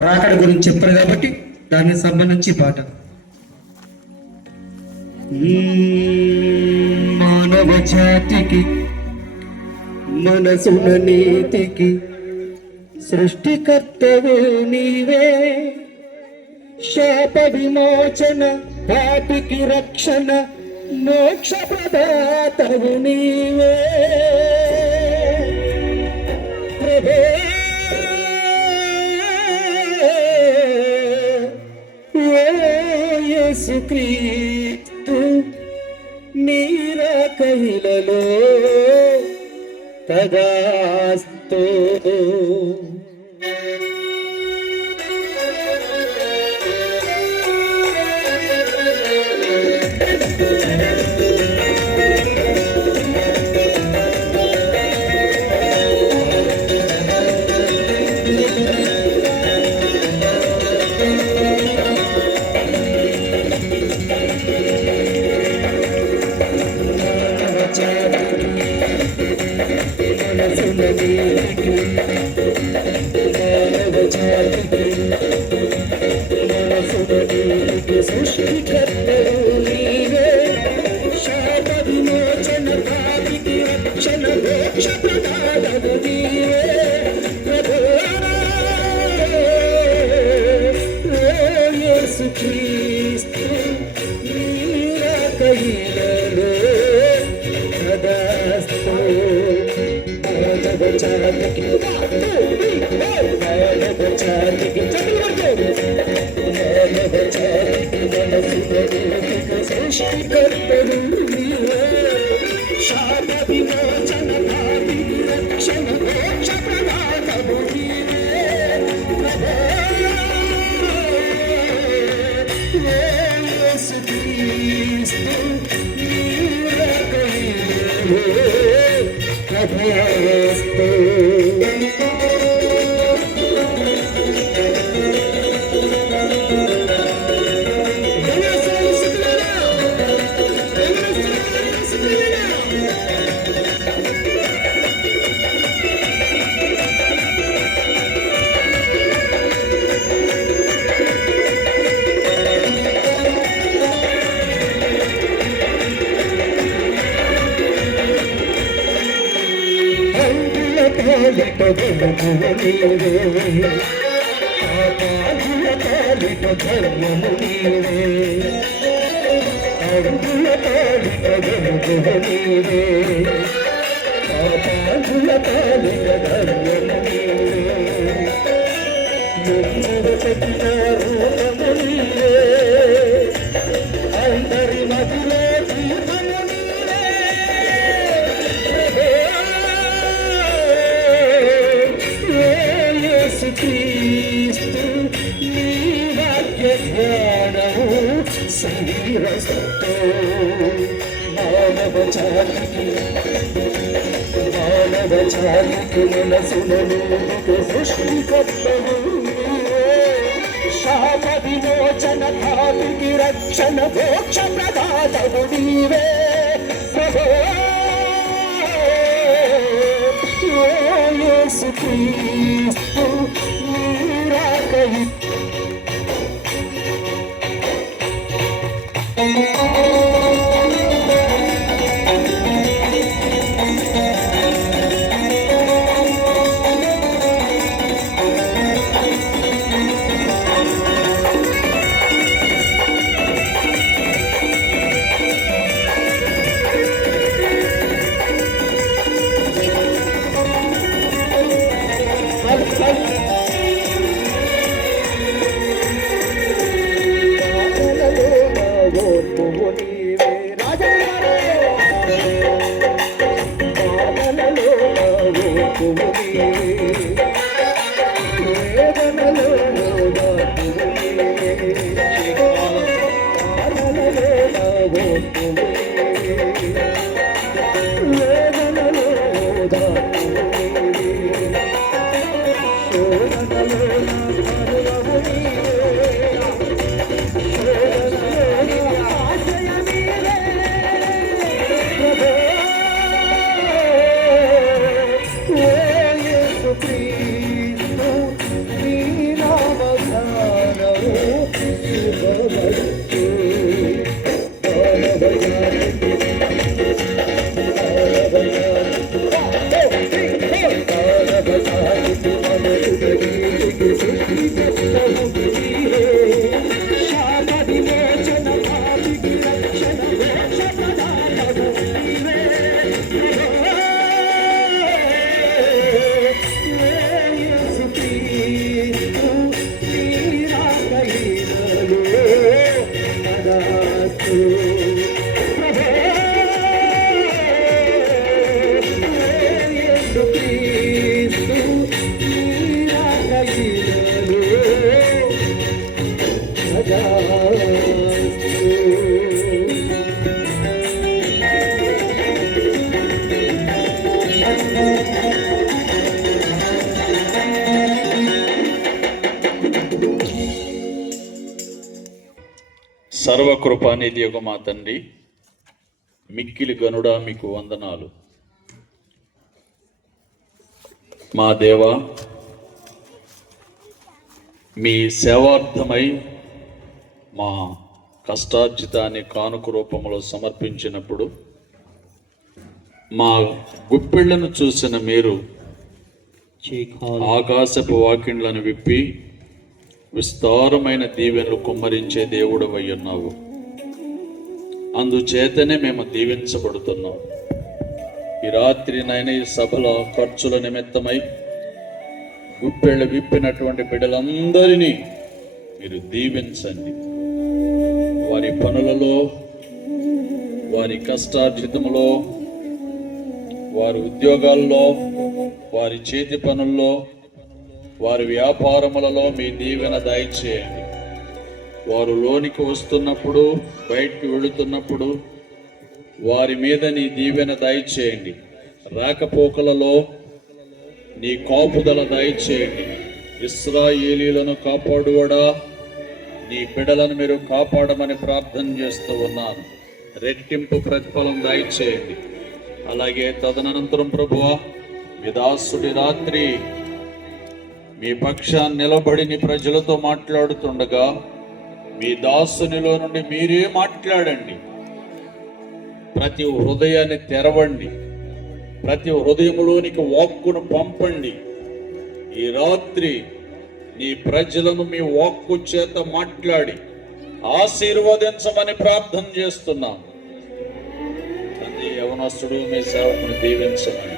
రాకడ గురించి చెప్పారు కాబట్టి దానికి సంబంధించి పాట. మానవ జాతికి మనసున నీతికి సృష్టికర్తవు నీవే, శాప విమోచన పాపికి రక్షణ మోక్ష ప్రదాతవు నీవే. ప్రభే యేసుక్రీస్తు నీరా కహిలలో తదాస్తు. సృష్టికర్తవు నీవే, శాప విమోచన పాపికి రక్షణ మోక్ష ప్రదాతవు నీవే. యేసుక్రీస్తు నీరా కహిలలో తదాస్తు. మానవ జాతికి సృష్టికర్తవు నీవే, శాప విమోచన పాపికి రక్షణ మోక్ష ప్రదాతవు నీవే. యేసుక్రీస్తు నీరా కహిలలో తదాస్తు. పాలిట వెలుగువు నీవే, పాపాల పాలిట ధర్మము నీవే. అడుగుల పాలిట వెలుగువు నీవే, పాపాల పాలిట ధర్మము నీవే. ముగ్గురు పెట్టిన రూపము నీవే, అందరి మదిలో దీపము నీవే. యేసుక్రీస్తు నీ వాక్య జ్ఞానము శ్రీరస్తు. మానవ జాతికి మనసులను సృష్టికర్తవు నీవే, శాప విమోచన పాపికి రక్షణ మోక్ష ప్రదాతవు నీవే. యేసుక్రీస్తు నీరా సృష్టికర్తవు నీవే శాప విమోచన పాపికి రక్షణ మోక్ష ప్రదాతవు నీవే యేసు క్రీస్తు నీ రాకయినలో తదాస్తు సర్వకృపానిధి యొక్క మా తండ్రి, మిక్కిలి గనుడా మీకు వందనాలు. మా దేవ, మీ సేవార్థమై మా కష్టార్జితాన్ని కానుక రూపంలో సమర్పించినప్పుడు మా గుప్పిళ్లను చూసిన మీరు ఆకాశపు వాకిండ్లను విప్పి విస్తారమైన దీవెనలు కుమ్మరించే దేవుడవై ఉన్నావు. అందుచేతనే మేము దీవించబడుతున్నాం. ఈ రాత్రి నైనా ఈ సభల ఖర్చుల నిమిత్తమై గుప్పెళ్ళు విప్పినటువంటి బిడ్డలందరినీ మీరు దీవించండి. వారి పనులలో, వారి కష్టార్జితములో, వారి ఉద్యోగాల్లో, వారి చేతి పనుల్లో, వారి వ్యాపారములలో మీ దీవెన దయచేయండి. వారు లోనికి వస్తున్నప్పుడు, బయటికి వెళుతున్నప్పుడు వారి మీద నీ దీవెన దయచేయండి. రాకపోకలలో నీ కాపుదల దయచేయండి. ఇశ్రాయేలీయులను కాపాడువాడా, నీ బిడ్డలను మీరు కాపాడమని ప్రార్థన చేస్తూ ఉన్నాను. రెట్టింపు ప్రతిఫలం దయచేయండి. అలాగే తదనంతరం ప్రభువా, మీ దాసుడి రాత్రి మీ పక్షాన్ని నిలబడి నీ ప్రజలతో మాట్లాడుతుండగా మీ దాసునిలో నుండి మీరే మాట్లాడండి. ప్రతి హృదయాన్ని తెరవండి. ప్రతి హృదయములోనికి వాక్కును పంపండి. ఈ రాత్రి నీ ప్రజలను మీ వాక్కు చేత మాట్లాడి ఆశీర్వదించమని ప్రార్థన చేస్తున్నాం. తండ్రి, యవనస్తుడు మీ సేవకుని దీవించమని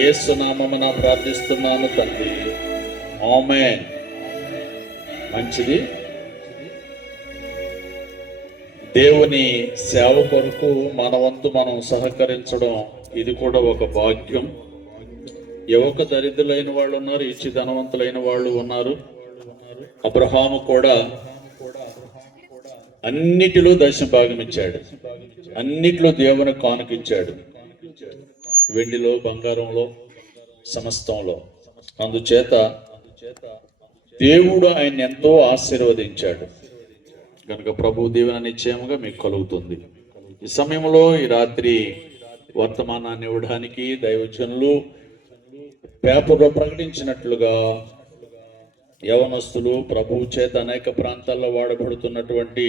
యేసు నామమున ప్రార్థిస్తున్నాను తండ్రి. ఆమేన్. మంచిది. దేవుని సేవ కొరకు మన వంతు మనం సహకరించడం ఇది కూడా ఒక భాగ్యం. యువక దరిద్రులైన వాళ్ళు ఉన్నారు, ఇచ్చి ధనవంతులైన వాళ్ళు ఉన్నారు. అబ్రహాము కూడా అన్నిటిలో దశభాగం ఇచ్చాడు. అన్నిటిలో దేవుని కానుకిచ్చాడు. వెండిలో, బంగారంలో, సమస్తంలో. అందుచేత దేవుడు ఆయన ఎంతో ఆశీర్వదించాడు కనుక ప్రభు దీవెన నిశ్చయముగా మీకు కలుగుతుంది. ఈ సమయంలో ఈ రాత్రి వర్తమానాన్ని ఇవ్వడానికి దైవజనులు పేపర్లో ప్రకటించినట్లుగా యవనస్తులు, ప్రభువు చేత అనేక ప్రాంతాల్లో వాడబడుతున్నటువంటి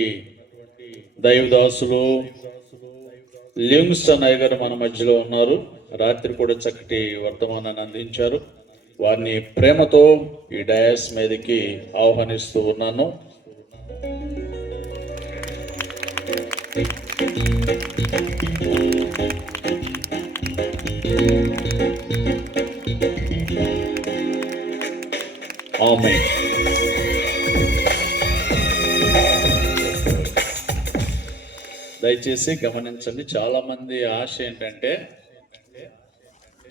దైవదాసులు లివింగ్స్టన్ అయ్య గారు మన మధ్యలో ఉన్నారు. రాత్రి కూడా చక్కటి వర్తమానాన్ని అందించారు. వారిని ప్రేమతో ఈ డయాస్ మీదకి ఆహ్వానిస్తూ ఉన్నాను. ఆమేన్. దయచేసి గమనించండి. చాలా మంది ఆశ ఏంటంటే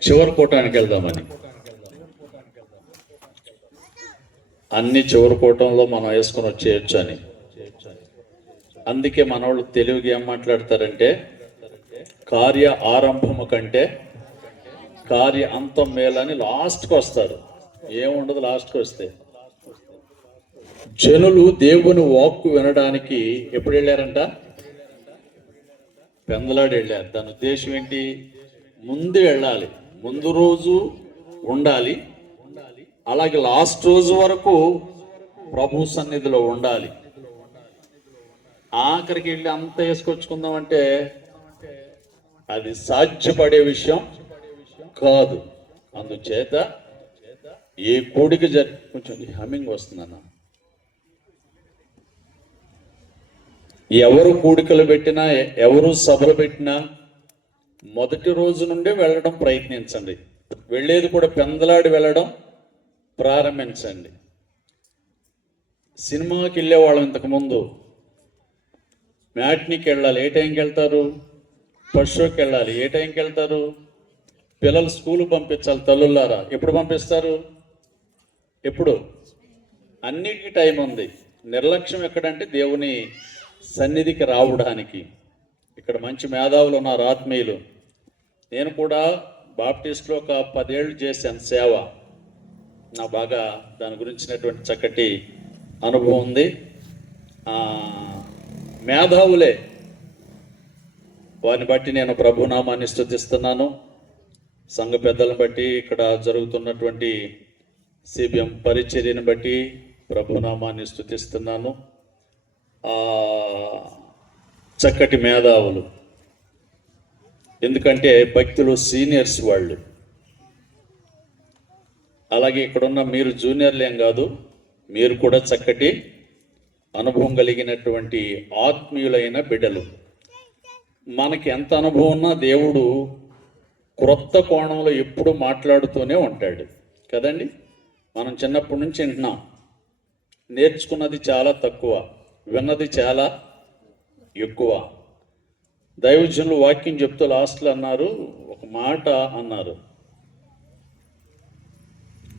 చివరి కూటానికి వెళ్దామని. అన్ని చివరి కూటంలో మనం వేసుకొని వచ్చేయచ్చు అని. అందుకే మనవాళ్ళు తెలివిగా ఏం మాట్లాడతారంటే, కార్య ఆరంభము కంటే కార్య అంతం మేలని లాస్ట్కి వస్తారు. ఏముండదు లాస్ట్కి వస్తే. జనులు దేవుని వాక్కు వినడానికి ఎప్పుడు వెళ్ళారంట? పెందలాడి వెళ్ళారు. దాని ఉద్దేశం ఏంటి? ముందు వెళ్ళాలి, ముందు రోజు ఉండాలి, అలాగే లాస్ట్ రోజు వరకు ప్రభు సన్నిధిలో ఉండాలి. ఆఖరికి వెళ్ళి అంత వేసుకొచ్చుకుందామంటే అది సాధ్యపడే విషయం కాదు. అందుచేత ఏ కూడిక కొంచెం హమ్మింగ్ వస్తుందన్న. ఎవరు కూడికలు పెట్టినా, ఎవరు సభలు పెట్టినా మొదటి రోజు నుండే వెళ్ళడం ప్రయత్నించండి. వెళ్ళేది కూడా పెందలాడి వెళ్ళడం ప్రారంభించండి. సినిమాకి వెళ్ళేవాళ్ళం ఇంతకుముందు, మ్యాట్నీకి వెళ్ళాలి, ఏ టైంకి వెళ్తారు? ఫస్ట్ షోకి వెళ్ళాలి, ఏ టైంకి వెళ్తారు? పిల్లలు స్కూల్ పంపించాలి, తల్లులారా ఎప్పుడు పంపిస్తారు? ఎప్పుడు? అన్నిటికీ టైం ఉంది. నిర్లక్ష్యం ఎక్కడంటే దేవుని సన్నిధికి రావడానికి. ఇక్కడ మంచి మేధావులు ఉన్నారు, ఆత్మీయులు. నేను కూడా బాప్టిస్ట్లో ఒక 10 ఏళ్ళు చేశాను సేవ. నా బాగా దాని గురించినటువంటి చక్కటి అనుభవం ఉంది. మేధావులే, వారిని బట్టి నేను ప్రభునామాన్ని స్తుతిస్తున్నాను. సంఘ పెద్దలను బట్టి, ఇక్కడ జరుగుతున్నటువంటి సిబిఎం పరిచర్యను బట్టి ప్రభునామాన్ని స్తుతిస్తున్నాను. చక్కటి మేధావులు, ఎందుకంటే భక్తులు సీనియర్స్ వాళ్ళు. అలాగే ఇక్కడున్న మీరు జూనియర్లేం కాదు, మీరు కూడా చక్కటి అనుభవం కలిగినటువంటి ఆత్మీయులైన బిడ్డలు. మనకి ఎంత అనుభవం ఉన్నా దేవుడు క్రొత్త కోణంలో ఎప్పుడు మాట్లాడుతూనే ఉంటాడు కదండి. మనం చిన్నప్పటి నుంచి వింటున్నాం, నేర్చుకున్నది చాలా తక్కువ, విన్నది చాలా ఎక్కువ. దైవజనులు వాక్యం చెప్తూ లాస్ట్లో అన్నారు, ఒక మాట అన్నారు,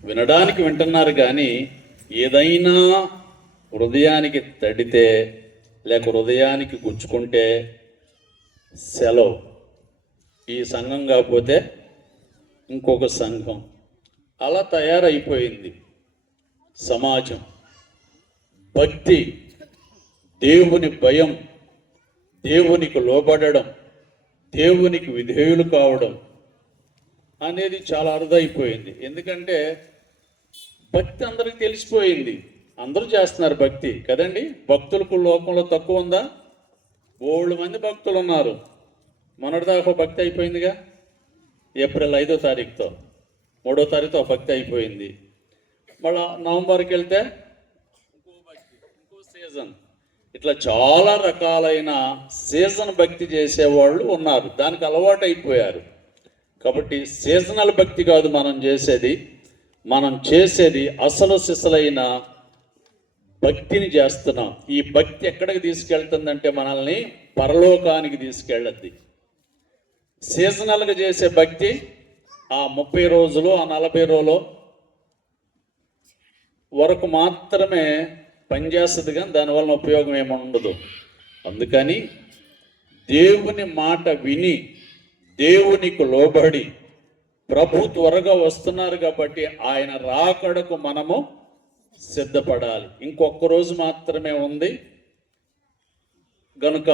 వినడానికి వింటున్నారు కానీ ఏదైనా హృదయానికి తడితే లేక హృదయానికి గుచ్చుకుంటే సెలవు. ఈ సంఘం కాకపోతే ఇంకొక సంఘం. అలా తయారైపోయింది సమాజం. భక్తి, దేవుని భయం, దేవునికి లోబడడం, దేవునికి విధేయులు కావడం అనేది చాలా అరుదైపోయింది. ఎందుకంటే భక్తి అందరికి తెలిసిపోయింది, అందరూ చేస్తున్నారు భక్తి కదండి. భక్తులకు లోకంలో తక్కువ ఉందా? బోల్డ్ మంది భక్తులు ఉన్నారు. మొన్నటిదాకా భక్తి అయిపోయిందిగా, ఏప్రిల్ 5వ తారీఖుతో, 3వ తారీఖుతో భక్తి అయిపోయింది. మళ్ళా నవంబర్కి వెళ్తే ఇంకో భక్తి, ఇంకో సీజన్. ఇట్లా చాలా రకాలైన సీజన్ భక్తి చేసేవాళ్ళు ఉన్నారు, దానికి అలవాటు అయిపోయారు. కాబట్టి సీజనల్ భక్తి కాదు మనం చేసేది. మనం చేసేది అసలు సిసలైన భక్తిని చేస్తున్నాం. ఈ భక్తి ఎక్కడికి తీసుకెళ్తుందంటే మనల్ని పరలోకానికి తీసుకెళ్ళద్ది. సీజనల్గా చేసే భక్తి ఆ 30 రోజులు, ఆ 40 రోజులు వరకు మాత్రమే పనిచేస్తుంది, కానీ దానివల్ల ఉపయోగం ఏమి ఉండదు. అందుకని దేవుని మాట విని, దేవునికి లోబడి, ప్రభు త్వరగా వస్తున్నారు కాబట్టి ఆయన రాకడకు మనము సిద్ధపడాలి. ఇంకొక రోజు మాత్రమే ఉంది గనుక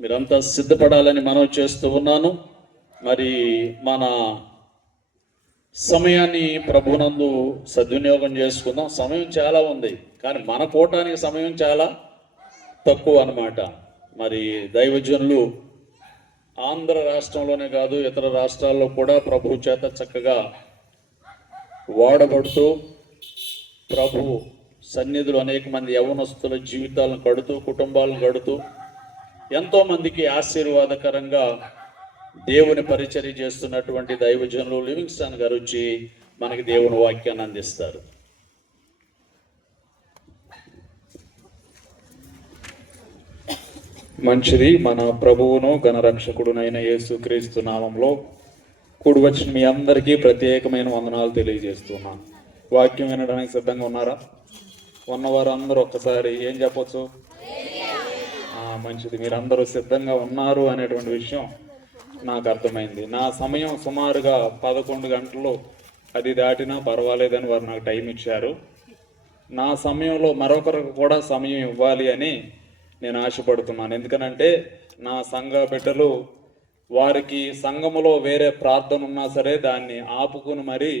మీరంతా సిద్ధపడాలని మనం చేస్తూ ఉన్నాను. మరి మన సమయాన్ని ప్రభునందు సద్వినియోగం చేసుకుందాం. సమయం చాలా ఉంది, కానీ మన కూటానికి సమయం చాలా తక్కువ అన్నమాట. మరి దైవజనులు ఆంధ్ర రాష్ట్రంలోనే కాదు, ఇతర రాష్ట్రాల్లో కూడా ప్రభు చేత చక్కగా వాడబడుతూ, ప్రభు సన్నిధులు అనేక మంది యవ్వనస్తుల జీవితాలను గడుతూ, కుటుంబాలను గడుతూ, ఎంతోమందికి ఆశీర్వాదకరంగా దేవుని పరిచర్య చేస్తున్నటువంటి దైవజనులు లివింగ్స్టన్ గారు వచ్చి మనకి దేవుని వాక్యాన్ని అందిస్తారు. మంచిది. మన ప్రభువును గణరక్షకుడునైన యేసుక్రీస్తు నామంలో కూడి వచ్చిన మీ అందరికీ ప్రత్యేకమైన వందనాలు తెలియజేస్తున్నాను. వాక్యం వినడానికి సిద్ధంగా ఉన్నారా? ఉన్నవారు అందరూ ఒక్కసారి ఏం చెప్పొచ్చు? మంచిది, మీరందరూ సిద్ధంగా ఉన్నారు అనేటువంటి విషయం నాకు అర్థమైంది. నా సమయం సుమారుగా 11 గంటలు అది దాటినా పర్వాలేదని వారు నాకు టైం ఇచ్చారు. నా సమయంలో మరొకరికి కూడా సమయం ఇవ్వాలి అని నేను ఆశపడుతున్నాను. ఎందుకనంటే నా సంఘ బిడ్డలు, వారికి సంఘములో వేరే ప్రార్థన ఉన్నా సరే దాన్ని ఆపుకుని మరీ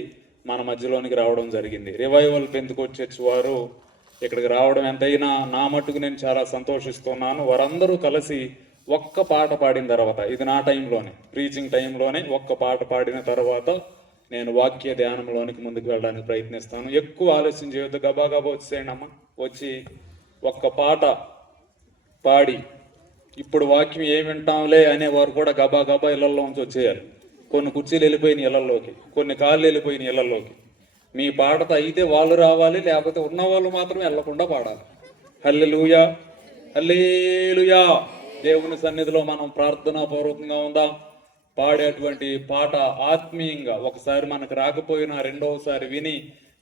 మన మధ్యలోనికి రావడం జరిగింది. రివైవల్ పెంతుకొచ్చి చర్చ్ వారు ఇక్కడికి రావడం ఎంతైనా నా మట్టుకు నేను చాలా సంతోషిస్తున్నాను. వారందరూ కలిసి ఒక్క పాట పాడిన తర్వాత, ఇది నా టైంలోనే, ప్రీచింగ్ టైంలోనే ఒక్క పాట పాడిన తర్వాత నేను వాక్య ధ్యానంలోనికి ముందుకు వెళ్ళడానికి ప్రయత్నిస్తాను. ఎక్కువ ఆలస్యం చేయొద్దు, గబా గబా వచ్చేయండి అమ్మ. వచ్చి ఒక్క పాట పాడి ఇప్పుడు వాక్యం ఏమి వింటాంలే అనేవారు కూడా గబా గబా ఇళ్లలోంచి వచ్చేయాలి. కొన్ని కుర్చీలు వెళ్ళిపోయిన ఇళ్లలోకి, కొన్ని కాళ్ళు వెళ్ళిపోయిన ఇళ్లలోకి. మీ పాటతో అయితే వాళ్ళు రావాలి, లేకపోతే ఉన్న వాళ్ళు మాత్రం వెళ్ళకుండా పాడాలి. హల్లెలూయా, హల్లెలూయా. దేవుని సన్నిధిలో మనం ప్రార్థనా పూర్వకంగా ఉందాం. పాడేటువంటి పాట ఆత్మీయంగా ఒకసారి మనకు రాకపోయినా రెండవసారి విని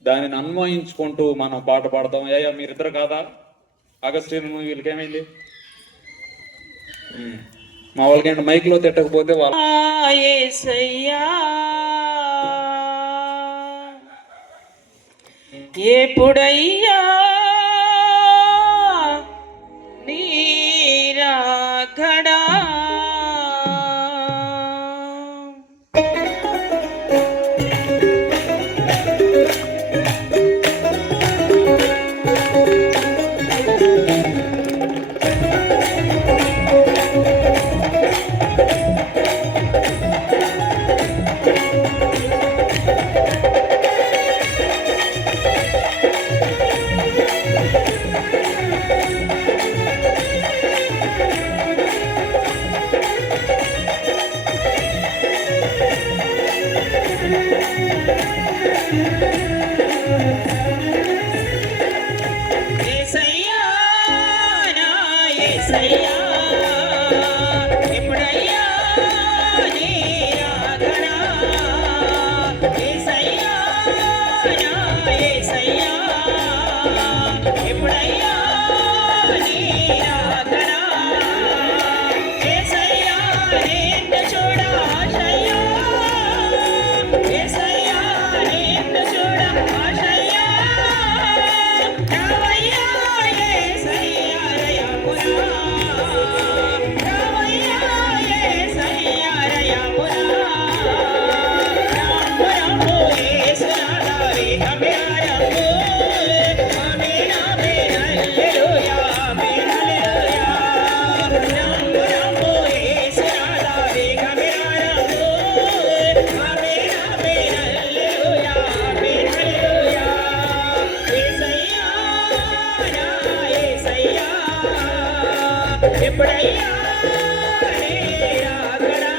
దానిని అన్వయించుకుంటూ మనం పాట పాడతాం. అయ్యా మీరిద్దరు కాదా? అగస్టిన్ వీళ్ళకేమైంది? మా వాళ్ళకి మైక్లో తిట్టకపోతే వాళ్ళ యేసయ్యా ఎప్పుడయ్యా నీరాకడా యేసయ్యా నా యేసయ్యా ఎప్పుడయ్యా నీరాకడా యేసయ్యా నా యేసయ్యా ఎప్పుడయ్యా నీరాకడా యేసయ్యా నిన్ను చూడ ఆశయ్యా యేసయ్యా నిన్ను చూడ ఆశయ్యా రావయ్యా యేసయ్యా రయపురా రావయ్యా యేసయ్యా రయపురా రామ రామ యేసునాథ వేదమ్యారము ఆమేన్ ఆమేన్ హల్లెలూయా ఆమేన్ హల్లెలూయా రామ రామ యేసునాథ వేదమ్యారము ఆమేన్ ఆమేన్ హల్లెలూయా ఆమేన్ హల్లెలూయా యేసయ్యా నా యేసయ్యా ఎప్పుడయ్యా నీరాకడా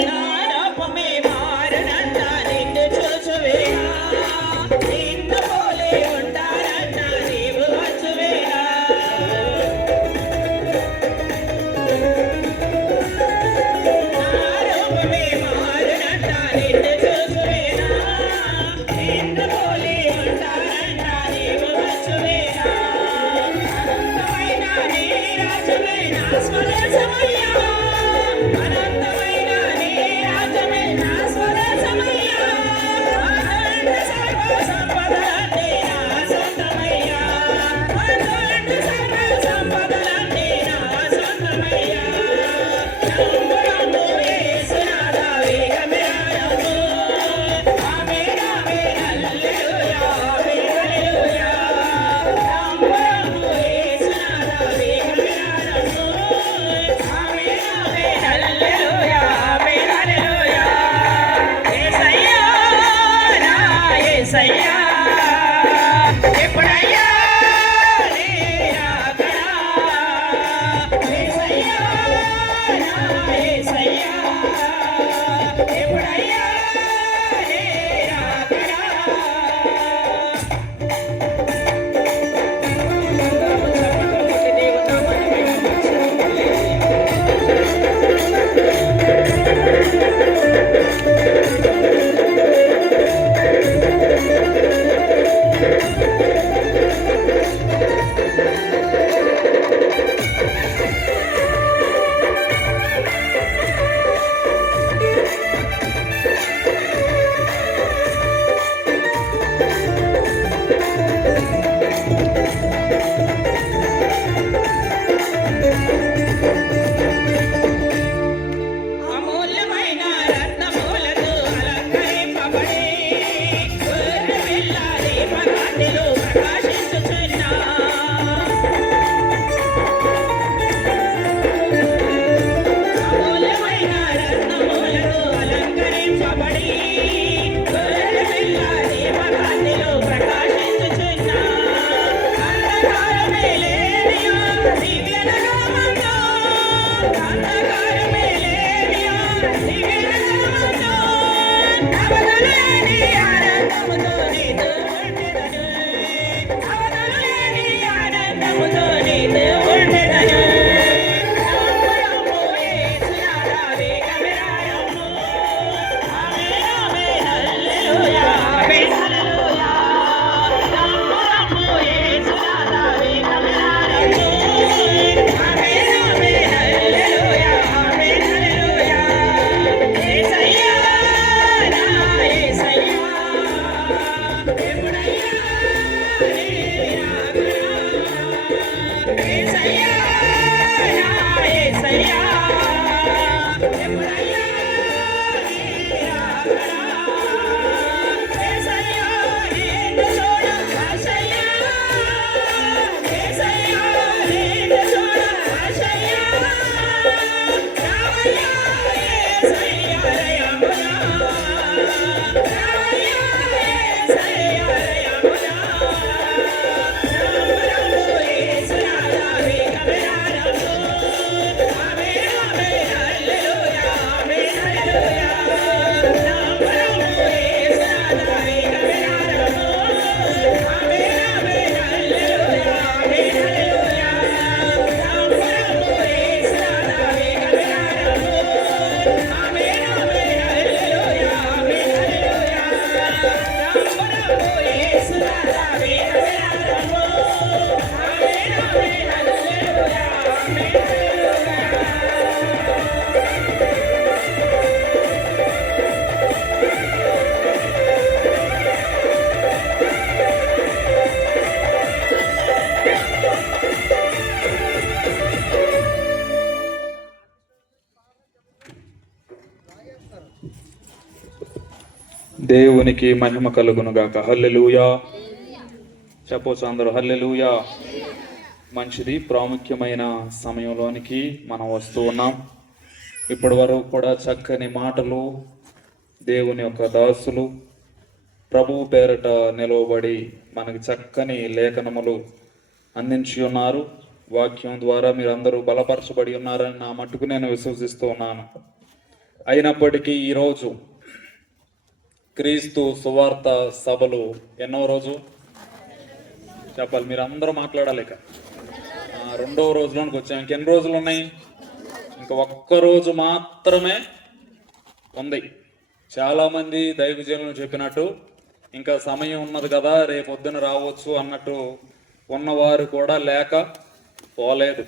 నారూపమే మారునంట నిన్ను చూచువేనా నిన్ను పోలే ఉంటానంట నీవు వచ్చువేనా నారూపమే మారునంట నిన్ను చూచువేనా నిన్ను పోలే ఉంటానంట నీవు వచ్చువేనా అనంతమైన నీ రాజ్యమే నా స్వదేశమయ్యా అనంతమైన నీ రాజ్యమే నా స్వదేశమయ్యా అనంత సర్వ సంపదలన్నీ నా సొంతమయ్యా అనంత సర్వ సంపదలన్నీ నా సొంతమయ్యా రంగు రంగు యేసునాథా వేగమే రంగు ఆమేన్ ఆమేన్ హల్లెలూయా ఆమేన్ హల్లెలూయా రంగు రంగు యేసునాథా వేగమే రంగు ఆమేన్ ఆమేన్ హల్లెలూయా ఆమేన్ హల్లెలూయా యేసయ్యా నా యేసయ్యా ఎప్పుడయ్యా నీ రాకడా యేసయ్యా నా యేసయ్యా ఎప్పుడయ్యా నీ రాకడా అమూల్యమైన రత్నములతో అలంకరింపబడి గొర్రెపిల్ల దీపకాంతిలో ప్రకాశించుచున్నా అమూల్యమైన రత్నములతో అలంకరింపబడి గొర్రెపిల్ల దీపకాంతిలో ప్రకాశించుచున్నా అంధకారమే లేనియా దివ్య నగరమందు అంధకారమే లేనియా దివ్య నగరమందు అవధులేని ఆనందముతో నీతో ఉండెదను అవధులేని ఆనందముతో నీతో ఉండెదను రంగు యేసునాథా వేగమే రాయము ఆమేన్ ఆమేన్ హల్లెలూయా ఆమేన్ హల్లెలూయా రంగు యేసునాథా వేగమే రాయము ఆమేన్ ఆమేన్ హల్లెలూయా ఆమేన్ హల్లెలూయా యేసయ్యా నా యేసయ్యా ఎప్పుడయ్యా నీ రాకడా యేసయ్యా నా యేసయ్యా ఎప్పుడయ్యా నీ రాకడా యేసయ్యా నిన్ను చూడ ఆశయ్యా యేసయ్యా నిన్ను చూడ ఆశయ్యా రావయ్యా యేసయ్యా రయమునా రావయ్యా యేసయ్యా రయమునా రంగు రంగు యేసునాథా వేగమే రంగు ఆమేన్ ఆమేన్ హల్లెలూయా ఆమేన్ హల్లెలూయా రంగు రంగు యేసునాథా వేగమే రంగు ఆమేన్ ఆమేన్ హల్లెలూయా ఆమేన్ హల్లెలూయా రంగు రంగు యేసునాథా వేగమే రంగు ఆమేన్ ఆమేన్ హల్లెలూయా ఆమేన్ హల్లెలూయా రంగు రంగు యేసునాథా వేగమే రంగు ఆమేన్ ఆమేన్ హల్లెలూయా ఆమేన్ దేవునికి మహిమ కలుగునుగాక. హల్లెలూయా. చెప్పొచ్చు అందరూ హల్లెలూయా. మంచిది. ప్రాముఖ్యమైన సమయంలోనికి మనం వస్తూ ఉన్నాం. ఇప్పటి వరకు కూడా చక్కని మాటలు దేవుని యొక్క దాసులు ప్రభువు పేరట నిలవబడి మనకి చక్కని లేఖనములు అందించి ఉన్నారు. వాక్యం ద్వారా మీరందరూ బలపరచబడి ఉన్నారని నా మట్టుకు నేను విశ్వసిస్తూ ఉన్నాను. అయినప్పటికీ ఈరోజు క్రీస్తు సువార్త సభలు ఎన్నో రోజు చెప్పాలి, మీరు అందరూ మాట్లాడాలి. ఇక రెండవ రోజులోనికి వచ్చాం. ఇంకెన్ని రోజులు ఉన్నాయి? ఇంకా ఒక్క రోజు మాత్రమే ఉంది. చాలామంది దైవజనులు చెప్పినట్టు ఇంకా సమయం ఉన్నది కదా, రేపొద్దున రావచ్చు అన్నట్టు ఉన్నవారు కూడా లేక పోలేదు.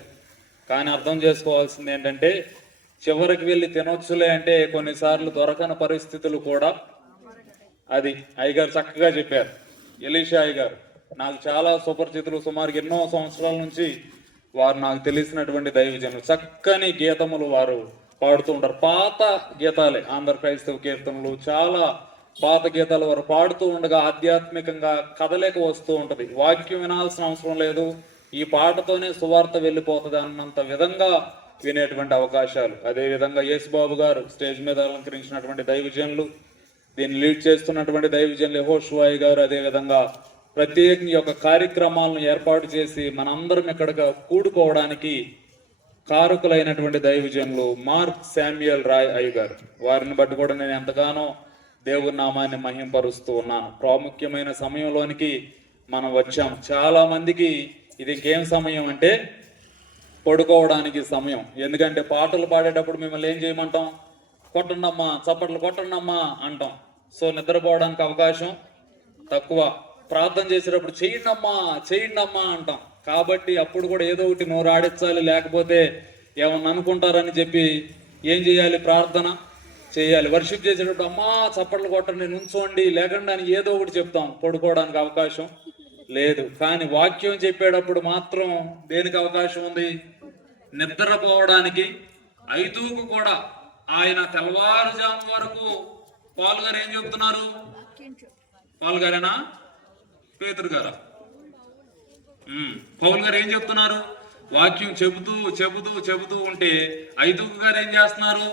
కానీ అర్థం చేసుకోవాల్సింది ఏంటంటే, చివరికి వెళ్ళి తినొచ్చులే అంటే కొన్నిసార్లు దొరకని పరిస్థితులు కూడా, అది అయ్యగారు చక్కగా చెప్పారు. ఎలీషా అయ్యగారు నాకు చాలా సుపరిచితులు, సుమారు ఎన్నో సంవత్సరాల నుంచి వారు నాకు తెలిసినటువంటి దైవజనులు. చక్కని గీతములు వారు పాడుతూ ఉంటారు. పాత గీతాలే, ఆంధ్ర క్రైస్తవ కీర్తనలు, చాలా పాత గీతాలు వారు పాడుతూ ఉండగా ఆధ్యాత్మికంగా కదలేక వస్తూ ఉంటది. వాక్యం వినాల్సిన అవసరం లేదు, ఈ పాటతోనే సువార్త వెళ్ళిపోతుంది అన్నంత విధంగా వినేటువంటి అవకాశాలు. అదే విధంగా యేసుబాబు గారు స్టేజ్ మీద అలంకరించినటువంటి దైవజనులు, దీన్ని లీడ్ చేస్తున్నటువంటి దైవజనులు యెహోషువ గారు, అదే విధంగా ప్రత్యేకంగా యొక్క కార్యక్రమాలను ఏర్పాటు చేసి మనందరం ఇక్కడగా కూడుకోవడానికి కారకులైనటువంటి దైవజనులు మార్క్ శామ్యుయల్ రాయ్ అయ్య గారు. వారిని బట్టి కూడా నేను ఎంతగానో దేవుని నామాన్ని మహింపరుస్తూ ఉన్నాను. ప్రాముఖ్యమైన సమయంలోనికి మనం వచ్చాం. చాలా మందికి ఇది ఇంకేం సమయం అంటే పడుకోవడానికి సమయం. ఎందుకంటే పాటలు పాడేటప్పుడు మిమ్మల్ని ఏం చేయమంటాం? కొట్టండమ్మా, చప్పట్లు కొట్టండమ్మా అంటాం. సో నిద్రపోవడానికి అవకాశం తక్కువ. ప్రార్థన చేసేటప్పుడు చేయండమ్మా అంటాం. కాబట్టి అప్పుడు కూడా ఏదో ఒకటి నోరు ఆడించాలి, లేకపోతే ఏమన్నా అనుకుంటారని చెప్పి ఏం చేయాలి? ప్రార్థన చేయాలి. వర్షిప్ చేసేటప్పుడు అమ్మా చప్పట్లు కొట్టండి, నుంచోండి, లేకుండా అని ఏదో ఒకటి చెప్తాం. పడుకోవడానికి అవకాశం లేదు. కానీ వాక్యం చెప్పేటప్పుడు మాత్రం దేనికి అవకాశం ఉంది? నిద్రపోవడానికి. ఐదుకు కూడా ఆయన తెల్లవారుజాము వరకు పాల్ గారు ఏం చెప్తున్నారు? పాల్ గారేనా, పేతురు గారా? పౌల్ గారు ఏం చెప్తున్నారు? వాక్యం చెబుతూ చెబుతూ చెబుతూ ఉంటే ఐదుకు గారు ఏం చేస్తున్నారు?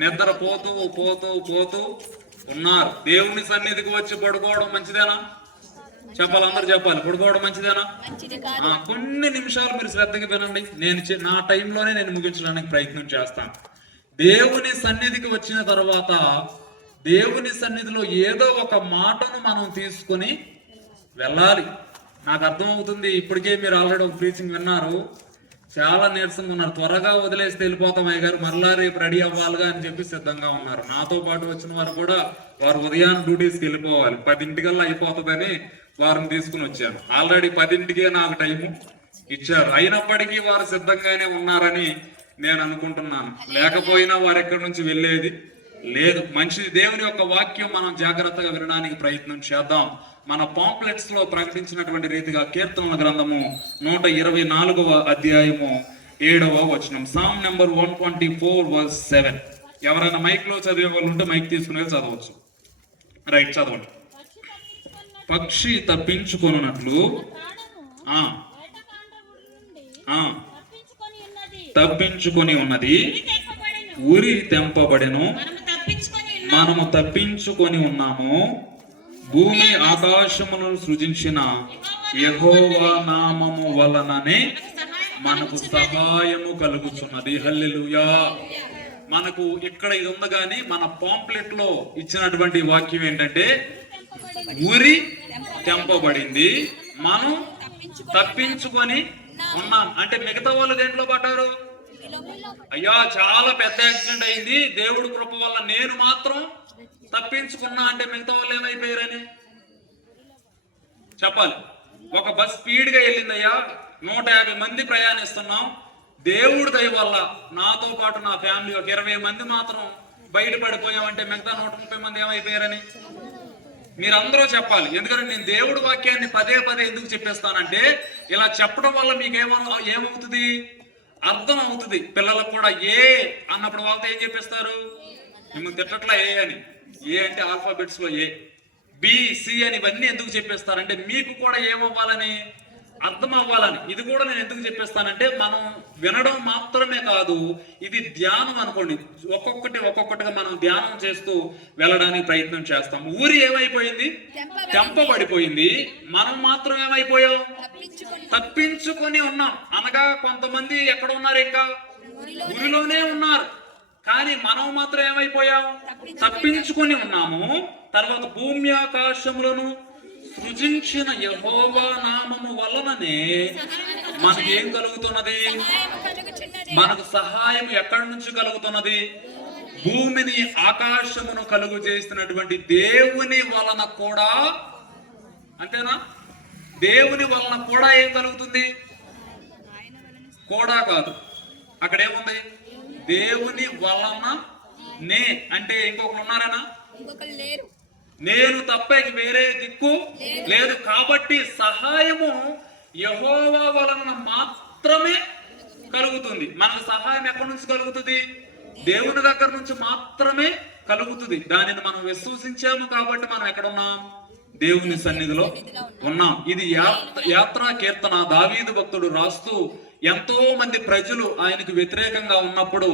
నిద్ర పోతూ పోతూ పోతూ ఉన్నారు. దేవుని సన్నిధికి వచ్చి పడుకోవడం మంచిదేనా? చెప్పాలి, అందరు చెప్పాలి. పడుకోవడం మంచిదేనా? కొన్ని నిమిషాలు మీరు శ్రద్ధగా వినండి. నేను నా టైంలోనే నేను ముగించడానికి ప్రయత్నం చేస్తాను. దేవుని సన్నిధికి వచ్చిన తర్వాత దేవుని సన్నిధిలో ఏదో ఒక మాటను మనం తీసుకుని వెళ్ళాలి. నాకు అర్థమవుతుంది. ఇప్పటికే మీరు ఆల్రెడీ ఒక ప్రీచింగ్ విన్నారు, చాలా నీరసంగా ఉన్నారు. త్వరగా వదిలేసి వెళ్ళిపోతాం అయ్య గారు, మరలా రేపు రెడీ అవ్వాలిగా అని చెప్పి సిద్ధంగా ఉన్నారు. నాతో పాటు వచ్చిన వారు కూడా వారు ఉదయాన్నే డ్యూటీస్కి వెళ్ళిపోవాలి, 10 అయిపోతుందని వారిని తీసుకుని వచ్చాను. ఆల్రెడీ 10 నాకు టైము ఇచ్చారు. అయినప్పటికీ వారు సిద్ధంగానే ఉన్నారని నేను అనుకుంటున్నాను. లేకపోయినా వారు ఎక్కడి నుంచి వెళ్ళేది లేదు. మంచిది. దేవుని యొక్క వాక్యం మనం జాగ్రత్తగా వినడానికి ప్రయత్నం చేద్దాం. మన పాంప్లెట్స్ లో ప్రకటించినటువంటి రీతిగా కీర్తనల గ్రంథము 124వ అధ్యాయము 7వ వచనం, సామ్ నెంబర్ 124:7. ఎవరైనా మైక్ లో చదివే వాళ్ళు ఉంటే మైక్ తీసుకుని చదవచ్చు. రైట్, చదవండి. పక్షి తప్పించుకొనున్నట్లు తప్పించుకొని ఉన్నది, ఊరి తెంపబడెను, మనము తప్పించుకొని ఉన్నాము. భూమి ఆకాశములను సృజించిన యెహోవా నామము వలననే మనకు సహాయము కలుగుతున్నది. హల్లెలూయా. మనకు ఇక్కడ ఇది ఉంది, కానీ మన పాంప్లెట్ లో ఇచ్చినటువంటి వాక్యం ఏంటంటే ఊరి తెంపబడింది, మనం తప్పించుకొని ఉన్నాం. అంటే మిగతా వాళ్ళు దేంట్లో పడ్డారు? అయ్యా చాలా పెద్ద యాక్సిడెంట్ అయింది, దేవుడు కృప వల్ల నేను మాత్రం తప్పించుకున్నా అంటే మిగతా వాళ్ళు ఏమైపోయారని చెప్పాలి. ఒక బస్ స్పీడ్ గా వెళ్ళిందయ్యా, 150 మంది ప్రయాణిస్తున్నాం, దేవుడి దయ వల్ల నాతో పాటు నా ఫ్యామిలీ ఒక 20 మంది మాత్రం బయటపడిపోయామంటే మిగతా 130 మంది ఏమైపోయారని మీరందరూ చెప్పాలి. ఎందుకంటే నేను దేవుడి వాక్యాన్ని పదే ఎందుకు చెప్పేస్తానంటే, ఇలా చెప్పడం వల్ల మీకు ఏమవుతుంది? అర్థం అవుతుంది. పిల్లలకు కూడా ఏ అన్నప్పుడు వాళ్ళతో ఏం చెప్పేస్తారు? మిమ్మల్ని తిట్టట్లా ఏ అని. ఏ అంటే ఆల్ఫాబెట్స్ లో ఏ, బి, సి అని ఇవన్నీ ఎందుకు చెప్పేస్తారంటే మీకు కూడా ఏమవ్వాలని అర్థం అవ్వాలని. ఇది కూడా నేను ఎందుకు చెప్పేస్తానంటే, మనం వినడం మాత్రమే కాదు, ఇది ధ్యానం అనుకోండి. ఒక్కొక్కటిగా మనం ధ్యానం చేస్తూ వెళ్ళడానికి ప్రయత్నం చేస్తాం. ఊరి ఏమైపోయింది? తెంపబడిపోయింది. మనం మాత్రం ఏమైపోయాం? తప్పించుకొని ఉన్నాం. అనగా కొంతమంది ఎక్కడ ఉన్నారు? ఇంకా ఊరిలోనే ఉన్నారు. కానీ మనం మాత్రం ఏమైపోయాం? తప్పించుకొని ఉన్నాము. తర్వాత భూమి ఆకాశములను సృజించిన యెహోవా నామము వలననే మనకి ఏం కలుగుతున్నది? మనకు సహాయం ఎక్కడి నుంచి కలుగుతున్నది? భూమిని ఆకాశమును కలుగు చేస్తున్నటువంటి దేవుని వలన కూడా. అంతేనా? దేవుని వలన కూడా ఏం కలుగుతుంది? కూడా కాదు, అక్కడ ఏముంది? దేవుని వలన నే అంటే ఇంకొకరు ఉన్నారనా? నేను తప్ప వేరే దిక్కు లేదు. కాబట్టి సహాయము యెహోవా వలన మాత్రమే కలుగుతుంది. మనకు సహాయం ఎక్కడి నుంచి కలుగుతుంది? దేవుని దగ్గర నుంచి మాత్రమే కలుగుతుంది. దానిని మనం విశ్వసించాము కాబట్టి మనం ఎక్కడ ఉన్నాం? దేవుని సన్నిధిలో ఉన్నాం. ఇది యాత్రా కీర్తన. దావీదు భక్తుడు రాస్తూ, ఎంతో మంది ప్రజలు ఆయనకు వ్యతిరేకంగా ఉన్నప్పుడు,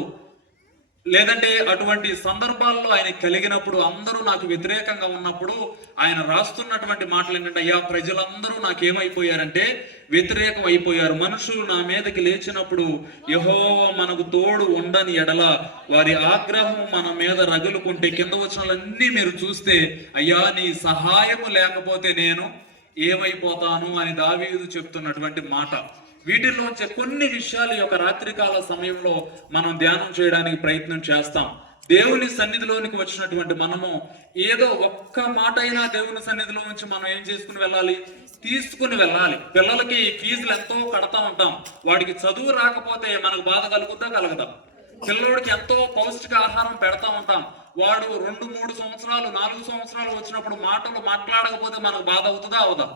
లేదంటే అటువంటి సందర్భాల్లో ఆయన కలిగినప్పుడు, అందరూ నాకు వ్యతిరేకంగా ఉన్నప్పుడు ఆయన రాస్తున్నటువంటి మాటలు ఏంటంటే, అయ్యా ప్రజలందరూ నాకేమైపోయారంటే వ్యతిరేకం అయిపోయారు. మనుషులు నా మీదకి లేచినప్పుడు యెహోవా మనకు తోడు ఉండని ఎడల వారి ఆగ్రహం మన మీద రగులుకుంటే, కింద వచనాలన్నీ మీరు చూస్తే, అయ్యా నీ సహాయము లేకపోతే నేను ఏమైపోతాను అని దావీదు చెప్తున్నటువంటి మాట. వీటిలోంచి కొన్ని విషయాలు యొక్క రాత్రికాల సమయంలో మనం ధ్యానం చేయడానికి ప్రయత్నం చేస్తాం. దేవుని సన్నిధిలోనికి వచ్చినటువంటి మనము ఏదో ఒక్క మాట అయినా దేవుని సన్నిధిలో నుంచి మనం ఏం చేసుకుని వెళ్ళాలి? తీసుకుని వెళ్ళాలి. పిల్లలకి ఫీజులు ఎంతో కడతా ఉంటాం. వాడికి చదువు రాకపోతే మనకు బాధ కలుగుద్దా? కలగదా? పిల్లోడికి ఎంతో పౌష్టిక ఆహారం పెడతా ఉంటాం. వాడు 2-3 సంవత్సరాలు 4 సంవత్సరాలు వచ్చినప్పుడు మాటలు మాట్లాడకపోతే మనకు బాధ అవుతుందా? అవదా?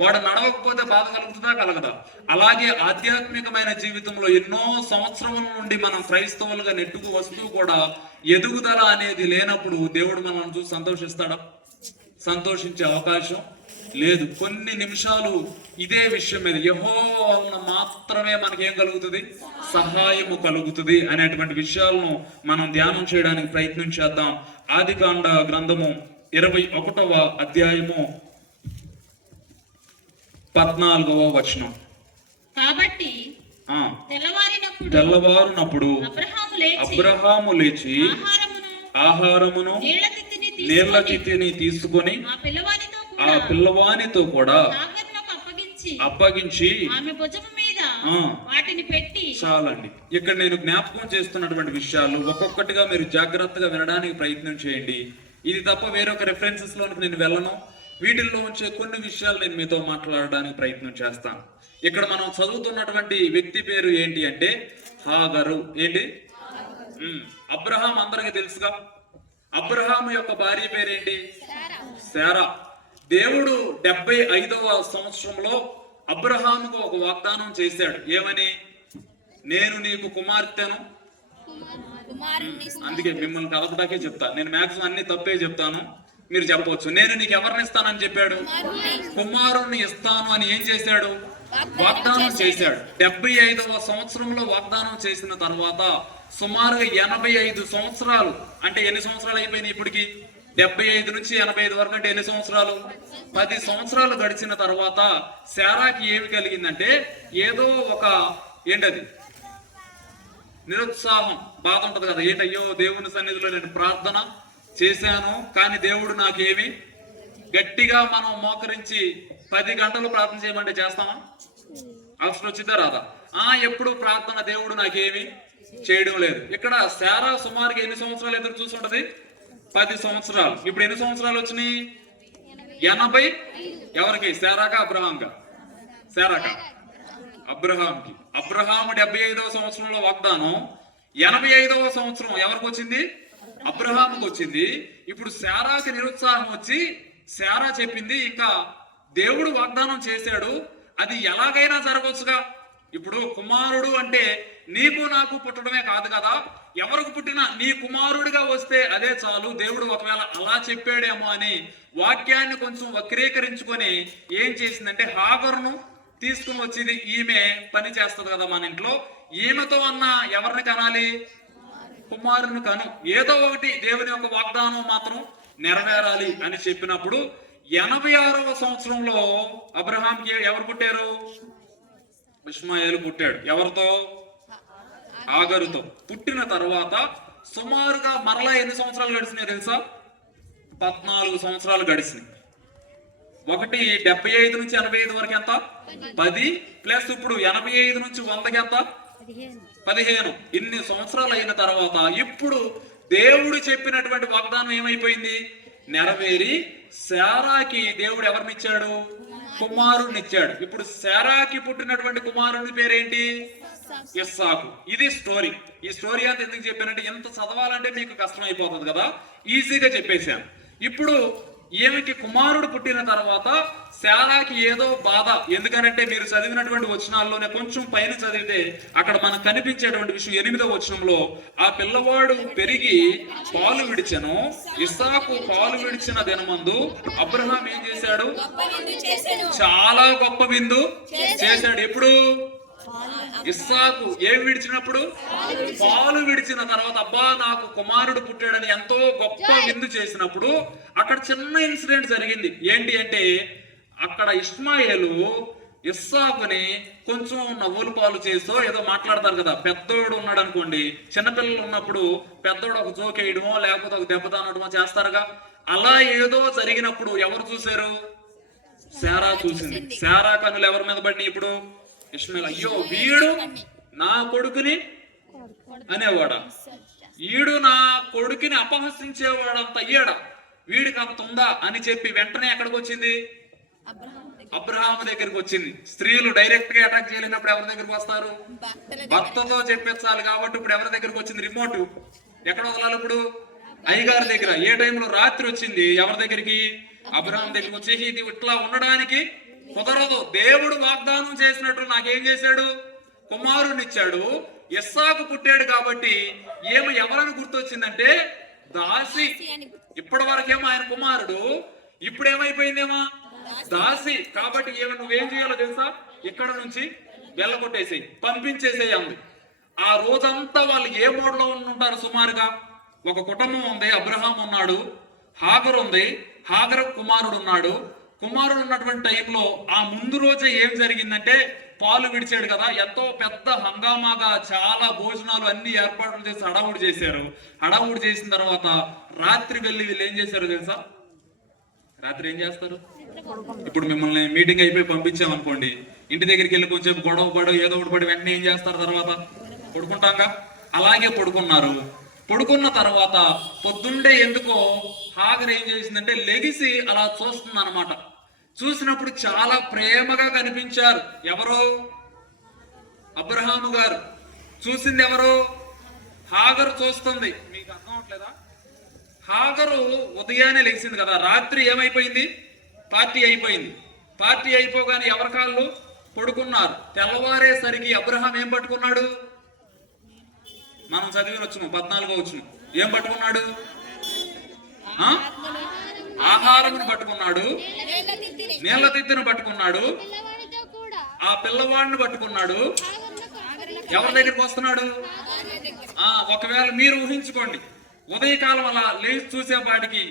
వాడు నడవకపోతే బాధ కలుగుతుందా? కలగదా? అలాగే ఆధ్యాత్మికమైన జీవితంలో ఎన్నో సంవత్సరముల నుండి మనం క్రైస్తవులుగా నెట్టుకు వస్తూ కూడా ఎదుగుదల అనేది లేనప్పుడు దేవుడు మనల్ని చూసి సంతోషిస్తాడా? సంతోషించే అవకాశం లేదు. కొన్ని నిమిషాలు ఇదే విషయం మీద యెహోవా వలన మాత్రమే మనకేం కలుగుతుంది? సహాయము కలుగుతుంది అనేటువంటి విషయాలను మనం ధ్యానం చేయడానికి ప్రయత్నం చేద్దాం. ఆదికాండ గ్రంథము 21వ అధ్యాయము 14వ వచనం. కాబట్టి తెల్లవారునప్పుడు అబ్రహాము లేచి ఆహారమును నీళ్ల తిత్తిని తీసుకొని ఆ పిల్లవానితో కూడా అప్పగించి వాటిని పెట్టి. చాలండి. ఇక్కడ నేను జ్ఞాపకం చేస్తున్నటువంటి విషయాలు ఒక్కొక్కటిగా మీరు జాగ్రత్తగా వినడానికి ప్రయత్నం చేయండి. ఇది తప్ప వేరొక రెఫరెన్సెస్ లోనికి నేను వెళ్ళను. వీటిల్లో ఉంచే కొన్ని విషయాలు నేను మీతో మాట్లాడడానికి ప్రయత్నం చేస్తాను. ఇక్కడ మనం చదువుతున్నటువంటి వ్యక్తి పేరు ఏంటి అంటే హాగరు. ఏంటి? అబ్రహాం అందరికీ తెలుసుగా. అబ్రహాం యొక్క భార్య పేరేంటి? శారా. దేవుడు 75వ సంవత్సరంలో అబ్రహాముకు ఒక వాగ్దానం చేశాడు. ఏమని? నేను నీకు కుమార్తెను. అందుకే మిమ్మల్ని కలపడాకే చెప్తా. నేను మాక్సిమం అన్ని తప్పే చెప్తాను, మీరు చెప్పవచ్చు. నేను నీకు ఎవరిని ఇస్తానని చెప్పాడు? కుమారుణ్ణి ఇస్తాను అని ఏం చేశాడు? వాగ్దానం చేశాడు. 75వ సంవత్సరంలో వాగ్దానం చేసిన తర్వాత సుమారుగా 85 సంవత్సరాలు, అంటే ఎన్ని సంవత్సరాలు అయిపోయినాయి ఇప్పటికి? 75 నుంచి 85 వరకు అంటే ఎన్ని సంవత్సరాలు? 10 సంవత్సరాలు గడిచిన తర్వాత శారాకి ఏమి కలిగిందంటే, ఏదో ఒక ఏంటది నిరుత్సాహం, బాధ ఉంటది కదా. ఏంటయ్యో దేవుని సన్నిధిలో నేను ప్రార్థన చేశాను కానీ దేవుడు నాకేమి. గట్టిగా మనం మోకరించి 10 గంటలు ప్రార్థన చేయమంటే చేస్తామా? అవసరం వచ్చిందా? రాదా? ఎప్పుడు ప్రార్థన దేవుడు నాకేమి చేయడం లేదు. ఇక్కడ శారా సుమారుగా ఎన్ని సంవత్సరాలు ఎదురు చూసుంటది? 10 సంవత్సరాలు. ఇప్పుడు ఎన్ని సంవత్సరాలు వచ్చినాయి? 80. ఎవరికి? శారాకా అబ్రహాంకా? శారాకా అబ్రహాంకి. అబ్రహాము 75వ సంవత్సరంలో వాగ్దానం, 85వ సంవత్సరం ఎవరికి వచ్చింది? అబ్రహాముకు వచ్చింది. ఇప్పుడు శారాకి నిరుత్సాహం వచ్చి శారా చెప్పింది, ఇంకా దేవుడు వాగ్దానం చేశాడు, అది ఎలాగైనా జరగవచ్చుగా. ఇప్పుడు కుమారుడు అంటే నీకు నాకు పుట్టడమే కాదు కదా, ఎవరికి పుట్టినా నీ కుమారుడిగా వస్తే అదే చాలు. దేవుడు ఒకవేళ అలా చెప్పాడేమో అని వాక్యాన్ని కొంచెం వక్రీకరించుకొని ఏం చేసిందంటే హాగరును తీసుకుని వచ్చేది ఈమె పని చేస్తుంది కదా మన ఇంట్లో. ఈమెతో అన్న ఎవరిని కనాలి? కుమారుని కను. ఏదో ఒకటి దేవుని యొక్క వాగ్దానం మాత్రం నెరవేరాలి అని చెప్పినప్పుడు 86వ సంవత్సరంలో అబ్రహాంకి ఎవరు పుట్టారు? ఇష్మాయేలు పుట్టాడు. ఎవరితో? ఆగరుతో. పుట్టిన తర్వాత సుమారుగా మరలా ఎన్ని సంవత్సరాలు గడిచినాయి తెలుసా? 14 సంవత్సరాలు గడిచినాయి. ఒకటి 75 నుంచి 85 వరకు ఎంత? 10 ప్లస్ ఇప్పుడు 85 నుంచి 100కి ఎంత? 15. ఇన్ని సంవత్సరాలు అయిన తర్వాత ఇప్పుడు దేవుడు చెప్పినటువంటి వాగ్దానం ఏమైపోయింది? నెరవేరి శారాకి దేవుడు ఎవరినిచ్చాడు? కుమారుడినిచ్చాడు. ఇప్పుడు శారాకి పుట్టినటువంటి కుమారుని పేరేంటి? ఇస్సాకు. ఇది స్టోరీ. ఈ స్టోరీ అంతా ఎందుకు చెప్పానంటే ఎంత చదవాలంటే మీకు కష్టం అయిపోతుంది కదా, ఈజీగా చెప్పేశాను. ఇప్పుడు ఈమెకి కుమారుడు పుట్టిన తర్వాత శారాకి ఏదో బాధ. ఎందుకనంటే మీరు చదివినటువంటి వచనాల్లోనే కొంచెం పైన చదివితే అక్కడ మనకు కనిపించేటువంటి విషయం 8వ వచనంలో, ఆ పిల్లవాడు పెరిగి పాలు విడిచెను. ఇస్సాకు పాలు విడిచిన దినమందు అబ్రహాం ఏం చేశాడు? చాలా గొప్ప విందు చేశాడు. ఎప్పుడు? ఇస్సాకు ఏం విడిచినప్పుడు? పాలు విడిచిన తర్వాత అబ్బా నాకు కుమారుడు పుట్టాడని ఎంతో గొప్ప విందు చేసినప్పుడు అక్కడ చిన్న ఇన్సిడెంట్ జరిగింది. ఏంటి అంటే అక్కడ ఇష్మాయేలు ఇస్సాకుని కొంచెం నవ్వులు పాలు చేసో ఏదో మాట్లాడతారు కదా. పెద్దోడు ఉన్నాడు అనుకోండి, చిన్నపిల్లలు ఉన్నప్పుడు పెద్దోడు ఒక జోక్ వేయడమో లేకపోతే ఒక దెబ్బ తానడమో చేస్తారుగా. అలా ఏదో జరిగినప్పుడు ఎవరు చూశారు? శారా చూసింది. శారా కన్నులు ఎవరి మీద పడినాయి ఇప్పుడు? ఇష్మాయేల్. అయ్యో వీడు నా కొడుకుని అనేవాడా? ఈడు నా కొడుకుని అపహసించేవాడంత అయ్యాడా? వీడికి అంత ఉందా అని చెప్పి వెంటనే ఎక్కడికి వచ్చింది? అబ్రహాం దగ్గరికి వచ్చింది. స్త్రీలు డైరెక్ట్ గా అటాక్ చేయలేనప్పుడు ఎవరి దగ్గరికి వస్తారు? భర్తతో చెప్పించాలి కాబట్టి ఇప్పుడు ఎవరి దగ్గరికి వచ్చింది? రిమోట్ ఎక్కడ వదలాలి ఇప్పుడు? అయ్యగారి దగ్గర. ఏ టైంలో? రాత్రి వచ్చింది. ఎవరి దగ్గరికి? అబ్రహాం దగ్గరికి వచ్చి ఇది ఇట్లా ఉండడానికి కుదరదు. దేవుడు వాగ్దానం చేసినట్టు నాకేం చేశాడు? కుమారుని ఇచ్చాడు. ఇస్సాకు పుట్టాడు కాబట్టి ఏమో ఎవరని గుర్తొచ్చిందంటే దాసి. ఇప్పటి వరకేమో ఆయన కుమారుడు, ఇప్పుడు ఏమైపోయిందేమో దాసి. కాబట్టి ఏమో నువ్వేం చేయాలో తెలుసా? ఇక్కడ నుంచి వెళ్ళగొట్టేసేయి, పంపించేసేయి అంది. ఆ రోజంతా వాళ్ళు ఏ మోడ్లో ఉంటారు? సుమారుగా ఒక కుటుంబం ఉంది. అబ్రహాం ఉన్నాడు, హాగర్ ఉంది, హాగర్ కుమారుడు ఉన్నాడు. కుమారుడు ఉన్నటువంటి టైంలో ఆ ముందు రోజే ఏం జరిగిందంటే పాలు విడిచాడు కదా, ఎంతో పెద్ద హంగామాగా చాలా భోజనాలు అన్ని ఏర్పాట్లు చేసి హడావుడి చేశారు. హడావుడి చేసిన తర్వాత రాత్రి వెళ్ళి వీళ్ళు ఏం చేశారు తెలుసా? రాత్రి ఏం చేస్తారు? ఇప్పుడు మిమ్మల్ని మీటింగ్ అయిపోయి పంపించామనుకోండి, ఇంటి దగ్గరికి వెళ్ళి కొంచెం గొడవ పడు ఏదో ఒకటి పడి వెంటనే ఏం చేస్తారు? తర్వాత పడుకుంటాంగా. అలాగే పడుకున్నారు. పడుకున్న తర్వాత పొద్దుండే ఎందుకో హాగర్ ఏం చేసిందంటే లెగిసి అలా చూస్తుంది అనమాట. చూసినప్పుడు చాలా ప్రేమగా కనిపించారు. ఎవరు? అబ్రహాము గారు. చూసింది ఎవరు? హాగరు చూస్తుంది. మీకు అర్థం అవట్లేదా? హాగరు ఉదయాన్నే లెగిసింది కదా, రాత్రి ఏమైపోయింది? పార్టీ అయిపోయింది. పార్టీ అయిపోగానే ఎవరి కాళ్ళు పడుకున్నారు. తెల్లవారేసరికి అబ్రహాం ఏం పట్టుకున్నాడు? మనం చదివిన వచ్చును 14వ వచనం. ఏం పట్టుకున్నాడు? ఆహారమును పట్టుకున్నాడు, నీళ్ల తిత్తిని పట్టుకున్నాడు, ఆ పిల్లవాడిని పట్టుకున్నాడు. ఎవరి దగ్గరికి వస్తున్నాడు? ఒకవేళ మీరు ఊహించుకోండి, ఉదయకాలం అలా లేచి చూసేపాటికి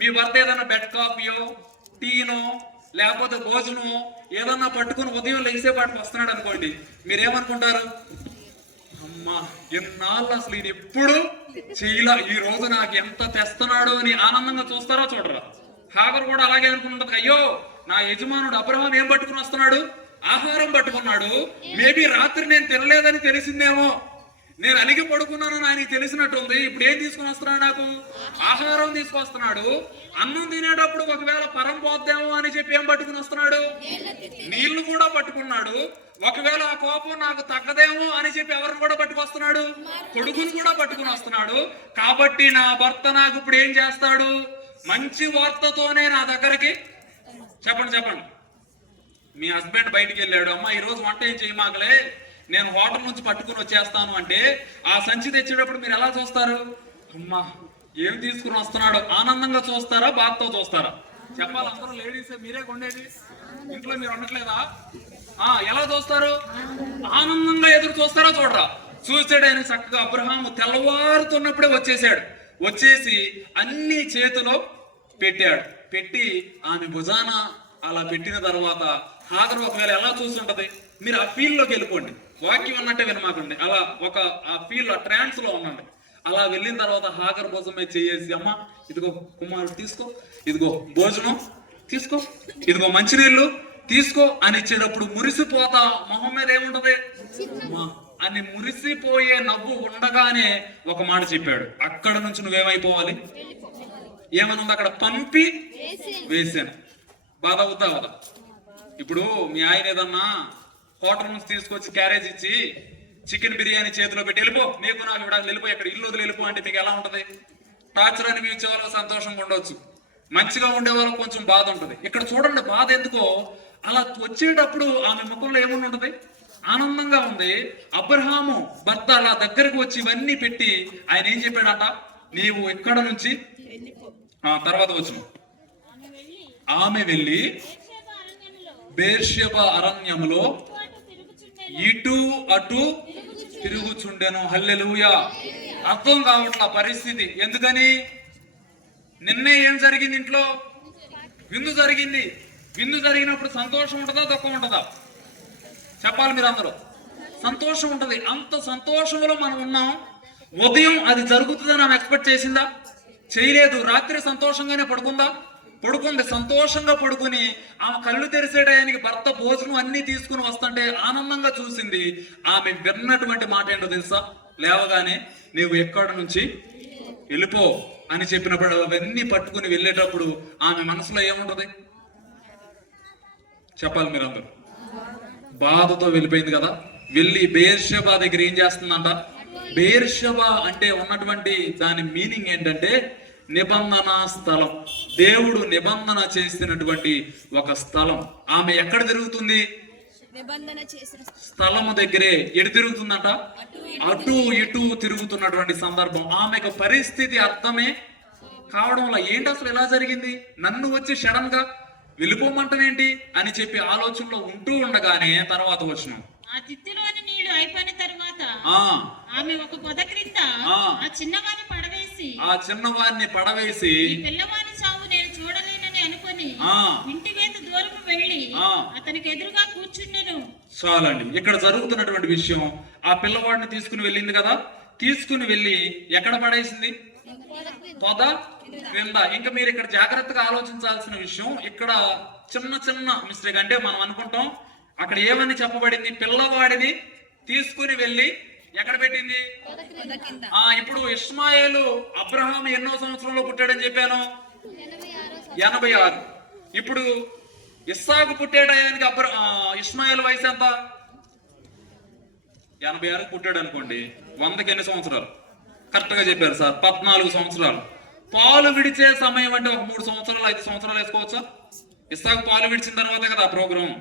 మీ భర్త ఏదైనా బెడ్ కాఫీయో టీనో లేకపోతే భోజనమో ఏదన్నా పట్టుకుని ఉదయం లేచేపాటికి వస్తున్నాడు అనుకోండి, మీరేమనుకుంటారు? అమ్మా ఎన్నాళ్ళు అసలు ఇది ఎప్పుడు చెయ్యలా, ఈ రోజు నాకు ఎంత తెస్తున్నాడో అని ఆనందంగా చూస్తారా చూడరా? హాగర్ కూడా అలాగే అనుకుంటుంది. అయ్యో నా యజమానుడు అబ్రహాం ఏం పట్టుకుని వస్తున్నాడు? ఆహారం పట్టుకున్నాడు. మేబీ రాత్రి నేను తినలేదని తెలిసిందేమో, నేను అలిగి పడుకున్నానని ఆయనకి తెలిసినట్టుంది. ఇప్పుడు ఏం తీసుకుని వస్తున్నాడు? నాకు ఆహారం తీసుకొస్తున్నాడు. అన్నం తినేటప్పుడు ఒకవేళ పరం పోద్దేమో అని చెప్పి ఏం పట్టుకుని వస్తున్నాడు? నీళ్లు కూడా పట్టుకున్నాడు. ఒకవేళ ఆ కోపం నాకు తగ్గదేమో అని చెప్పి ఎవరిని కూడా పట్టుకొస్తున్నాడు? కొడుకుని కూడా పట్టుకుని వస్తున్నాడు. కాబట్టి నా భర్త నాకు ఇప్పుడు ఏం చేస్తాడు? మంచి వార్తతోనే నా దగ్గరికి చెప్పండి. మీ హస్బెండ్ బయటికి వెళ్ళాడు, అమ్మ ఈ రోజు వంట ఏం చేయమాకలే, నేను హోటల్ నుంచి పట్టుకుని వచ్చేస్తాను అంటే ఆ సంచి తెచ్చేటప్పుడు మీరు ఎలా చూస్తారు? అమ్మా ఏం తీసుకుని వస్తున్నాడు ఆనందంగా చూస్తారా, బాధతో చూస్తారా? చెప్పాలి అందరూ లేడీస్, మీరే కొండేది ఇంట్లో మీరు ఉండట్లేదా? ఎలా చూస్తారు? ఆనందంగా ఎదురు చూస్తారో చూడరా? చూసాడు ఆయన చక్కగా. అబ్రహాము తెల్లవారుతున్నప్పుడే వచ్చేసాడు. వచ్చేసి అన్ని చేతిలో పెట్టాడు. పెట్టి ఆమె భుజాన అలా పెట్టిన తర్వాత హాగరు ఒకవేళ ఎలా చూస్తుంటది? మీరు ఆ ఫీల్ లోకి వెళ్ళిపోండి, వాక్యం అన్నట్టే వినమాకండి. అలా ఆ ఫీల్, ఆ ట్రాన్స్ లో ఉండండి. అలా వెళ్ళిన తర్వాత హాగరు భుజం మీద చేసి, అమ్మ ఇదిగో కుమారుడు తీసుకో, ఇదిగో భోజనం తీసుకో, ఇదిగో మంచినీళ్ళు తీసుకో అని ఇచ్చేటప్పుడు మురిసిపోతా మొహం మీద ఏముంటది అని మురిసిపోయే నవ్వు ఉండగానే ఒక మాట చెప్పాడు. అక్కడ నుంచి నువ్వేమైపోవాలి? ఏమనుంది అక్కడ? పంపి వేసాను. బాధ అవుతా కదా. ఇప్పుడు మీ ఆయన ఏదన్నా హోటల్ నుంచి తీసుకొచ్చి క్యారేజ్ ఇచ్చి చికెన్ బిర్యానీ చేతిలో పెట్టి వెళ్ళిపో, నీకు నాకు ఇవ్వడానికి వెళ్ళిపో, ఎక్కడ ఇల్లు వదిలి వెళ్ళిపో అంటే మీకు ఎలా ఉంటది? టార్చర్ అనిపించే వాళ్ళు సంతోషంగా ఉండొచ్చు, మంచిగా ఉండే వాళ్ళకి కొంచెం బాధ ఉంటుంది. ఇక్కడ చూడండి బాధ ఎందుకో. అలా వచ్చేటప్పుడు ఆమె ముఖంలో ఏమన్నా ఉంటది? ఆనందంగా ఉంది. అబ్రహాము భర్త అలా దగ్గరకు వచ్చి ఇవన్నీ పెట్టి ఆయన ఏం చెప్పాడట? నీవు ఇక్కడ నుంచి తర్వాత వచ్చిన ఆమె వెళ్ళి బేర్షెబ అరణ్యములో ఇటు అటు తిరుగుచుండెను. హల్లెలూయా. అర్థం కావట్ల పరిస్థితి. ఎందుకని? నిన్నే ఏం జరిగింది? ఇంట్లో విందు జరిగింది. విందు జరిగినప్పుడు సంతోషం ఉంటుందా, దుఃఖం ఉంటుందా? చెప్పాలి మీరు అందరూ. సంతోషం ఉంటది. అంత సంతోషంలో మనం ఉన్నాం. ఉదయం అది జరుగుతుందని ఆమె ఎక్స్పెక్ట్ చేసిందా? చేయలేదు. రాత్రి సంతోషంగానే పడుకుంది. సంతోషంగా పడుకుని ఆమె కళ్ళు తెరిసేటానికి భర్త భోజనం అన్ని తీసుకుని వస్తుంటే ఆనందంగా చూసింది. ఆమె విన్నటువంటి మాట ఏంటో తెలుసా? లేవగానే నీవు ఎక్కడి నుంచి వెళ్ళిపో అని చెప్పినప్పుడు అవన్నీ పట్టుకుని వెళ్ళేటప్పుడు ఆమె మనసులో ఏముంటది? చెప్పాలి మీరందరూ. బాధతో వెళ్ళిపోయింది కదా. వెళ్ళి బేర్షెబా దగ్గర ఏం చేస్తుందంట? బేర్షెబా అంటే ఉన్నటువంటి దాని మీనింగ్ ఏంటంటే నిబంధన స్థలం. దేవుడు నిబంధన చేసినటువంటి ఒక స్థలం. ఆమె ఎక్కడ తిరుగుతుంది? స్థలము దగ్గరే. ఎటు తిరుగుతుందంట? అటు ఇటు తిరుగుతున్నటువంటి సందర్భం. ఆమెకు పరిస్థితి అర్థమే కావడంలో ఏంటి అసలు ఎలా జరిగింది? నన్ను వచ్చి సడన్ గా వెళ్ళిపోమంటనేంటి అని చెప్పి ఆలోచనలో ఉంటూ ఉండగానే తర్వాత వచ్చినాం. ఆ తిత్తిలోని నీళ్లు అయిపోయిన తర్వాత ఆమె ఒక పొద క్రింద ఆ చిన్నవారిని పడవేసి పిల్లవాని చావు నేను చూడలేనని అనుకొని ఇంటి మీద దూరం వెళ్ళి అతనికి ఎదురుగా కూర్చుండెను. చాలండి. ఇక్కడ జరుగుతున్నటువంటి విషయం, ఆ పిల్లవాడిని తీసుకుని వెళ్ళింది కదా. తీసుకుని వెళ్ళి ఎక్కడ పడేసింది? పొద క్రింద. ఇంకా మీరు ఇక్కడ జాగ్రత్తగా ఆలోచించాల్సిన విషయం, ఇక్కడ చిన్న మిస్టేక్. అంటే మనం అనుకుంటాం అక్కడ ఏమని చెప్పబడింది? పిల్లవాడిని తీసుకుని వెళ్ళి ఎక్కడ పెట్టింది? ఇప్పుడు ఇష్మాయేలు అబ్రహాం ఎన్నో సంవత్సరంలో పుట్టాడని చెప్పాను? 86. ఇప్పుడు ఇస్సాకు పుట్టేటానికి ఇష్మాయేలు వయసు ఎంత? 86 పుట్టాడు అనుకోండి. 100కి ఎన్ని సంవత్సరాలు? కరెక్ట్ గా చెప్పారు సార్. 14 సంవత్సరాలు. పాలు విడిచే సమయం అంటే ఒక 3 సంవత్సరాలు 5 సంవత్సరాలు వేసుకోవచ్చా? ఇస్సాకు పాలు విడిచిన తర్వాతే కదా ఆ ప్రోగ్రామ్.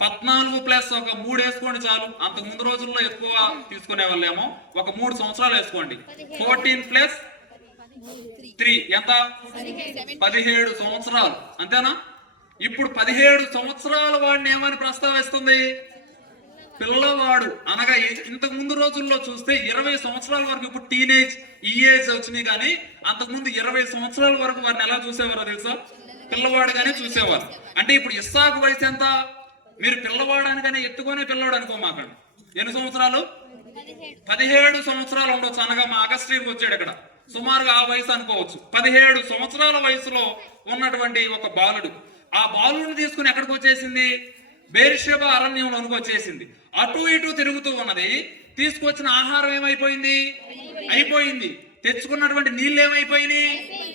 14 ప్లస్ ఒక 3 వేసుకోండి చాలు. అంతకు ముందు రోజుల్లో ఎక్కువ తీసుకునే వాళ్ళేమో. ఒక 3 సంవత్సరాలు వేసుకోండి. 14 ప్లస్ 3 ఎంత? 17 సంవత్సరాలు. అంతేనా? ఇప్పుడు 17 సంవత్సరాల వాడిని ఏమని ప్రస్తావిస్తుంది? పిల్లవాడు అనగా ఇంతకు ముందు రోజుల్లో చూస్తే 20 సంవత్సరాల వరకు, ఇప్పుడు టీనేజ్ ఈ ఏజ్ వచ్చినాయి, కానీ అంతకుముందు 20 సంవత్సరాల వరకు వారిని ఎలా చూసేవారో తెలుసా? పిల్లవాడుగానే చూసేవారు. అంటే ఇప్పుడు ఇస్సాకు వయసు ఎంత? మీరు పిల్లవాడు అనగానే ఎత్తుకునే పిల్లవాడు అనుకోమాకండి. ఎన్ని సంవత్సరాలు? 17 సంవత్సరాలు ఉండొచ్చు. అనగా మా అగస్టీన్ వచ్చాడు ఇక్కడ, సుమారుగా ఆ వయసు అనుకోవచ్చు. 17 సంవత్సరాల వయసులో ఉన్నటువంటి ఒక బాలుడు. ఆ బాలుడిని తీసుకుని ఎక్కడికి వచ్చేసింది? బేర్షెబ అరణ్యంలోనికి వచ్చేసింది. అటు ఇటు తిరుగుతూ ఉన్నది. తీసుకొచ్చిన ఆహారం ఏమైపోయింది? అయిపోయింది. తెచ్చుకున్నటువంటి నీళ్ళు ఏమైపోయినాయి?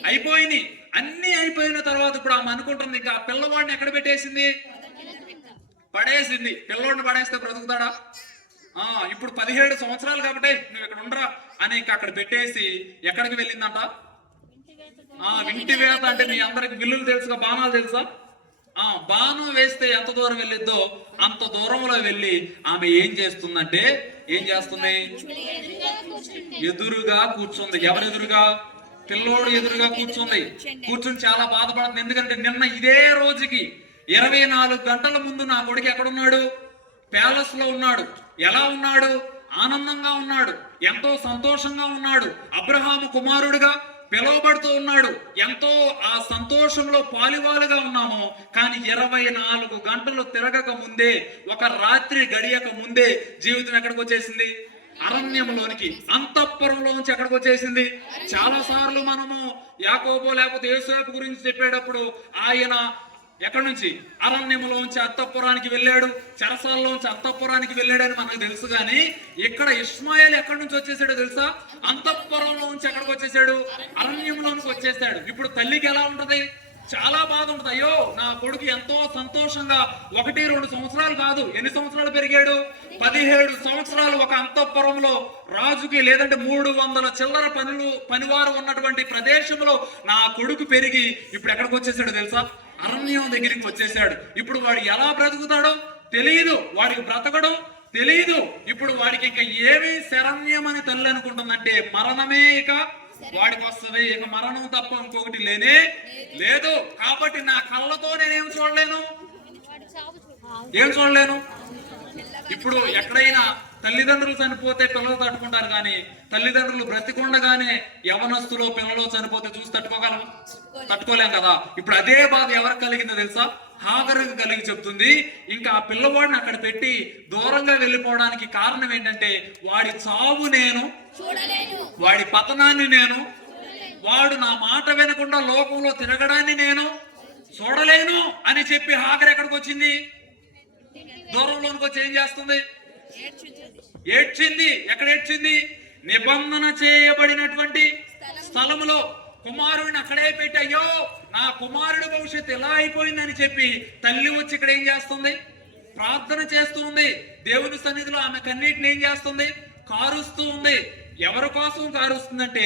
అయిపోయినాయి. అన్ని అయిపోయిన తర్వాత ఇప్పుడు ఆమె అనుకుంటుంది ఇంకా ఆ పిల్లవాడిని ఎక్కడ పెట్టేసింది? పడేసింది. పిల్లవాడిని పడేస్తే బ్రతుకుతాడా? ఇప్పుడు 17 సంవత్సరాలు కాబట్టి నువ్వు ఇక్కడ ఉండరా అని ఇంకా అక్కడ పెట్టేసి ఎక్కడికి వెళ్ళిందంట? వింటి వేత. అంటే మీ అందరికి విల్లులు తెలుసుగా, బాణాలు తెలుసా? బాణం వేస్తే ఎంత దూరం వెళ్ళిద్దో అంత దూరంలో వెళ్ళి ఆమె ఏం చేస్తుందంటే, ఏం చేస్తుంది? ఎదురుగా కూర్చుంది. ఎవరు ఎదురుగా? పిల్లోడు ఎదురుగా కూర్చుంది. కూర్చుని చాలా బాధపడుతుంది. ఎందుకంటే నిన్న ఇదే రోజుకి 24 గంటల ముందు నా కొడుకు ఎక్కడున్నాడు? ప్యాలెస్ లో ఉన్నాడు. ఎలా ఉన్నాడు? ఆనందంగా ఉన్నాడు, ఎంతో సంతోషంగా ఉన్నాడు. అబ్రహాము కుమారుడిగా పిలువబడుతూ ఉన్నాడు. ఎంతో ఆ సంతోషంలో పాలివాలుగా ఉన్నాము. కానీ 24 గంటలు తిరగక ముందే, ఒక రాత్రి గడియక ముందే జీవితం ఎక్కడికి వచ్చేసింది? అరణ్యంలోనికి, అంతఃపురంలోంచి ఎక్కడికి వచ్చేసింది? చాలా సార్లు మనము యాకోబు లేకపోతే యోసేపు గురించి చెప్పేటప్పుడు ఆయన ఎక్కడి నుంచి? అరణ్యంలోంచి అంతఃపురానికి వెళ్ళాడు, చెరసాలలోంచి అంతఃపురానికి వెళ్ళాడని మనకు తెలుసు. కానీ ఇక్కడ ఇష్మాయేల్ ఎక్కడి నుంచి వచ్చేసాడో తెలుసా? అంతఃపురంలోంచి ఎక్కడికి వచ్చేసాడు? అరణ్యంలోనికి వచ్చేసాడు. ఇప్పుడు తల్లికి ఎలా ఉంటది? చాలా బాధ ఉంటుంది. అయ్యో, నా కొడుకు ఎంతో సంతోషంగా 1-2 సంవత్సరాలు కాదు, ఎన్ని సంవత్సరాలు పెరిగాడు? 17 సంవత్సరాలు ఒక అంతఃపురంలో రాజుకి, లేదంటే 300 చిల్లర పనివారు ఉన్నటువంటి ప్రదేశంలో నా కొడుకు పెరిగి ఇప్పుడు ఎక్కడికి వచ్చేసాడు తెలుసా? అరణ్యం దగ్గరికి వచ్చేసాడు. ఇప్పుడు వాడు ఎలా బ్రతుకుతాడో తెలియదు, వాడికి బ్రతకడం తెలియదు. ఇప్పుడు వాడికి ఇంకా ఏమి శరణ్యం అని తల్లి అనుకుంటుందంటే మరణమే ఇక వాడికి వస్తుంది. ఇక మరణం తప్ప ఇంకొకటి లేనే లేదు. కాబట్టి నా కళ్ళతో నేనేం చూడలేను, ఏం చూడలేను. ఇప్పుడు ఎక్కడైనా తల్లిదండ్రులు చనిపోతే పిల్లలు తట్టుకుంటారు, కానీ తల్లిదండ్రులు బ్రతికుండగానే యవనస్తులో పిల్లలు చనిపోతే చూసి తట్టుకోలేం కదా. ఇప్పుడు అదే బాధ ఎవరికి కలిగిందో తెలుసా? హాగరుకు కలిగి చెప్తుంది. ఇంకా ఆ పిల్లవాడిని అక్కడ పెట్టి దూరంగా వెళ్ళిపోవడానికి కారణం ఏంటంటే వాడి చావు నేను వాడి పతనాన్ని నేను, వాడు నా మాట వినకుండా లోకంలో తిరగడాన్ని నేను చూడలేను అని చెప్పి హాగర్ ఎక్కడికి వచ్చింది? దూరంలోనికి వచ్చి ఏం చేస్తుంది? ఏడ్చింది. ఎక్కడ ఏడ్చింది? నిబంధన చేయబడినటువంటి స్థలములో కుమారుడిని అక్కడే పెట్టి, అయ్యో నా కుమారుడు భవిష్యత్తు ఎలా అయిపోయిందని చెప్పి తల్లి వచ్చి ఇక్కడ ఏం చేస్తుంది? ప్రార్థన చేస్తూ ఉంది. దేవుని సన్నిధిలో ఆమె కన్నీటిని ఏం చేస్తుంది? కారుస్తూ ఉంది. ఎవరి కోసం కారుస్తుందంటే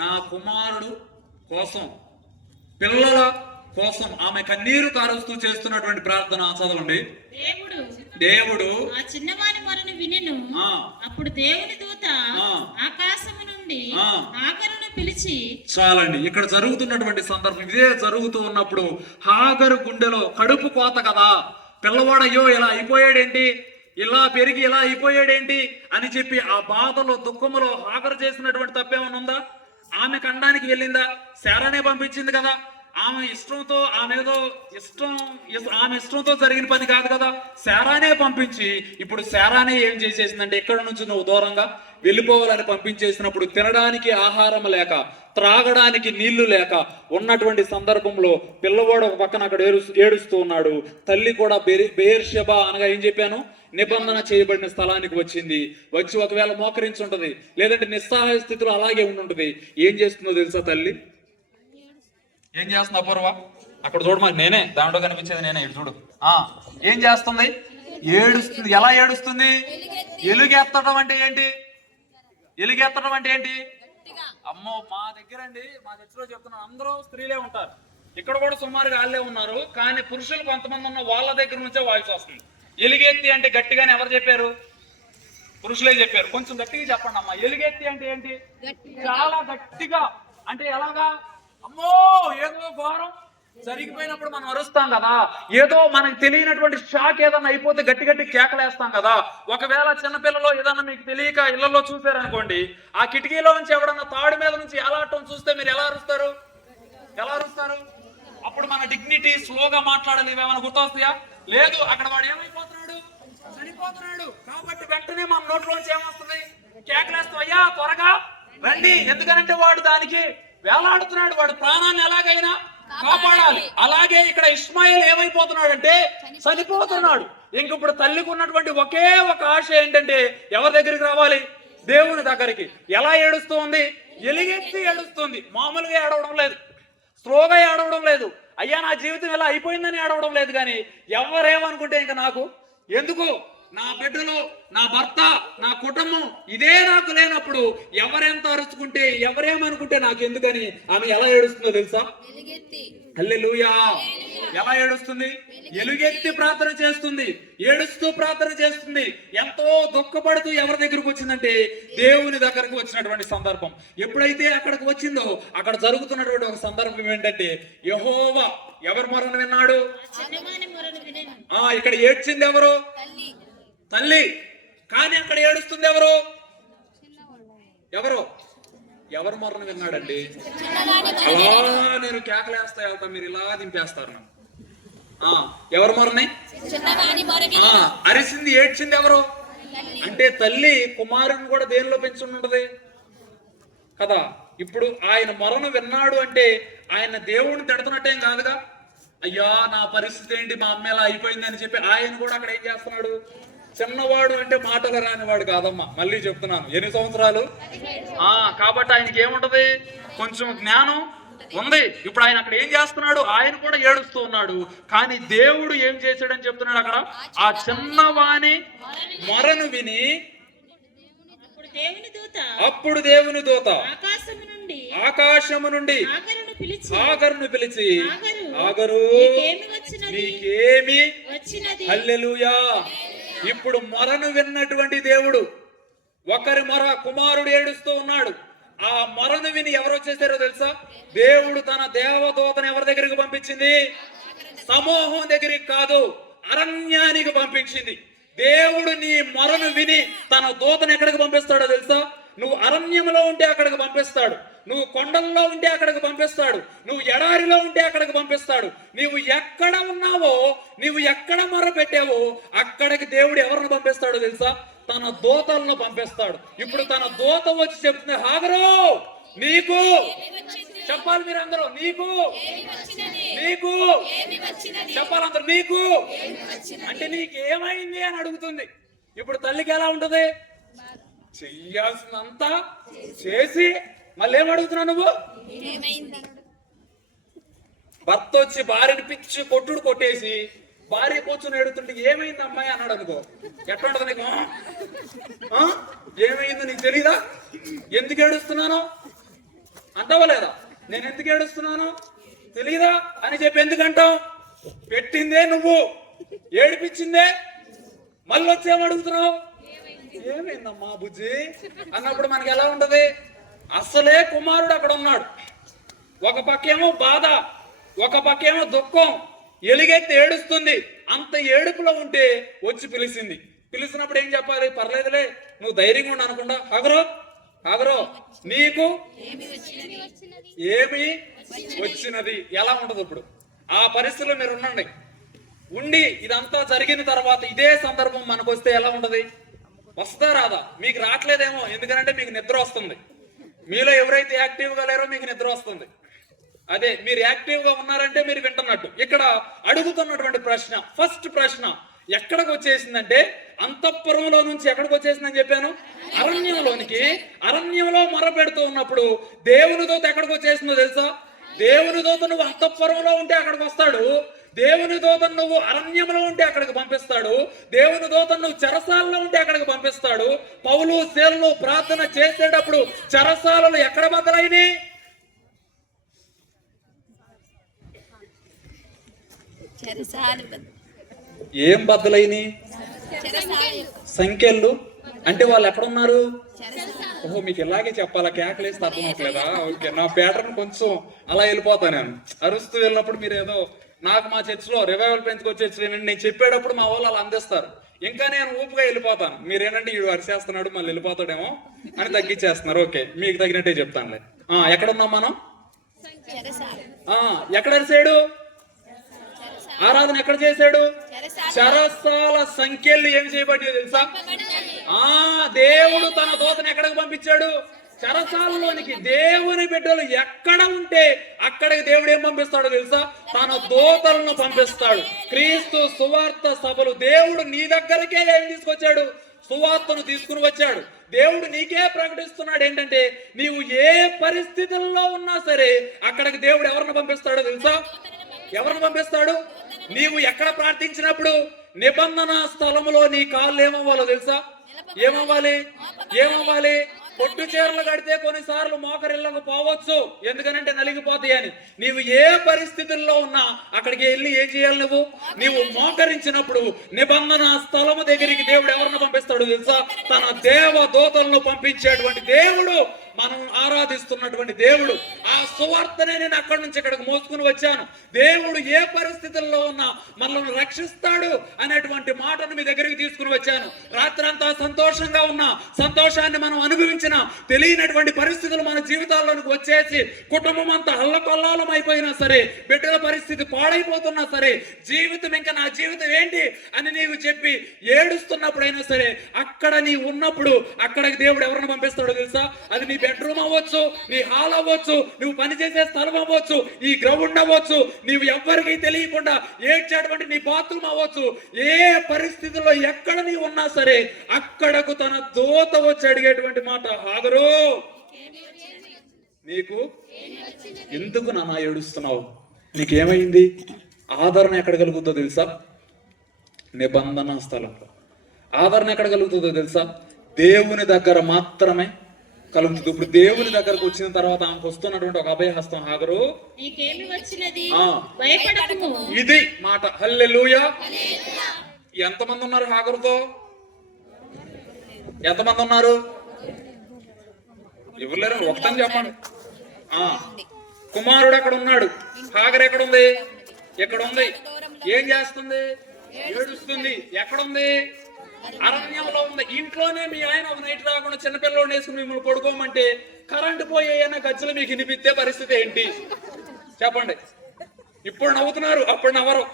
నా కుమారుడు కోసం, పిల్లల కోసం ఆమె కన్నీరు కారుస్తూ చేస్తున్నటువంటి ప్రార్థన. చదవండి. దేవుడు ఆ చిన్నవాని మొరను వినెను. అప్పుడు దేవుని దూత ఆకాశము నుండి హాగరును పిలిచి, చాలండి. ఇక్కడ జరుగుతున్నటువంటి సందర్భం ఇదే. జరుగుతూ ఉన్నప్పుడు హాగరు గుండెలో కడుపు కోత కదా. పిల్లవాడు అయ్యో ఇలా అయిపోయాడేంటి, ఇలా పెరిగి ఇలా అయిపోయాడేంటి అని చెప్పి ఆ బాధలో దుఃఖములో హాగరు చేసినటువంటి తప్పేమన్నా ఉందా? ఆమె కండానికి వెళ్ళిందా? శారానే పంపించింది కదా. ఆమె ఇష్టంతో, ఆమె ఇష్టంతో జరిగిన పని కాదు కదా. శారానే పంపించి, ఇప్పుడు శారానే ఏం చేసేసిందంటే ఇక్కడ నుంచి నువ్వు దూరంగా వెళ్ళిపోవాలని పంపించేసినప్పుడు తినడానికి ఆహారం లేక, త్రాగడానికి నీళ్లు లేక ఉన్నటువంటి సందర్భంలో పిల్లవాడు ఒక పక్కన అక్కడ ఏడుస్తూ ఉన్నాడు. తల్లి కూడా బెయేర్షెబా అనగా ఏం చెప్పాను? నిబంధన చేయబడిన స్థలానికి వచ్చింది. వచ్చి ఒకవేళ మోకరించి ఉంటది, లేదంటే నిస్సహాయ స్థితిలో అలాగే ఉండుంటది. ఏం చేస్తుందో తెలుసా తల్లి? ఏం చేస్తుంది అపూర్వ? అక్కడ చూడమా, నేనే దాంట్లో కనిపించేది నేనే. ఇటు చూడు. ఏం చేస్తుంది? ఏడుస్తుంది. ఎలా ఏడుస్తుంది? ఎలుగెత్తడం అంటే ఏంటి? ఎలుగెత్తడం అంటే ఏంటి? అమ్మో, మా దగ్గర చెప్తున్నాను, అందరూ స్త్రీలే ఉంటారు. ఇక్కడ కూడా సుమారుగా వాళ్ళే ఉన్నారు. కానీ పురుషులు కొంతమంది ఉన్న వాళ్ళ దగ్గర నుంచే వాయిస్ వస్తుంది. ఎలుగెత్తి అంటే గట్టిగానే ఎవరు చెప్పారు? పురుషులే చెప్పారు. కొంచెం గట్టిగా చెప్పండి అమ్మా. ఎలుగెత్తి అంటే ఏంటి? చాలా గట్టిగా. అంటే ఎలాగా? అమ్మో, ఏదో ఘోరం జరిగిపోయినప్పుడు మనం అరుస్తాం కదా. ఏదో మనకు తెలియనటువంటి షాక్ ఏదన్నా అయిపోతే గట్టి గట్టి కేకలేస్తాం కదా. ఒకవేళ చిన్నపిల్లలో ఏదన్నా మీకు తెలియక ఇళ్లలో చూసారనుకోండి, ఆ కిటికీలో నుంచి ఎవడన్నా తాడు మీద నుంచి ఎలాటం చూస్తే మీరు ఎలా అరుస్తారు? అప్పుడు మన డిగ్నిటీ, స్లోగా మాట్లాడాలి, ఇవేమైనా గుర్తొస్తాయా? లేదు. అక్కడ వాడు ఏమైపోతున్నాడు? చనిపోతున్నాడు. కాబట్టి వెంటనే మన నోట్లోంచి ఏమొస్తుంది? కేకలేస్తాం, అయ్యా త్వరగా రండి. ఎందుకనంటే వాడు దానికి వేలాడుతున్నాడు. వాడు ప్రాణాన్ని ఎలాగైనా కాపాడాలి. అలాగే ఇక్కడ ఇష్మాయేల్ ఏమైపోతున్నాడంటే చనిపోతున్నాడు. ఇంక ఇప్పుడు తల్లికి ఉన్నటువంటి ఒకే ఒక ఆశ ఏంటంటే ఎవరి దగ్గరికి రావాలి? దేవుని దగ్గరికి. ఎలా ఏడుస్తూ ఉంది? ఎలుగెత్తి ఏడుస్తుంది. మామూలుగా ఏడవడం లేదు, స్లోగా ఏడవడం లేదు, అయ్యా నా జీవితం ఎలా అయిపోయిందని ఏడవడం లేదు. కానీ ఎవరేమనుకుంటే ఇంకా నాకు ఎందుకు? నా బిడ్డలు, నా భర్త, నా కుటుంబం ఇదే నాకు లేనప్పుడు ఎవరెంత అరుచుకుంటే, ఎవరేమనుకుంటే నాకు ఎందుకని ఆమె ఎలా ఏడుస్తుందో తెలుసా? హల్లెలూయా. ఎలా ఏడుస్తుంది? ఎలుగెత్తి ప్రార్థన చేస్తుంది, ఏడుస్తూ ప్రార్థన చేస్తుంది. ఎంతో దుఃఖపడుతూ ఎవరి దగ్గరకు వచ్చిందంటే దేవుని దగ్గరకు వచ్చినటువంటి సందర్భం. ఎప్పుడైతే అక్కడికి వచ్చిందో అక్కడ జరుగుతున్నటువంటి ఒక సందర్భం ఏంటంటే యెహోవా ఎవరి మొరను విన్నాడు? ఇక్కడ ఏడ్చింది ఎవరు? తల్లి. కానీ అక్కడ ఏడుస్తుంది ఎవరు? ఎవరు ఎవరు మరణ విన్నాడండి? అలా నేను కేకలేస్తా వెళ్తా, మీరు ఇలా దింపేస్తారు నన్ను. ఎవరు మరణి? అరిసింది ఏడ్చింది ఎవరు? అంటే తల్లి కుమారుని కూడా దేనిలో పెంచుండదు కదా. ఇప్పుడు ఆయన మరణం విన్నాడు అంటే ఆయన దేవుడిని తిడుతున్నట్టేం కాదుగా. అయ్యా నా పరిస్థితి ఏంటి, మా అమ్మ ఎలా అయిపోయింది అని చెప్పి ఆయన కూడా అక్కడ ఏం చేస్తున్నాడు? చిన్నవాడు అంటే మాటలు రానివాడు కాదమ్మా, మళ్ళీ చెప్తున్నాను. ఎన్ని సంవత్సరాలు? కాబట్టి ఆయనకి ఏముంటది? కొంచెం జ్ఞానం ఉంది. ఇప్పుడు ఆయన అక్కడ ఏం చేస్తున్నాడు? ఆయన కూడా ఏడుస్తూ ఉన్నాడు. కానీ దేవుడు ఏం చేశాడని చెప్తున్నాడు అక్కడ. ఆ చిన్నవాని మొరను విని అప్పుడు దేవుని దూత ఆకాశము నుండి ఆగరును పిలిచి, ఆగరు నీకేమి? హల్లెలూయా. ఇప్పుడు మొరను విన్నటువంటి దేవుడు, ఒకరి మొర కుమారుడు ఏడుస్తూ ఉన్నాడు. ఆ మొరను విని ఎవరు వచ్చేసారో తెలుసా? దేవుడు తన దేవదూతను ఎవరి దగ్గరికి పంపించింది? సమూహం దగ్గరికి కాదు, అరణ్యానికి పంపించింది. దేవుడు నీ మొరను విని తన దూతను ఎక్కడికి పంపిస్తాడో తెలుసా? నువ్వు అరణ్యంలో ఉంటే అక్కడికి పంపిస్తాడు, నువ్వు కొండల్లో ఉంటే అక్కడికి పంపిస్తాడు, నువ్వు ఎడారిలో ఉంటే అక్కడికి పంపిస్తాడు. నీవు ఎక్కడ ఉన్నావో, నీవు ఎక్కడ మొర పెట్టావో అక్కడికి దేవుడు ఎవరిని పంపిస్తాడో తెలుసా? తన దూతలను పంపిస్తాడు. ఇప్పుడు తన దూత వచ్చి చెప్తుంది, హాగరు నీకు చెప్పాలి. మీరు అందరూ నీకు నీకు చెప్పాలందరూ నీకు అంటే నీకేమైంది అని అడుగుతుంది. ఇప్పుడు తల్లికి ఎలా ఉంటది? చెయ్యాల్సినంతా చేసి మళ్ళీ ఏమడుగుతున్నావు నువ్వు? భర్త వచ్చి భార్యని పిచ్చి కొట్టుడు కొట్టేసి భార్య కూర్చొని ఏడుతుంటే ఏమైంది అమ్మాయి అన్నాడు అనుకో, ఎట్లా ఉంటది నీకు? ఏమైంది నీకు తెలీదా? ఎందుకు ఏడుస్తున్నాను అంటావా లేదా? నేను ఎందుకు ఏడుస్తున్నాను తెలీదా అని చెప్పి ఎందుకంటావు? పెట్టిందే నువ్వు, ఏడిపించిందే, మళ్ళీ వచ్చేమడుగుతున్నావు ఏమైందమ్మా బుజ్జి అన్నప్పుడు మనకి ఎలా ఉంటది? అసలే కుమారుడు అక్కడ ఉన్నాడు, ఒక పక్కేమో బాధ, ఒక పక్కేమో దుఃఖం, ఎలుగెత్తి ఏడుస్తుంది. అంత ఏడుపులో ఉంటే వచ్చి పిలిచింది. పిలిచినప్పుడు ఏం చెప్పాలి? పర్లేదులే నువ్వు ధైర్యంగా ఉండి అనకుండా, ఆగరో ఆగరో నీకు ఏమి వచ్చినది. ఎలా ఉంటది ఇప్పుడు ఆ పరిస్థితిలో మీరు ఉండి ఇదంతా జరిగిన తర్వాత ఇదే సందర్భం మనకు వస్తే ఎలా ఉంటది? వస్తా రాదా? మీకు రావట్లేదేమో, ఎందుకంటే మీకు నిద్ర వస్తుంది. మీలో ఎవరైతే యాక్టివ్గా లేరో మీకు నిద్ర వస్తుంది. అదే మీరు యాక్టివ్గా ఉన్నారంటే మీరు వింటున్నట్టు. ఇక్కడ అడుగుతున్నటువంటి ప్రశ్న, ఫస్ట్ ప్రశ్న ఎక్కడికి వచ్చేసిందంటే అంతఃపురంలో నుంచి ఎక్కడికి వచ్చేసిందని చెప్పాను? అరణ్యంలోనికి. అరణ్యంలో మొర పెడుతూ ఉన్నప్పుడు దేవుని దూత ఎక్కడికి వచ్చేసిందో తెలుసా? దేవుని దూత నువ్వు అంతఃపురంలో ఉంటే అక్కడికి వస్తాడు, దేవుని దూతను నువ్వు అరణ్యంలో ఉంటే అక్కడికి పంపిస్తాడు, దేవుని దూతను నువ్వు చెరసాలలో ఉంటే అక్కడికి పంపిస్తాడు. పౌలు శీలలు ప్రార్థన చేసేటప్పుడు చెరసాలలు ఎక్కడ బద్దలైనాయి? ఏం బద్దలైనాయి? సంఖ్యలు. అంటే వాళ్ళు ఎక్కడున్నారు? ఓహో మీకు ఇలాగే చెప్పాలా? కేకలేసి అర్థం అవట్లేదా? ఓకే, నా ప్యాటర్న్ కొంచెం అలా వెళ్ళిపోతా. నేను అరుస్తూ వెళ్ళినప్పుడు మీరు ఏదో, నాకు మా చర్చిలో రివైవల్ పెంచుకొచ్చి నేను చెప్పేటప్పుడు మా వాళ్ళు అలా అందిస్తారు, ఇంకా నేను ఊపుగా వెళ్ళిపోతాను. మీరేంటంటే వీడు అరిచేస్తున్నాడు మళ్ళీ వెళ్ళిపోతాడేమో అని తగ్గించేస్తున్నారు. ఓకే, మీకు తగినట్టే చెప్తానులే. ఎక్కడున్నాం మనం? ఎక్కడ అరిసాడు? ఆరాధన ఎక్కడ చేశాడు? చెరసాల సంఖ్యలు ఏమి చేయబట్టి తెలుసా? దేవుడు తన దూతను ఎక్కడికి పంపించాడు? చెరసాలలోనికి. దేవుని బిడ్డలు ఎక్కడ ఉంటే అక్కడికి దేవుడు ఏం పంపిస్తాడో తెలుసా? తన దూతలను పంపిస్తాడు. క్రీస్తు సువార్త సభలు దేవుడు నీ దగ్గరికే ఏం తీసుకొచ్చాడు? సువార్తను తీసుకుని వచ్చాడు. దేవుడు నీకే ప్రకటిస్తున్నాడు ఏంటంటే నీవు ఏ పరిస్థితుల్లో ఉన్నా సరే అక్కడికి దేవుడు ఎవరిని పంపిస్తాడో తెలుసా? ఎవరిని పంపిస్తాడు? నీవు ఎక్కడ ప్రార్థించినప్పుడు నిబంధన స్థలములో నీ కాళ్ళు ఏమవ్వాలో తెలుసా? ఏమవ్వాలి? పొట్టు చీరలు కడితే కొన్నిసార్లు మోకరిళ్ళకు పోవచ్చు, ఎందుకనంటే నలిగిపోతాయి అని. నీవు ఏ పరిస్థితుల్లో ఉన్నా అక్కడికి వెళ్ళి ఏం చేయాలి? నీవు మోకరించినప్పుడు నిబంధన స్థలము దగ్గరికి దేవుడు ఎవరిని పంపిస్తాడు తెలుసా? తన దేవ దూతలను పంపించేటువంటి దేవుడు మనం ఆరాధిస్తున్నటువంటి దేవుడు. ఆ సువార్తనే నేను అక్కడి నుంచి ఇక్కడికి మోసుకుని వచ్చాను. దేవుడు ఏ పరిస్థితుల్లో ఉన్నా మనల్ని రక్షిస్తాడు అనేటువంటి మాటను మీ దగ్గరికి తీసుకుని వచ్చాను. రాత్రంతా సంతోషంగా ఉన్నా, సంతోషాన్ని మనం అనుభవించిన, తెలియనటువంటి పరిస్థితులు మన జీవితాల్లోనికి వచ్చేసి కుటుంబం అంతా అల్లకొల్లాలం అయిపోయినా సరే, బిడ్డల పరిస్థితి పాడైపోతున్నా సరే, జీవితం ఇంకా నా జీవితం ఏంటి అని నీవు చెప్పి ఏడుస్తున్నప్పుడైనా సరే, అక్కడ నీ ఉన్నప్పుడు అక్కడికి దేవుడు ఎవరిని పంపిస్తాడో తెలుసా? అది నీ బెడ్రూమ్ అవ్వచ్చు, నీ హాల్ అవ్వచ్చు, నువ్వు పనిచేసే స్థలం అవ్వచ్చు, ఈ గ్రౌండ్ అవ్వచ్చు, నీవు ఎవ్వరికీ తెలియకుండా ఏడ్చేటువంటి నీ బాత్రూమ్ అవ్వచ్చు. ఏ పరిస్థితుల్లో ఎక్కడ నీ ఉన్నా సరే అక్కడకు తన దూత వచ్చి అడిగేటువంటి మాట, హాగరు నీకు ఎందుకు నాన్న ఏడుస్తున్నావు? నీకేమైంది? ఆదరణ ఎక్కడ కలుగుతుందో తెలుసా? నిబంధన స్థలంలో. ఆదరణ ఎక్కడ కలుగుతుందో తెలుసా? దేవుని దగ్గర మాత్రమే కలుగుతుంది. ఇప్పుడు దేవుని దగ్గరకు వచ్చిన తర్వాత ఆమెకు వస్తున్నటువంటి ఒక అభయహస్తం, హాగరు నీకేమి వచ్చినది, భయపడకుము. ఇది మాట. హల్లెలూయా. ఎంతమంది ఉన్నారు హాగరుతో? ఎంతమంది ఉన్నారు? ఎవరు లేరు, ఒకటని చెప్పండి. కుమారుడు అక్కడ ఉన్నాడు, హాగరు ఎక్కడ ఉంది? ఎక్కడ ఉంది? ఏం చేస్తుంది? ఏడుస్తుంది. ఎక్కడుంది? అరణ్యంలో ఉంది. ఇంట్లోనే మీ ఆయన ఒక నైట్ రాకుండా చిన్నపిల్లలు వేసుకుని మిమ్మల్ని పడుకోమంటే కరెంటు పోయేయన్న గజ్జలు మీకు వినిపిస్తే పరిస్థితి ఏంటి చెప్పండి? ఇప్పుడు నవ్వుతున్నారు, అప్పుడు నవ్వరు.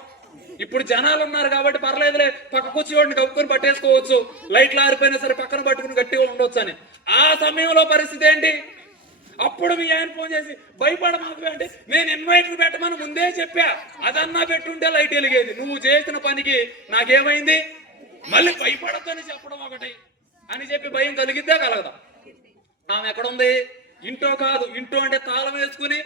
ఇప్పుడు జనాలు ఉన్నారు కాబట్టి పర్లేదులే, పక్క కూర్చోండి, కప్పుకొని పట్టేసుకోవచ్చు, లైట్లు ఆరిపోయినా సరే పక్కన పట్టుకుని గట్టిగా ఉండొచ్చు అని. ఆ సమయంలో పరిస్థితి ఏంటి? అప్పుడు మీ ఆయన ఫోన్ చేసి భయపడమాకు అంటే, నేను ఇన్వైటర్ పెట్టమని ముందే చెప్పా, అదన్నా పెట్టుంటే లైట్ వెలిగేది. నువ్వు చేసిన పనికి నాకేమైంది? మళ్ళీ భయపడద్దని చెప్పడం ఒకటి అని చెప్పి భయం కలిగిద్దా కలగదా? ఆమె ఎక్కడుంది? ఇంట్లో కాదు. ఇంట్లో అంటే తాళం వేసుకుని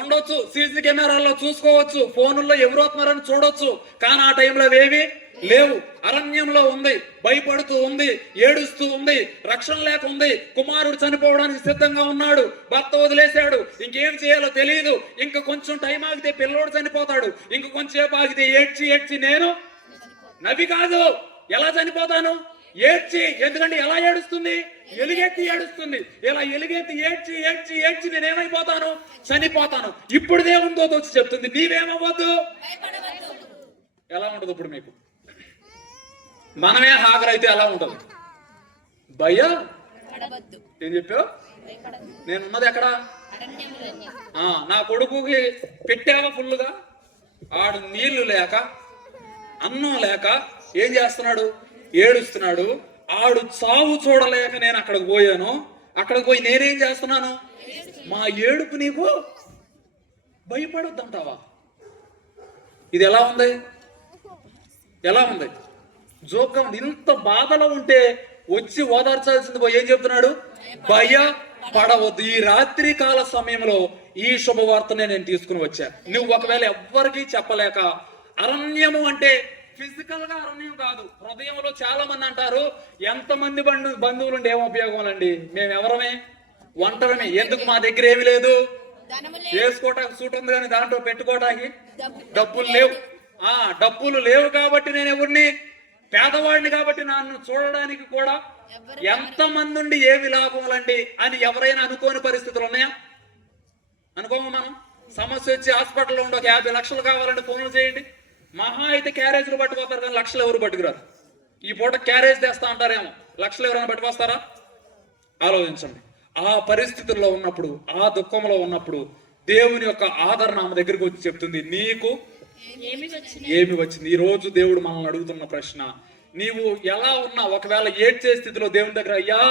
ఉండొచ్చు, సీసీ కెమెరాల్లో చూసుకోవచ్చు, ఫోనుల్లో ఎవరు వస్తున్నారని చూడొచ్చు. కానీ ఆ టైంలో అవేవి లేవు. అరణ్యంలో ఉంది, భయపడుతూ ఉంది, ఏడుస్తూ ఉంది, రక్షణ లేక ఉంది. కుమారుడు చనిపోవడానికి సిద్ధంగా ఉన్నాడు, భర్త వదిలేశాడు, ఇంకేం చేయాలో తెలియదు. ఇంకా కొంచెం టైం ఆగితే పిల్లోడు చనిపోతాడు, ఇంక కొంచెంసేపు ఆగితే ఏడ్చి ఏడ్చి నేను నవ్వి కాదు ఎలా చనిపోతాను? ఏడ్చి. ఎందుకంటే ఎలా ఏడుస్తుంది? ఎలుగెత్తి ఏడుస్తుంది. ఇలా ఎలుగెత్తి ఏడ్చి ఏడ్చి ఏడ్చి నేనేమైపోతాను? చనిపోతాను. ఇప్పుడు దేవునితో వచ్చి చెప్తుంది, నీవేమవ్వద్దు. ఎలా ఉండదు ఇప్పుడు మీకు? మనమే హాగరైతే ఎలా ఉంటుంది? భయ ఏం చెప్పావు? నేనున్నది ఎక్కడ? నా కొడుకుకి పెట్టావా ఫుల్లుగా? ఆడు నీళ్లు లేక, అన్నం లేక ఏం చేస్తున్నాడు? ఏడుస్తున్నాడు. ఆడు చావు చూడలేక నేను అక్కడికి పోయాను. అక్కడికి పోయి నేనేం చేస్తున్నాను? మా ఏడుపు నీకు భయపడొద్దంటావా? ఇది ఎలా ఉంది? ఎలా ఉంది? జోక్గా ఉంది. ఇంత బాధలో ఉంటే వచ్చి ఓదార్చాల్సింది పోయి ఏం చెప్తున్నాడు? భయపడవద్దు. ఈ రాత్రి కాల సమయంలో ఈ శుభవార్తనే నేను తీసుకుని వచ్చా. నువ్వు ఒకవేళ ఎవ్వరికీ చెప్పలేక, అరణ్యము అంటే ఫిజికల్ గా అరణ్యం కాదు, హృదయంలో చాలా మంది అంటారు, ఎంతమంది బంధువులు ఉంటే ఏం ఉపయోగం అండి, మేము ఎవరమే? ఒంటరమే. ఎందుకు? మా దగ్గర ఏమి లేదు, వేసుకోవటానికి సూట్ ఉంది కానీ దాంట్లో పెట్టుకోవటానికి డబ్బులు లేవు. డబ్బులు లేవు కాబట్టి నేను ఎవరిని? పేదవాడిని కాబట్టి నన్ను చూడడానికి కూడా ఎంతమంది ఉండి ఏమి లాభాలండి అని ఎవరైనా అనుకోని పరిస్థితులు ఉన్నాయా? అనుకోమా మనం? సమస్య వచ్చి హాస్పిటల్లో ఉండి ఒక 50 లక్షలు కావాలంటే ఫోన్లు చేయండి. మహా అయితే క్యారేజ్లు పట్టుకోతారు కానీ లక్షలు ఎవరు పట్టుకురారు. ఈ పూట క్యారేజ్ తెస్తా అంటారేమో, లక్షలు ఎవరైనా పట్టుకొస్తారా? ఆలోచించండి. ఆ పరిస్థితుల్లో ఉన్నప్పుడు, ఆ దుఃఖంలో ఉన్నప్పుడు దేవుని యొక్క ఆదరణ ఆమె దగ్గరికి వచ్చి చెప్తుంది, నీకు ఏమి వచ్చింది? ఈ రోజు దేవుడు మనల్ని అడుగుతున్న ప్రశ్న, నీవు ఎలా ఉన్నా, ఒకవేళ ఏడ్చే స్థితిలో దేవుని దగ్గర, అయ్యా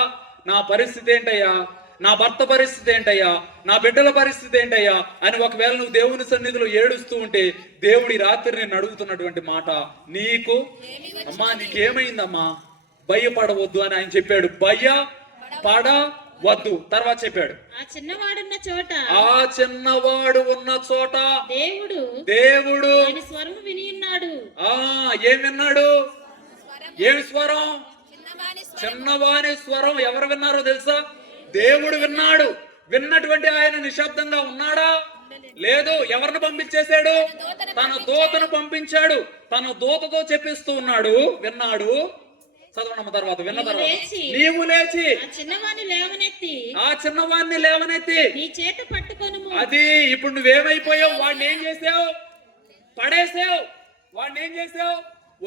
నా పరిస్థితి ఏంటయ్యా, నా భర్త పరిస్థితి ఏంటయ్యా, నా బిడ్డల పరిస్థితి ఏంటయ్యా అని ఒకవేళ నువ్వు దేవుని సన్నిధిలో ఏడుస్తూ ఉంటే, దేవుడి రాత్రి నేను అడుగుతున్నటువంటి మాట, నీకు అమ్మా నీకేమైందమ్మా, భయపడవద్దు అని ఆయన చెప్పాడు. భయపడవద్దు. తర్వాత చెప్పాడు, ఆ చిన్నవాడు ఉన్న చోట దేవుడు స్వరం విని ఉన్నాడు. ఏం విన్నాడు? ఏమి స్వరం? చిన్నవాని స్వరం. ఎవరు విన్నారో తెలుసా? దేవుడు విన్నాడు. విన్నటువంటి ఆయన నిశ్శబ్దంగా ఉన్నాడా? లేదు. ఎవరిని పంపించేశాడు? తన దూతను పంపించాడు. తన దూతతో చెప్పిస్తూ ఉన్నాడు, విన్నాడు. చదవడం తర్వాత విన్న నీవు తర్వాత లేచి నీవు లేచి ఆ చిన్నవాణ్ణి లేవనెత్తి ఆ చిన్నవాడిని లేవనెత్తి నీ చేత పట్టుకొనుము. అది ఇప్పుడు నువ్వేమైపోయావు? వాడిని ఏం చేసావు? పడేసావు. వాడిని ఏం చేసావు?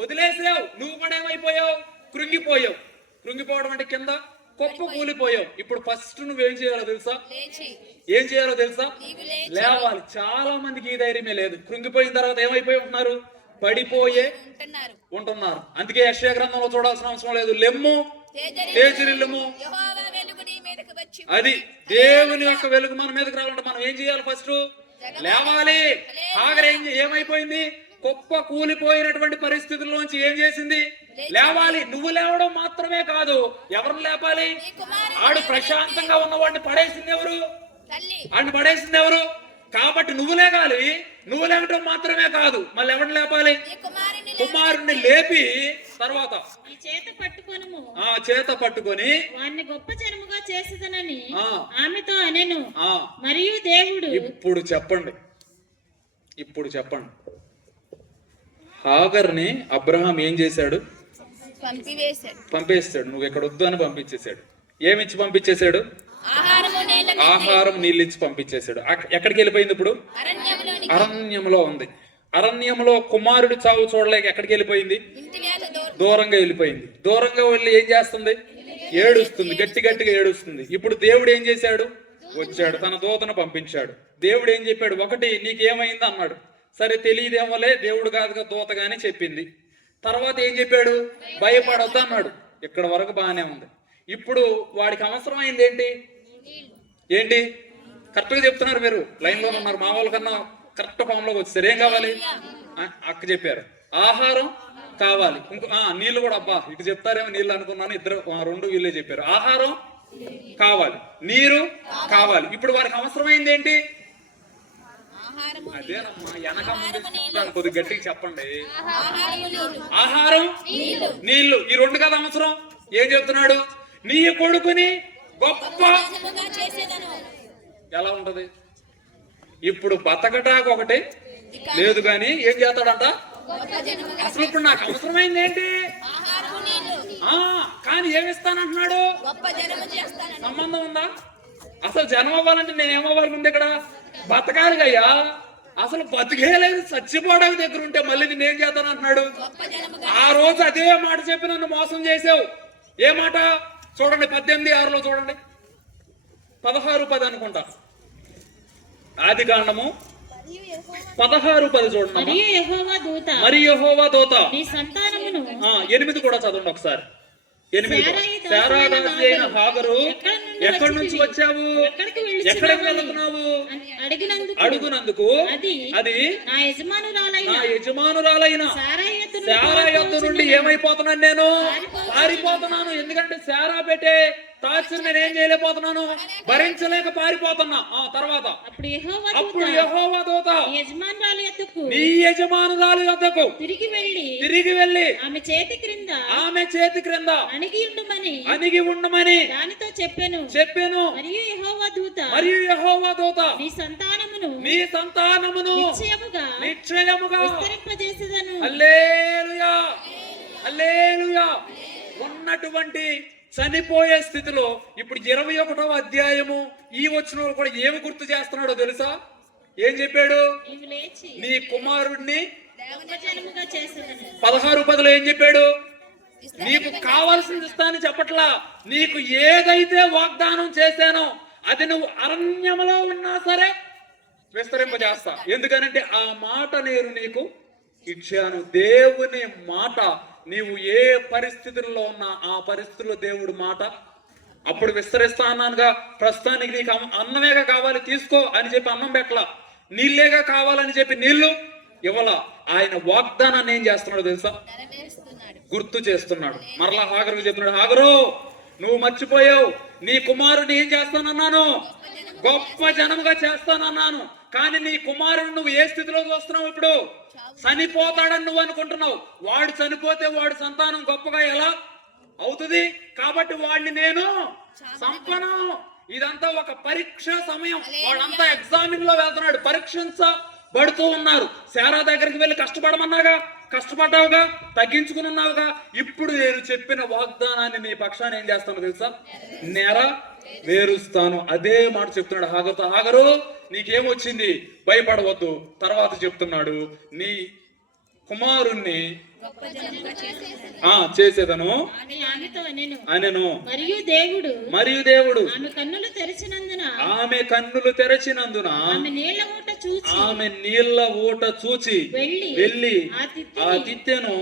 వదిలేసావు. నువ్వు కూడా ఏమైపోయావు? కృంగిపోయావు. కృంగిపోవడం అంటే కింద కొప్పు కూలిపోయావు. ఇప్పుడు ఫస్ట్ నువ్వేం చేయాలో తెలుసా? ఏం చేయాలో తెలుసా? లేవాలి. చాలా మందికి ఈ ధైర్యమే లేదు. కృంగిపోయిన తర్వాత ఏమైపోయి ఉంటున్నారు? పడిపోయే ఉంటున్నారు. అందుకే యెషయా గ్రంథంలో చూడాల్సిన అవసరం లేదు. లెమ్ము, తేజరిల్లుము. అది దేవుని యొక్క వెలుగు మన మీదకి రావాలంటే మనం ఏం చేయాలి? ఫస్ట్ లేవాలి. హాగర్ ఏమైపోయింది? గొప్ప కూలిపోయినటువంటి పరిస్థితుల్లోంచి ఏం చేసింది? లేవాలి. నువ్వు లేవడం మాత్రమే కాదు, ఎవరిని లేపాలి? ఆడు ప్రశాంతంగా ఉన్నవాడిని పడేసింది ఎవరు? ఆడిని పడేసింది ఎవరు? కాబట్టి నువ్వు లేగాలి. నువ్వు లేవటం మాత్రమే కాదు, మళ్ళీ ఎవరిని లేపాలి? కుమారుణ్ణి లేపి తర్వాత నీ చేత పట్టుకొనుము. ఆ చేత పట్టుకొని వాణ్ణి గొప్ప జనముగా చేసేదనని ఆమెతో అనెను. మరియు దేవుడు ఇప్పుడు చెప్పండి, ఇప్పుడు చెప్పండి. హాగర్ని అబ్రహాం ఏం చేశాడు? పంపేస్తాడు. నువ్వు ఎక్కడ వద్దు అని పంపించేశాడు. ఏమిచ్చి పంపించేశాడు? ఆహారం నీళ్ళు ఇచ్చి పంపించేశాడు. ఎక్కడికి వెళ్ళిపోయింది ఇప్పుడు? అరణ్యంలో ఉంది. అరణ్యంలో కుమారుడు చావు చూడలేక ఎక్కడికి వెళ్ళిపోయింది? దూరంగా వెళ్ళిపోయింది. దూరంగా వెళ్ళి ఏం చేస్తుంది? ఏడుస్తుంది, గట్టి గట్టిగా ఏడుస్తుంది. ఇప్పుడు దేవుడు ఏం చేశాడు? వచ్చాడు, తన దూతను పంపించాడు. దేవుడు ఏం చెప్పాడు? ఒకటి, నీకేమైంది అన్నాడు. సరే తెలియదేమోలే, దేవుడు కాదుగా దూత గాని చెప్పింది. తర్వాత ఏం చెప్పాడు? భయపడొద్దు అన్నాడు. ఇక్కడ వరకు బాగానే ఉంది. ఇప్పుడు వాడికి అవసరమైంది ఏంటి? ఏంటి? కరెక్ట్ గా చెప్తున్నారు మీరు, లైన్ లో ఉన్నారు. మా వాళ్ళ కన్నా కరెక్ట్ ఫామ్ లోకి వచ్చారు. ఏం కావాలి? అక్క చెప్పారు, ఆహారం కావాలి. ఇంకో నీళ్లు కూడా. అబ్బా ఇటు చెప్తారేమో నీళ్ళు అనుకున్నాను, ఇద్దరు రెండు వీళ్ళే చెప్పారు. ఆహారం కావాలి, నీరు కావాలి. ఇప్పుడు వారికి అవసరమైంది ఏంటి? అదేనమ్మా, వెనక ముందు కొద్ది గట్టిగా చెప్పండి. ఆహారం, నీళ్లు, ఈ రెండు కదా అవసరం. ఏం చెప్తున్నాడు? నీ కొడుకుని గొప్ప. ఎలా ఉంటది? ఇప్పుడు బతకటాకు ఒకటి లేదు కానీ ఏం చేస్తాడంట? అసలు ఇప్పుడు నాకు అవసరమైంది ఏంటి? కానీ ఏమిస్తానంటున్నాడు? సంబంధం ఉందా? అసలు జన్మ అవ్వాలంటే నేను ఏమవ్వాలి? ముందు ఇక్కడ బతకాలి అయ్యా. అసలు బతికేలేదు, చచ్చిపోవడానికి దగ్గర ఉంటే మళ్ళీ నేను ఏం చేస్తాను అంటున్నాడు. ఆ రోజు అదే మాట చెప్పి నన్ను మోసం చేసావు. ఏ మాట? చూడండి 18:6 చూడండి, 16:10 అనుకుంటా. ఆది కాండము 16:10 చూడండి. మరి యెహోవా దూత నీ సంతానమును 8 కూడా చదవండి ఒకసారి. 8 శారాదాసి అయిన హాగరు, ఎక్కడి నుంచి వచ్చావు? ఎక్కడికి వెళ్తున్నావు? అడుగునందుకు అది నా యజమానురాలైన శారా యొద్ద నుండి ఏమైపోతున్నాను? నేను పారిపోతున్నాను. ఎందుకంటే శారా పెట్టే టార్చర్ నేను ఏం చేయలేకపోతున్నాను, భరించలేక పారిపోతున్నా. తర్వాత అప్పుడు యెహోవా దూత నీ యజమానురాలు యొద్దకు తిరిగి వెళ్ళి ఆమె చేతి క్రింద అణిగి ఉండమని దానితో చెప్పెను. మరియు యెహోవా దూత నీ సంతానమును నిశ్చయముగా విస్తరింపజేసేదను. హల్లెలూయా, హల్లెలూయా. ఉన్నటువంటి చనిపోయే స్థితిలో ఇప్పుడు 21వ అధ్యాయము ఈ వచనంలో కూడా ఏమి గుర్తు చేస్తున్నాడో తెలుసా? ఏం చెప్పాడు? నీ కుమారుడిని 16:10 ఏం చెప్పాడు? నీకు కావాల్సింది ఇస్తానని చెప్పట్లా. నీకు ఏదైతే వాగ్దానం చేశానో అది నువ్వు అరణ్యంలో ఉన్నా సరే విస్తరింపజేస్తా. ఎందుకనంటే ఆ మాట నేను నీకు ఇచ్చాను. దేవుని మాట, నీవు ఏ పరిస్థితుల్లో ఉన్నా ఆ పరిస్థితుల్లో దేవుడు మాట అప్పుడు విస్తరిస్తా అన్నానుగా. ప్రస్తుతానికి నీకు అన్నమేగా కావాలి, తీసుకో అని చెప్పి అన్నం పెట్టలా. నీళ్ళేగా కావాలని చెప్పి నీళ్లు ఇవ్వలా. ఆయన వాగ్దానాన్ని ఏం చేస్తున్నాడు తెలుసా? గుర్తు చేస్తున్నాడు. మరలా హాగరుకు చెప్తున్నాడు, హాగరు నువ్వు మర్చిపోయావు, నీ కుమారుని ఏం చేస్తానన్నాను? గొప్ప జనముగా చేస్తానన్నాను. కానీ నీ కుమారుడు నువ్వు ఏ స్థితిలో చూస్తున్నావు? ఇప్పుడు చనిపోతాడని నువ్వు అనుకుంటున్నావు. వాడు చనిపోతే వాడి సంతానం గొప్పగా ఎలా అవుతుంది? కాబట్టి వాడిని నేను సంపను. ఇదంతా ఒక పరీక్ష సమయం. వాడంతా ఎగ్జామిన్ లో వెళ్తున్నాడు, పరీక్షించబడుతూ ఉన్నారు. శారా దగ్గరికి వెళ్ళి కష్టపడమన్నాగా, కష్టపడ్డావుగా, తగ్గించుకుని ఉన్నావుగా. ఇప్పుడు నేను చెప్పిన వాగ్దానాన్ని నీ పక్షాన్ని ఏం చేస్తాను తెలుసా? వేరుస్తాను. అదే మాట చెప్తున్నాడు హాగరుతో. హాగరు, నీకేమొచ్చింది? భయపడవద్దు. తర్వాత చెప్తున్నాడు, నీ కుమారుణ్ణి చేసేదను అనెను. మరియు దేవుడు ఆమె కన్నులు తెరచినందున ఆమె నీళ్ల ఊట చూచి వెళ్ళి ఆ తిత్తెను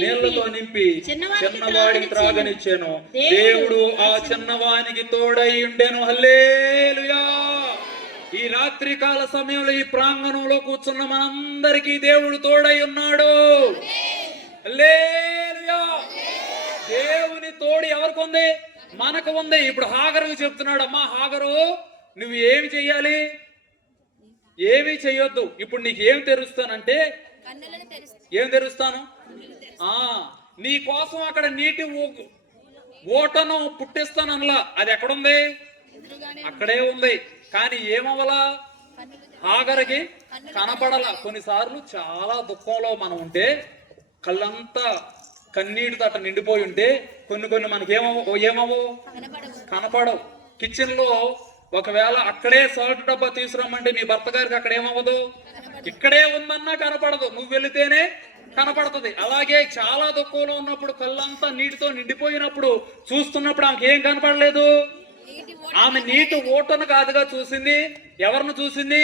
నీళ్లతో నింపి చిన్నవాడికి త్రాగనిచ్చాను. దేవుడు ఆ చిన్నవానికి తోడై ఉండెను. హల్లెలూయా. ఈ రాత్రి కాల సమయంలో ఈ ప్రాంగణంలో కూర్చున్న మనందరికీ దేవుడు తోడై ఉన్నాడు. హల్లెలూయా. దేవుని తోడు ఎవరికి ఉంది? మనకు ఉంది. ఇప్పుడు హాగరుకు చెప్తున్నాడు, అమ్మా హాగరు, నువ్వు ఏమి చెయ్యాలి? ఏమీ చెయ్యొద్దు. ఇప్పుడు నీకు ఏం తెరుస్తానంటే, ఏం తెరుస్తాను? నీ కోసం అక్కడ నీటి ఓటను పుట్టిస్తాను అనలా. అది ఎక్కడుంది? అక్కడే ఉంది. కానీ ఏమవ్వలా? హాగరుకి కనపడలా. కొన్నిసార్లు చాలా దుఃఖంలో మనం ఉంటే, కళ్ళంతా కన్నీటితో అట్ట నిండిపోయి ఉంటే కొన్ని మనకి ఏమవో కనపడవు. కిచెన్ లో ఒకవేళ అక్కడే సాల్ట్ డబ్బా తీసుకురమ్మంటే మీ భర్త గారికి అక్కడ ఏమవ్వదు, ఇక్కడే ఉందన్నా కనపడదు, నువ్వు వెళితేనే కనపడుతుంది. అలాగే చాలా దుఃఖంలో ఉన్నప్పుడు కళ్ళంతా నీటితో నిండిపోయినప్పుడు చూస్తున్నప్పుడు ఆమెకి ఏం కనపడలేదు? ఆమె నీటి ఓటను కాదుగా చూసింది. ఎవరిని చూసింది?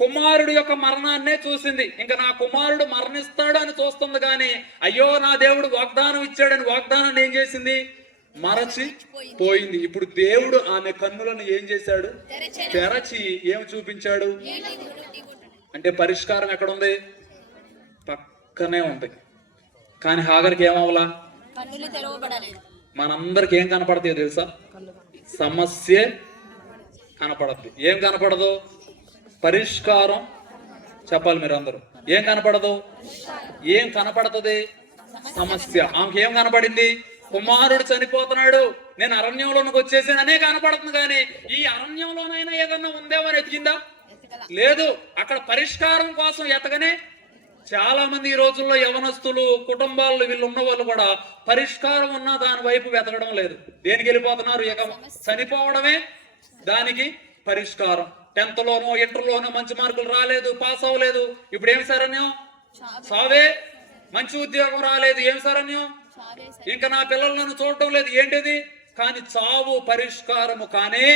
కుమారుడు యొక్క మరణాన్నే చూసింది. ఇంకా నా కుమారుడు మరణిస్తాడు అని చూస్తుంది కానీ, అయ్యో నా దేవుడు వాగ్దానం ఇచ్చాడని వాగ్దానాన్ని ఏం చేసింది? మరచి పోయింది. ఇప్పుడు దేవుడు ఆమె కన్నులను ఏం చేశాడు? తెరచి ఏం చూపించాడు అంటే, పరిష్కారం ఎక్కడుంది? పక్కనే ఉంది. కానీ హాగర్కి ఏమవ్వలా? మనందరికి ఏం కనపడతాయో తెలుసా? సమస్య కనపడద్దు. ఏం కనపడదు? పరిష్కారం చెప్పాలి మీరు అందరూ. ఏం కనపడదు? ఏం కనపడుతుంది? సమస్య. ఆమెకి ఏం కనపడింది? కుమారుడు చనిపోతున్నాడు, నేను అరణ్యంలోనికి వచ్చేసాననే కనపడుతుంది. కానీ ఈ అరణ్యంలోనైనా ఏదన్నా ఉందేమో అని ఎతికిందా? లేదు. అక్కడ పరిష్కారం కోసం ఎతకనే చాలా మంది ఈ రోజుల్లో యవనస్తులు, కుటుంబాలు, వీళ్ళు ఉన్న వాళ్ళు కూడా పరిష్కారం ఉన్న దాని వైపు వెతకడం లేదు. దేనికి వెళ్ళిపోతున్నారు? ఇక చనిపోవడమే దానికి పరిష్కారం. 10th లోనో ఇంటర్లోనో మంచి మార్కులు రాలేదు, పాస్ అవ్వలేదు, ఇప్పుడు ఏం శరణ్యం? సావే. మంచి ఉద్యోగం రాలేదు, ఏం శరణ్యం? ఇంకా నా పిల్లలు నన్ను చూడటం లేదు, ఏంటిది? కానీ చావు పరిష్కారము కానే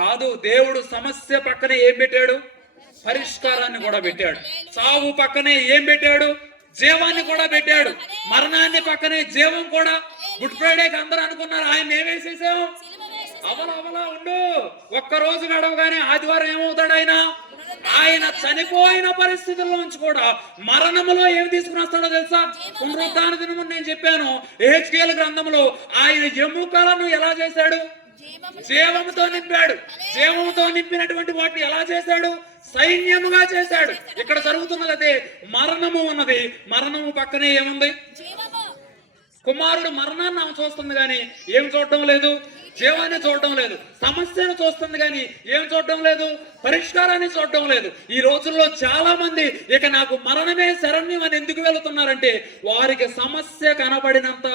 కాదు. దేవుడు సమస్య పక్కనే ఏం పెట్టాడు? పరిష్కారాన్ని కూడా పెట్టాడు. చావు పక్కనే ఏం పెట్టాడు? జీవాన్ని కూడా పెట్టాడు. మరణాన్ని పక్కనే జీవం కూడా. గుడ్ ఫ్రైడేకి అందరూ అనుకున్నారు ఆయన ఏమేసేసాం? అవలా ఉండు. ఒక్కరోజు గడవగానే ఆదివారం ఏమవుతాడు ఆయన? ఆయన చనిపోయిన పరిస్థితుల్లోంచి కూడా మరణములో ఏమి తీసుకుని వస్తాడో తెలుసా? పునరుత్థాన దినము నేను చెప్పాను, యెహెజ్కేలు గ్రంథంలో ఆయన ఎముకలను ఎలా చేశాడు? జీవముతో నింపాడు. జీవముతో నింపినటువంటి వాటిని ఎలా చేశాడు? సైన్యముగా చేశాడు. ఇక్కడ జరుగుతున్నది అదే. మరణము ఉన్నది, మరణము పక్కనే ఏముంది? కుమారుడు మరణాన్ని ఆమె చూస్తుంది కానీ ఏం చూడటం లేదు? జీవాన్ని చూడటం లేదు. సమస్యను చూస్తుంది కానీ ఏం చూడటం లేదు? పరిష్కారాన్ని చూడటం లేదు. ఈ రోజుల్లో చాలా మంది ఇక నాకు మరణమే శరణ్యం అని ఎందుకు వెళుతున్నారంటే, వారికి సమస్య కనబడినంత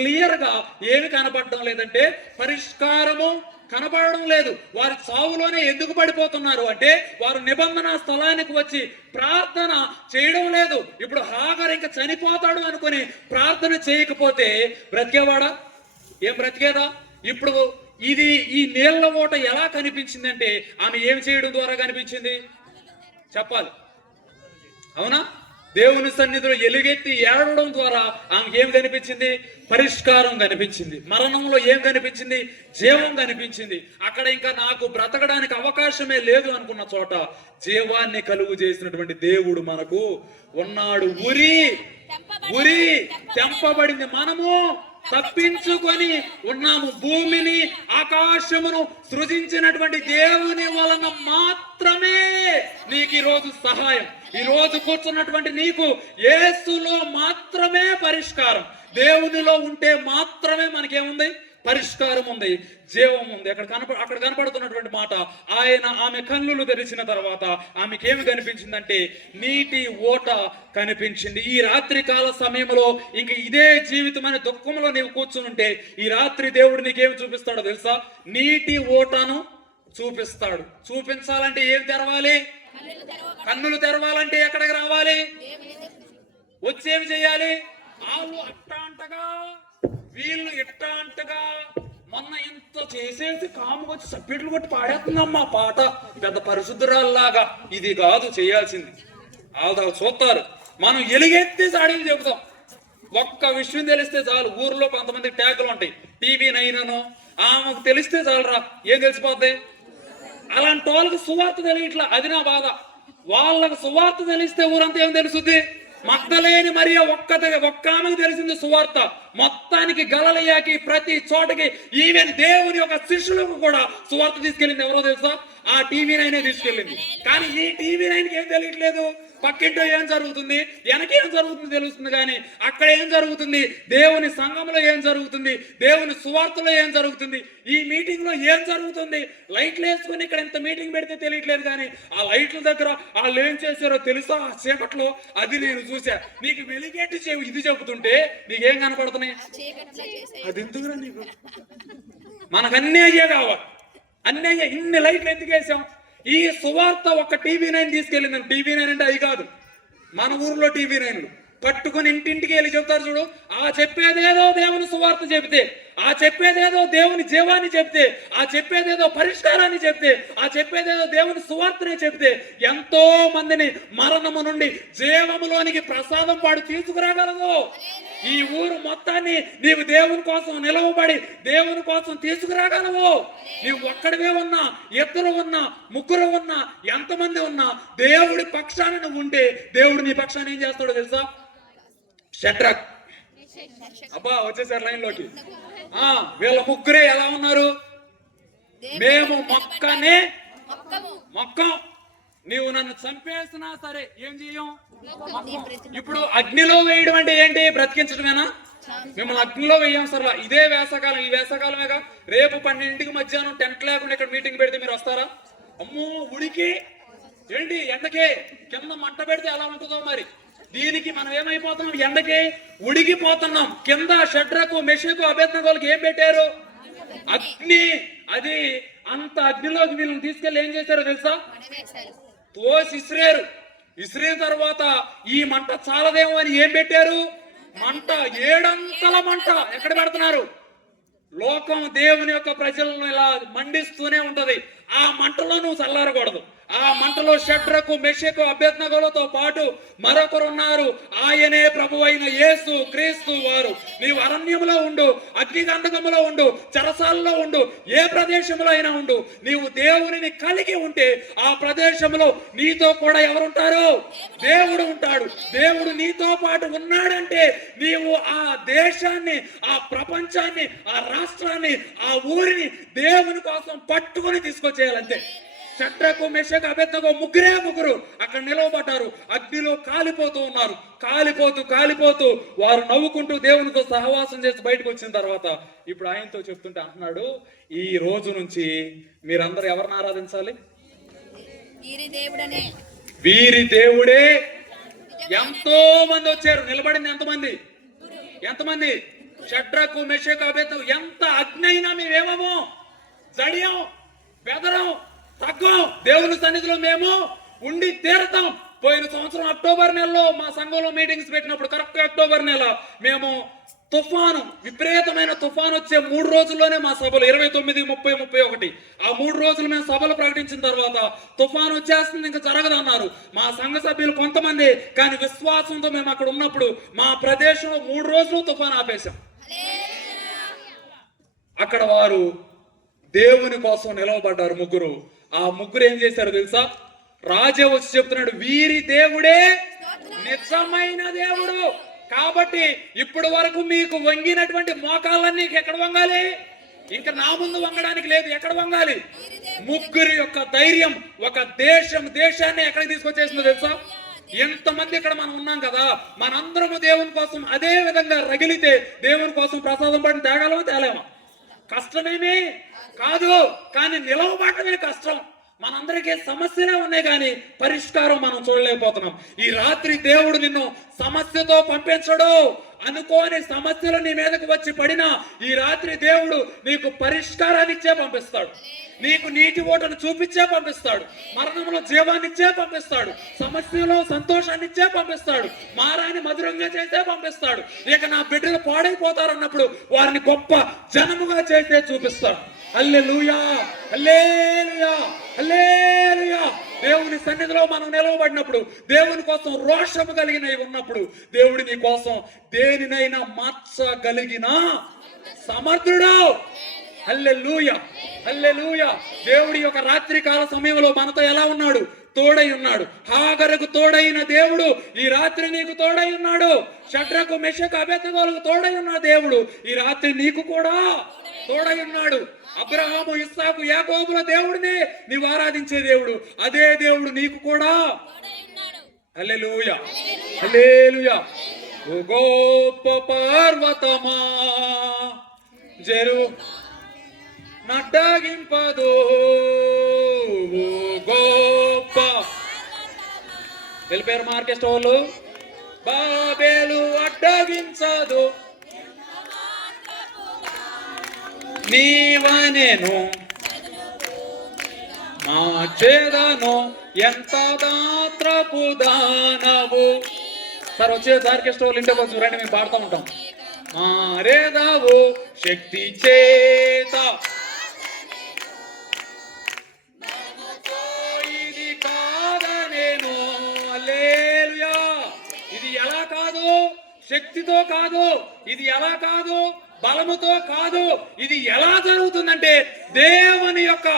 క్లియర్ గా ఏమి కనపడటం లేదంటే పరిష్కారము కనపడడం లేదు. వారి చావులోనే ఎందుకు పడిపోతున్నారు అంటే, వారు నిబంధన స్థలానికి వచ్చి ప్రార్థన చేయడం లేదు. ఇప్పుడు హాగర్ ఇంకా చనిపోతాడు అనుకుని ప్రార్థన చేయకపోతే బ్రతికేవాడా? ఏం బ్రతికేదా? ఇప్పుడు ఇది ఈ నీళ్ల ఓట ఎలా కనిపించిందంటే, ఆమె ఏం చేయడం ద్వారా కనిపించింది చెప్పాలి, అవునా? దేవుని సన్నిధిలో ఎలుగెత్తి ఏడవడం ద్వారా ఆమెకి ఏం కనిపించింది? పరిష్కారం కనిపించింది. మరణంలో ఏం కనిపించింది? జీవం కనిపించింది. అక్కడ ఇంకా నాకు బ్రతకడానికి అవకాశమే లేదు అనుకున్న చోట జీవాన్ని కలుగు చేసినటువంటి దేవుడు మనకు ఉన్నాడు. ఉరి తెంపబడింది. మనము తప్పించుకొని ఉన్నాము. భూమిని ఆకాశమును సృజించినటువంటి దేవుని వలన మాత్రమే నీకు ఈరోజు సహాయం. ఈ రోజు కూర్చున్నటువంటి నీకు యేసులో మాత్రమే పరిష్కారం. దేవునిలో ఉంటే మాత్రమే మనకేముంది? పరిష్కారం ఉంది, జీవం ఉంది. అక్కడ కనపడుతున్నటువంటి మాట, ఆమె కన్నులు తెరిచిన తర్వాత ఆమెకి ఏమి కనిపించిందంటే నీటి ఓట కనిపించింది. ఈ రాత్రి కాల సమయంలో ఇంక ఇదే జీవితం అనే దుఃఖంలో నీవు కూర్చుని ఉంటే ఈ రాత్రి దేవుడు నీకేమి చూపిస్తాడో తెలుసా? నీటి ఓటను చూపిస్తాడు. చూపించాలంటే ఏం తెరవాలి? కన్నులు తెరవాలంటే ఎక్కడికి రావాలి? వచ్చేమి చేయాలి? వాళ్ళు అట్టా అంటగా, వీళ్ళు ఇట్టా అంటగా, మొన్న ఇంత చేసేసి కాము వచ్చి సభ్యులు కొట్టి పాడేస్తుందమ్మా పాట పెద్ద పరిశుద్ధురాల్లాగా. ఇది కాదు చేయాల్సింది. వాళ్ళు చూస్తారు, మనం ఎలుగెత్తి సాడీలు చెబుతాం. ఒక్క విషయం తెలిస్తే చాలు, ఊర్లో కొంతమంది ట్యాగులు ఉంటాయి, టీవీ 9 ఆమెకు తెలిస్తే చాలరా, ఏం తెలిసిపోద్ది? అలాంటి వాళ్ళకి సువార్త తెలియట్లా, అది నా బాధ. వాళ్ళకి సువార్త తెలిస్తే ఊరంతా ఏం తెలుస్తుంది? మగ్దలేని మరియ ఒక్క ఆమెకు తెలిసింది సువార్త. మొత్తానికి గలిలయకి ప్రతి చోటకి ఈవెన్ దేవుని యొక్క శిష్యులకు కూడా సువార్త తీసుకెళ్ళింది ఎవరో తెలుసా? ఆ టీవీ 9 తీసుకెళ్ళింది. కానీ ఈ టీవీ 9కి ఏం తెలియట్లేదు, పక్కింటో ఏం జరుగుతుంది, వెనకేం జరుగుతుంది తెలుస్తుంది. కానీ అక్కడ ఏం జరుగుతుంది, దేవుని సంఘంలో ఏం జరుగుతుంది, దేవుని సువార్తలో ఏం జరుగుతుంది, ఈ మీటింగ్ లో ఏం జరుగుతుంది. లైట్లు వేసుకుని ఇక్కడ ఇంత మీటింగ్ పెడితే తెలియట్లేదు, కానీ ఆ లైట్ల దగ్గర వాళ్ళు ఏం చేశారో తెలుసా? ఆ చీకట్లో అది నేను చూసా. నీకు వెలిగేటి ఇది చెబుతుంటే నీకేం కనపడుతున్నాయి? అది ఎందుకురా నీకు? మనకు అన్నీ అయ్యే కావాలి, అన్నీ అయ్యే. ఇన్ని లైట్లు ఎందుకు వేసాం? ఈ సువార్త ఒక టీవీ 9 తీసుకెళ్ళింది. టీవీ 9 అంటే అవి కాదు, మన ఊర్లో టీవీ 9లు పట్టుకుని ఇంటింటికి వెళ్ళి చెప్తారు చూడు. ఆ చెప్పేదేదో దేవుని సువార్త చెబితే, ఆ చెప్పేదేదో దేవుని జీవాన్ని చెప్తే, ఆ చెప్పేదేదో పరిష్కారాన్ని చెప్తే, ఆ చెప్పేదేదో దేవుని సువార్తనే చెప్తే ఎంతో మందిని మరణము నుండి జీవములోనికి ప్రసాదం పాడు తీసుకురాగలదు. ఈ ఊరు మొత్తాన్ని నీవు దేవుని కోసం నిలవబడి దేవుని కోసం తీసుకురాగలవు. నీవు ఒక్కడివే ఉన్నా, ఇద్దరు ఉన్నా, ముగ్గురు ఉన్నా, ఎంతమంది ఉన్నా, దేవుడి పక్షాన నువ్వు ఉంటే దేవుడు నీ పక్షాన్ని ఏం చేస్తాడో తెలుసా? షడ్రక్, అబ్బా వచ్చేసారు లైన్ లోకి. వీళ్ళ ముగ్గురే ఎలా ఉన్నారు? మేము మొక్కం, నీవు నన్ను చంపేసినా సరే ఏం చెయ్యం. ఇప్పుడు అగ్నిలో వేయడం అంటే ఏంటి? బ్రతికించడమేనా? మిమ్మల్ని అగ్నిలో వేయం సర్లా. ఇదే వేసవకాలం, ఈ వేసవకాలమేగా. రేపు 12ంటికి మధ్యాహ్నం టెంట్ లేకుండా ఇక్కడ మీటింగ్ పెడితే మీరు వస్తారా? అమ్మో ఉడికి ఏంటి, ఎండకే కింద మంట పెడితే ఎలా ఉంటుందో మరి. దీనికి మనం ఏమైపోతున్నాం? ఎండకి ఉడికిపోతున్నాం. కింద షడ్రకు, మెషకు, అబేద్నగోలకు ఏం పెట్టారు? అగ్ని. అది అంత అగ్నిలోకి వీళ్ళని తీసుకెళ్లి ఏం చేశారో తెలుసా? తోసి ఇసిరేరు. ఇసిరిన తర్వాత ఈ మంట చాలదేమో అని ఏం పెట్టారు? మంట, 7 అంతల మంట. ఎక్కడ పెడుతున్నారు? లోకం దేవుని యొక్క ప్రజలను ఇలా మండిస్తూనే ఉంటది. ఆ మంటలో నువ్వు చల్లారకూడదు. ఆ మంటలో షడ్రకు, మెషకు, అబేద్నగోలతో పాటు మరొకరు ఉన్నారు. ఆయనే ప్రభు అయిన యేసు క్రీస్తు వారు. నీవు అరణ్యములో ఉండు, అగ్నిగంధకములో ఉండు, చెరసాలలో ఉండు, ఏ ప్రదేశంలో అయినా ఉండు, నీవు దేవునిని కలిగి ఉంటే ఆ ప్రదేశంలో నీతో కూడా ఎవరుంటారు? దేవుడు ఉంటాడు. దేవుడు నీతో పాటు ఉన్నాడంటే నీవు ఆ దేశాన్ని, ఆ ప్రపంచాన్ని, ఆ రాష్ట్రాన్ని, ఆ ఊరిని దేవుని కోసం పట్టుకొని తీసుకొచ్చేయాలంతే. షడ్రకు, మెషకు, అబేద్నగో ముగ్గురు అక్కడ నిలవబడ్డారు. అగ్నిలో కాలిపోతూ ఉన్నారు. కాలిపోతూ వారు నవ్వుకుంటూ దేవునితో సహవాసం చేసి బయటకు వచ్చిన తర్వాత ఇప్పుడు ఆయనతో చెప్తుంటే అంటున్నాడు, ఈ రోజు నుంచి మీరందరూ ఎవరిని ఆరాధించాలి? వీరి దేవుడే. ఎంతో మంది వచ్చారు. నిలబడింది ఎంతమంది? షడ్రకు, మెషకు, అబేద్నగో. ఎంత అగ్ని అయినా మేమేమో జడియం, బెదరం, తగ్గం. దేవుని సన్నిధిలో మేము ఉండి తీరుతాం. పోయిన సంవత్సరం అక్టోబర్ నెలలో మా సంఘంలో మీటింగ్స్ పెట్టినప్పుడు, కరెక్ట్ అక్టోబర్ నెల, మేము తుఫాను, విపరీతమైన తుఫాను వచ్చే 3 రోజుల్లోనే మా సభలు 29, 30, 31 ఆ 3 రోజులు మేము సభలు ప్రకటించిన తర్వాత తుఫాను వచ్చేస్తుంది, ఇంకా జరగదన్నారు మా సంఘ సభ్యులు కొంతమంది. కానీ విశ్వాసంతో మేము అక్కడ ఉన్నప్పుడు మా ప్రదేశంలో 3 రోజులు తుఫాను ఆపేశాం. అక్కడ వారు దేవుని కోసం నిలవబడ్డారు ముగ్గురు. ఆ ముగ్గురు ఏం చేశారు తెలుసా? రాజే వచ్చి చెప్తున్నాడు, వీరి దేవుడే నిజమైన దేవుడు. కాబట్టి ఇప్పుడు వరకు మీకు వంగినటువంటి మోకాళ్ళన్నీ ఎక్కడ వంగాలి? ఇంకా నా ముందు వంగడానికి లేదు. ఎక్కడ వంగాలి? ముగ్గురి యొక్క ధైర్యం ఒక దేశాన్ని ఎక్కడికి తీసుకొచ్చేసిందో తెలుసా? ఎంతమంది ఇక్కడ మనం ఉన్నాం కదా, మనందరము దేవుని కోసం అదే విధంగా రగిలితే దేవుని కోసం ప్రసాదం పడిన తేగలమా? తేలేమా? కష్టమేమీ కాదు, కానీ నిలవబడటమే కష్టం. మనందరికీ సమస్యలే ఉన్నాయి కానీ పరిష్కారం మనం చూడలేకపోతున్నాం. ఈ రాత్రి దేవుడు నిన్ను సమస్యతో పంపించడు. అనుకోని సమస్యలు నీ మీదకు వచ్చి పడినా ఈ రాత్రి దేవుడు నీకు పరిష్కారాన్ని ఇచ్చే పంపిస్తాడు. నీకు నీటి ఓటను చూపించే పంపిస్తాడు. మరణంలో జీవాన్ని ఇచ్చే పంపిస్తాడు. సమస్యలో సంతోషాన్ని ఇచ్చే పంపిస్తాడు. మారాన్ని మధురంగా చేసే పంపిస్తాడు. ఇక నా బిడ్డలు పాడైపోతారన్నప్పుడు వారిని గొప్ప జనముగా చేసే చూపిస్తాడు. హల్లెలూయా, హల్లెలూయా, హల్లెలూయా. దేవుని సన్నిధిలో మనం నిలవబడినప్పుడు, దేవుని కోసం రోషము కలిగినవి ఉన్నప్పుడు, దేవుడి నీ కోసం దేనినైనా మార్చగలిగిన సమర్థుడు. హల్లెలూయా, హల్లెలూయా. దేవుడి యొక్క రాత్రి కాల సమయంలో మనతో ఎలా ఉన్నాడు? తోడై ఉన్నాడు. హాగరుకు తోడైన దేవుడు ఈ రాత్రి నీకు తోడై ఉన్నాడు. షడ్రకు మెషకు అబేద్నెగోలకు తోడై ఉన్న దేవుడు ఈ రాత్రి నీకు కూడా తోడై ఉన్నాడు. అబ్రహాము, ఇస్సాకు, యాకోబుల దేవుడిని నీవు ఆరాధించే దేవుడు, అదే దేవుడు నీకు కూడా. హల్లెలూయా, హల్లెలూయా. ఓ గొప్ప పర్వతమా జరు నడ్డగింపదు, ఓ గొప్ప వెళ్ళిపోయారు మార్కెస్ట్ వాళ్ళు. బాబేలు అడ్డగించదు నీవనేను మార్చేదను ఎంత దాత్రపు దానవు. సార్ వచ్చేది ఆర్కెస్ట్రా వాళ్ళు ఇంటికి వచ్చి రండి, మేము పాడుతూ ఉంటాం. మారేదావు శక్తి చేత ఇది కాదనేను. హల్లెలూయా. ఇది ఎలా కాదు? శక్తితో కాదు. ఇది ఎలా కాదు? బలముతో కాదు. ఇది ఎలా జరుగుతుందంటే దేవుని యొక్క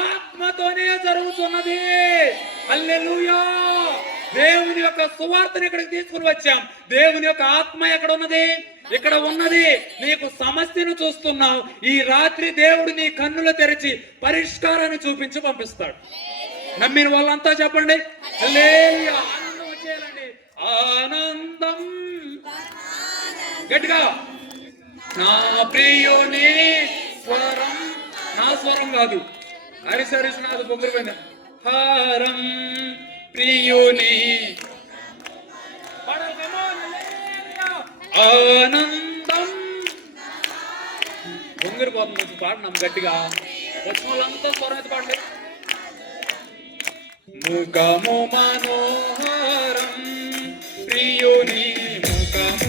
ఆత్మతోనే జరుగుతున్నది. హల్లెలూయా. దేవుని యొక్క సువార్తని ఇక్కడికి తీసుకుని వచ్చాం. దేవుని యొక్క ఆత్మ ఎక్కడ ఉన్నది? ఇక్కడ ఉన్నది. నీకు సమస్యను చూస్తున్నావు. ఈ రాత్రి దేవుడు నీ కన్నులు తెరిచి పరిష్కారాన్ని చూపించి పంపిస్తాడు. నమ్మిన వాళ్ళంతా చెప్పండి హల్లెలూయా. ఆనందం వచ్చేయాలండి. ఆనందం గట్టిగా. నా ప్రియుని స్వరం, నా స్వరం కాదు, హరిసరిసు నాది పొంగిపోయింది. హారం ప్రియుని ఆనందం పొంగిరిపోతుంది. కొంచెం పాడినాం గట్టిగా. వచ్చిన వాళ్ళంతా స్వరం అయితే పాడలే. ముఖము మనోహారం ప్రియుని ముఖము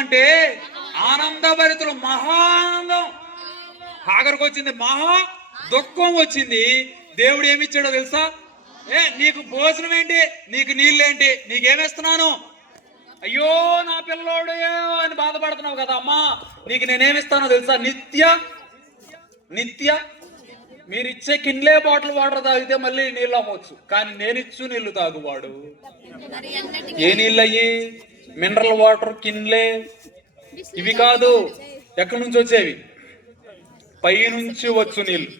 అంటే ఆనందభరితులు మహానందం. హాగరుకు వచ్చింది మహా దుఃఖం వచ్చింది. దేవుడు ఏమిచ్చాడో తెలుసా? నీకు భోజనం ఏంటి, నీకు నీళ్ళేంటి, నీకేమిస్తున్నాను? అయ్యో నా పిల్లోడు అని బాధపడుతున్నావు కదా అమ్మా, నీకు నేనేమిస్తానో తెలుసా? నిత్య మీరు ఇచ్చే కిన్లే బాటిల్ వాటర్ తాగితే మళ్ళీ నీళ్ళు అమ్మవచ్చు, కానీ నేనిచ్చు నీళ్లు తాగువాడు. ఏ నీళ్ళు అయ్యి? మినరల్ వాటర్, కిన్లే ఇవి కాదు. ఎక్కడి నుంచి వచ్చేవి? పై నుంచి వచ్చు నీళ్ళు.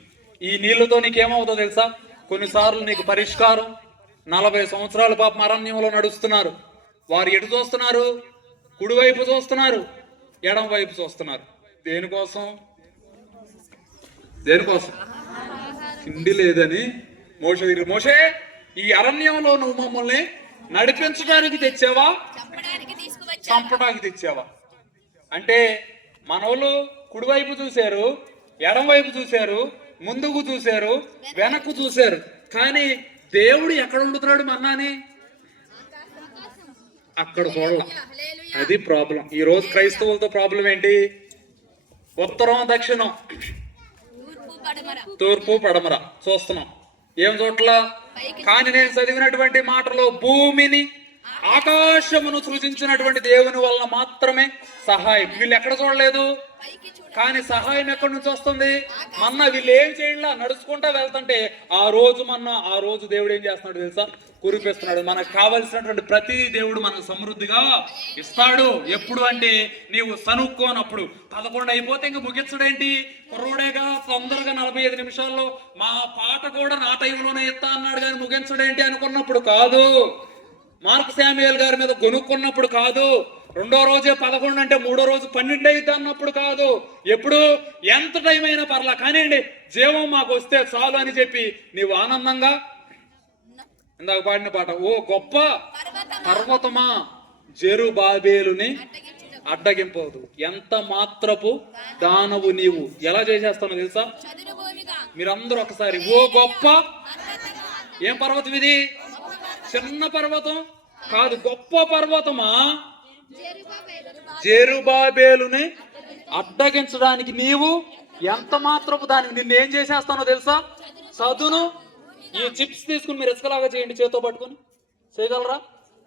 ఈ నీళ్లతో నీకేమవుతుందో తెలుసా? కొన్నిసార్లు నీకు పరిష్కారం. 40 సంవత్సరాలు పాపం అరణ్యంలో నడుస్తున్నారు. వారు ఎటు చూస్తున్నారు? కుడివైపు చూస్తున్నారు, ఎడం వైపు చూస్తున్నారు. దేనికోసం? తిండి లేదని మోషే దగ్గర, మోషే ఈ అరణ్యంలో నువ్వు మమ్మల్ని నడిపించడానికి తెచ్చావా, చంపడానికి తెచ్చావా? అంటే మనోళ్ళు కుడివైపు చూశారు, ఎడం వైపు చూశారు, ముందుకు చూశారు, వెనక్కు చూశారు, కానీ దేవుడు ఎక్కడ ఉండుతున్నాడు మన్నాని? అక్కడ చూడాల. అది ప్రాబ్లం. ఈ రోజు క్రైస్తవులతో ప్రాబ్లం ఏంటి? ఉత్తరం దక్షిణం, తూర్పు పడమర చూస్తున్నాం. ఏం చోట్ల? కానీ నేను చదివినటువంటి మాటలో భూమిని ఆకాశమును సృజించినటువంటి దేవుని వలన మాత్రమే సహాయం. వీళ్ళు ఎక్కడ చూడలేదు. కానీ సహాయం ఎక్కడి నుంచి వస్తుంది? మన్నా వీళ్ళు ఏం చేయాల, నడుచుకుంటా వెళ్తుంటే ఆ రోజు ఆ రోజు దేవుడు ఏం చేస్తున్నాడు తెలుసా? కురిపిస్తున్నాడు. మనకు కావలసినటువంటి ప్రతి దేవుడు మనకు సమృద్ధిగా ఇస్తాడు. ఎప్పుడు అంటే నీవు సనుక్కోనప్పుడు. 11 అయిపోతే ఇంక ముగించడేంటి? కుర్రోడేగా తొందరగా 45 నిమిషాల్లో మా పాట కూడా నా టైంలోనే ఇస్తా అన్నాడు కానీ ముగించడేంటి అనుకున్నప్పుడు కాదు. మార్క్ శామ్యూయల్ గారి మీద కొనుక్కున్నప్పుడు కాదు. రెండో రోజే 11 అంటే మూడో రోజు 12 అయితే అన్నప్పుడు కాదు. ఎప్పుడు? ఎంత టైం అయినా పర్లా కానివ్వండి, జీవం మాకు వస్తే చాలు అని చెప్పి నీవు ఆనందంగా ఇందాక పాడిన పాట, ఓ గొప్ప పర్వతమా జెరుబాబేలుని అడ్డగింపవద్దు, ఎంత మాత్రపు దానవు నీవు. ఎలా చేసేస్తానో తెలుసా? మీరందరూ ఒకసారి, ఓ గొప్ప, ఏం పర్వతం ఇది? చిన్న పర్వతం కాదు, గొప్ప పర్వతమా జెరుబాబేలుని అడ్డగించడానికి నీవు ఎంత మాత్రపు దానికి. నిన్నేం చేసేస్తానో తెలుసా? చదును ఈ చిప్స్ తీసుకుని మీరు ఇసుకలాగా చేయండి, చేతో పట్టుకుని చేయగలరా?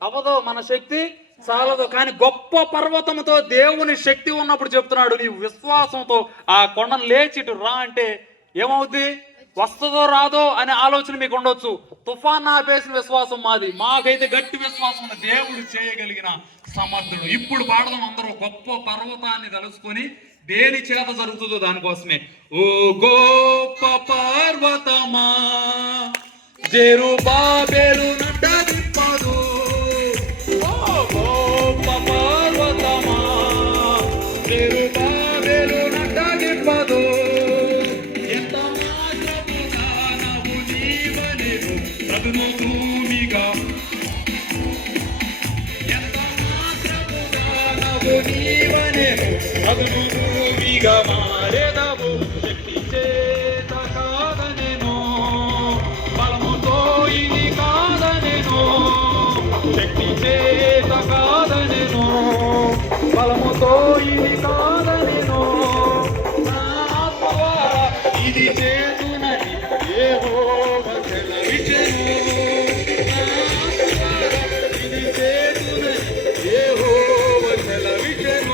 అవ్వదు, మన శక్తి చాలదు. కానీ గొప్ప పర్వతంతో దేవుని శక్తి ఉన్నప్పుడు చెప్తున్నాడు, నీవు విశ్వాసంతో ఆ కొండను లేచిటు రా అంటే ఏమవుద్ది? వస్తుందో రాదో అనే ఆలోచన మీకు ఉండొచ్చు. తుఫాన్ ఆపేసిన విశ్వాసం మాది. మాకైతే గట్టి విశ్వాసం ఉంది, దేవుడు చేయగలిగిన సమర్థుడు. ఇప్పుడు పాడదాం అందరూ, గొప్ప పర్వతాన్ని తలుసుకొని దేని చేత జరుగుతుందో దానికోసమే. ఓ గొప్ప పర్వతమా జెరుబాబేలు నడ్డగింపదు, ఓ గొప్ప పర్వతమా జెరుబాబేలు నడ్డగింపదు, ఎంత మాత్రము దానవు నీవనెను తగును భూమిగా, ఎంత మాత్రము దానవు నీవనెను తగును భూమిగా మారెదవు. శక్తి చేత కాదనెను, బలముతో ఇది కాదనెను, శక్తి చేత కాదనెను, బలముతో ఇది కాదనెను, నా ఆత్మ ద్వారా ఇది చేతునని యెహోవా సెలవిచ్చెను, నా ఆత్మ ద్వారా ఇది చేతునని యెహోవా సెలవిచ్చెను.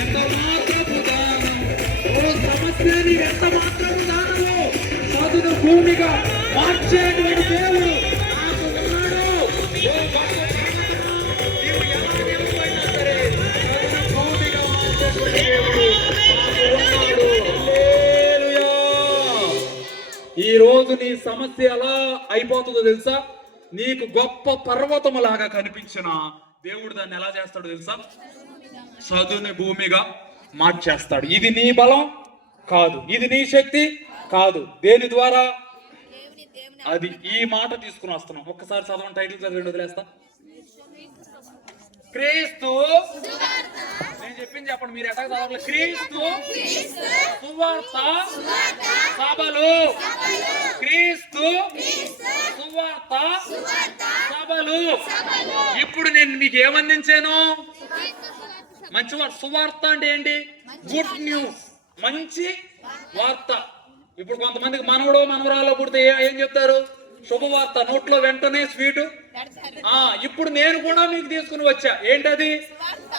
ఎంత మాత్రము దానము చదును భూమిగా మార్చేటువంటి దేవుడు నాకు ఉన్నాడు. ఓ గొప్ప పర్వతమా, నీవు ఎలా నిలబడినా సరే చదును భూమిగా మార్చేటువంటి దేవుడు నాకు ఉన్నాడు. హల్లెలూయా. ఈ రోజు నీ సమస్య ఎలా అయిపోతుందో తెలుసా? నీకు గొప్ప పర్వతము లాగా కనిపించిన దేవుడు దాన్ని ఎలా చేస్తాడో తెలుసా? చదువుని భూమిగా మార్చేస్తాడు. ఇది నీ బలం కాదు, ఇది నీ శక్తి కాదు. దేని ద్వారా? అది ఈ మాట తీసుకుని వస్తున్నాం. ఒక్కసారి చదవండి, టైటిల్ చదివండి, వదిలేస్తా. క్రీస్తు, నేను చెప్పింది చెప్పండి, మీరు ఎట్లా చదవాలి? క్రీస్తు సువార్త సభలు, క్రీస్తు సువార్త సభలు. ఇప్పుడు నేను మీకు ఏమందించాను? మంచి వార్త. సువార్త అంటే ఏంటి? గుడ్ న్యూస్, మంచి వార్త. ఇప్పుడు కొంతమందికి మనవడో మనవరాలో పుడితే ఏం చెప్తారు? శుభవార్త. నోట్లో వెంటనే స్వీటు. ఇప్పుడు నేను కూడా మీకు తీసుకుని వచ్చా. ఏంటది?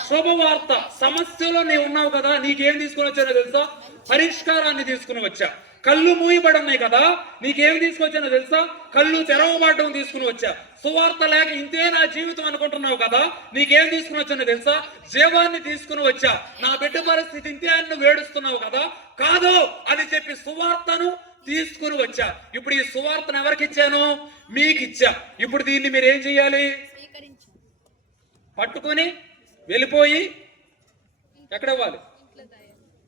శుభవార్త. సమస్యలో నీవు ఉన్నావు కదా, నీకేం తీసుకుని వచ్చానో తెలుసా? పరిష్కారాన్ని తీసుకుని వచ్చా. కళ్ళు మూయబడి ఉన్నాయి కదా, నీకేమి తీసుకొచ్చానో తెలుసా? కళ్ళు తెరవబడడం తీసుకుని వచ్చా. సువార్త లేక ఇంతే నా జీవితం అనుకుంటున్నావు కదా, నీకేం తీసుకుని వచ్చానో తెలుసా? జీవాన్ని తీసుకుని వచ్చా. నా బిడ్డ పరిస్థితి ఇంతే అని నువ్వు ఏడుస్తున్నావు కదా, కాదు అని చెప్పి సువార్తను తీసుకుని వచ్చా. ఇప్పుడు ఈ సువార్తను ఎవరికి ఇచ్చాను? మీకు ఇచ్చా. ఇప్పుడు దీన్ని మీరు ఏం చెయ్యాలి? పట్టుకొని వెళ్ళిపోయి ఎక్కడ ఇవ్వాలి?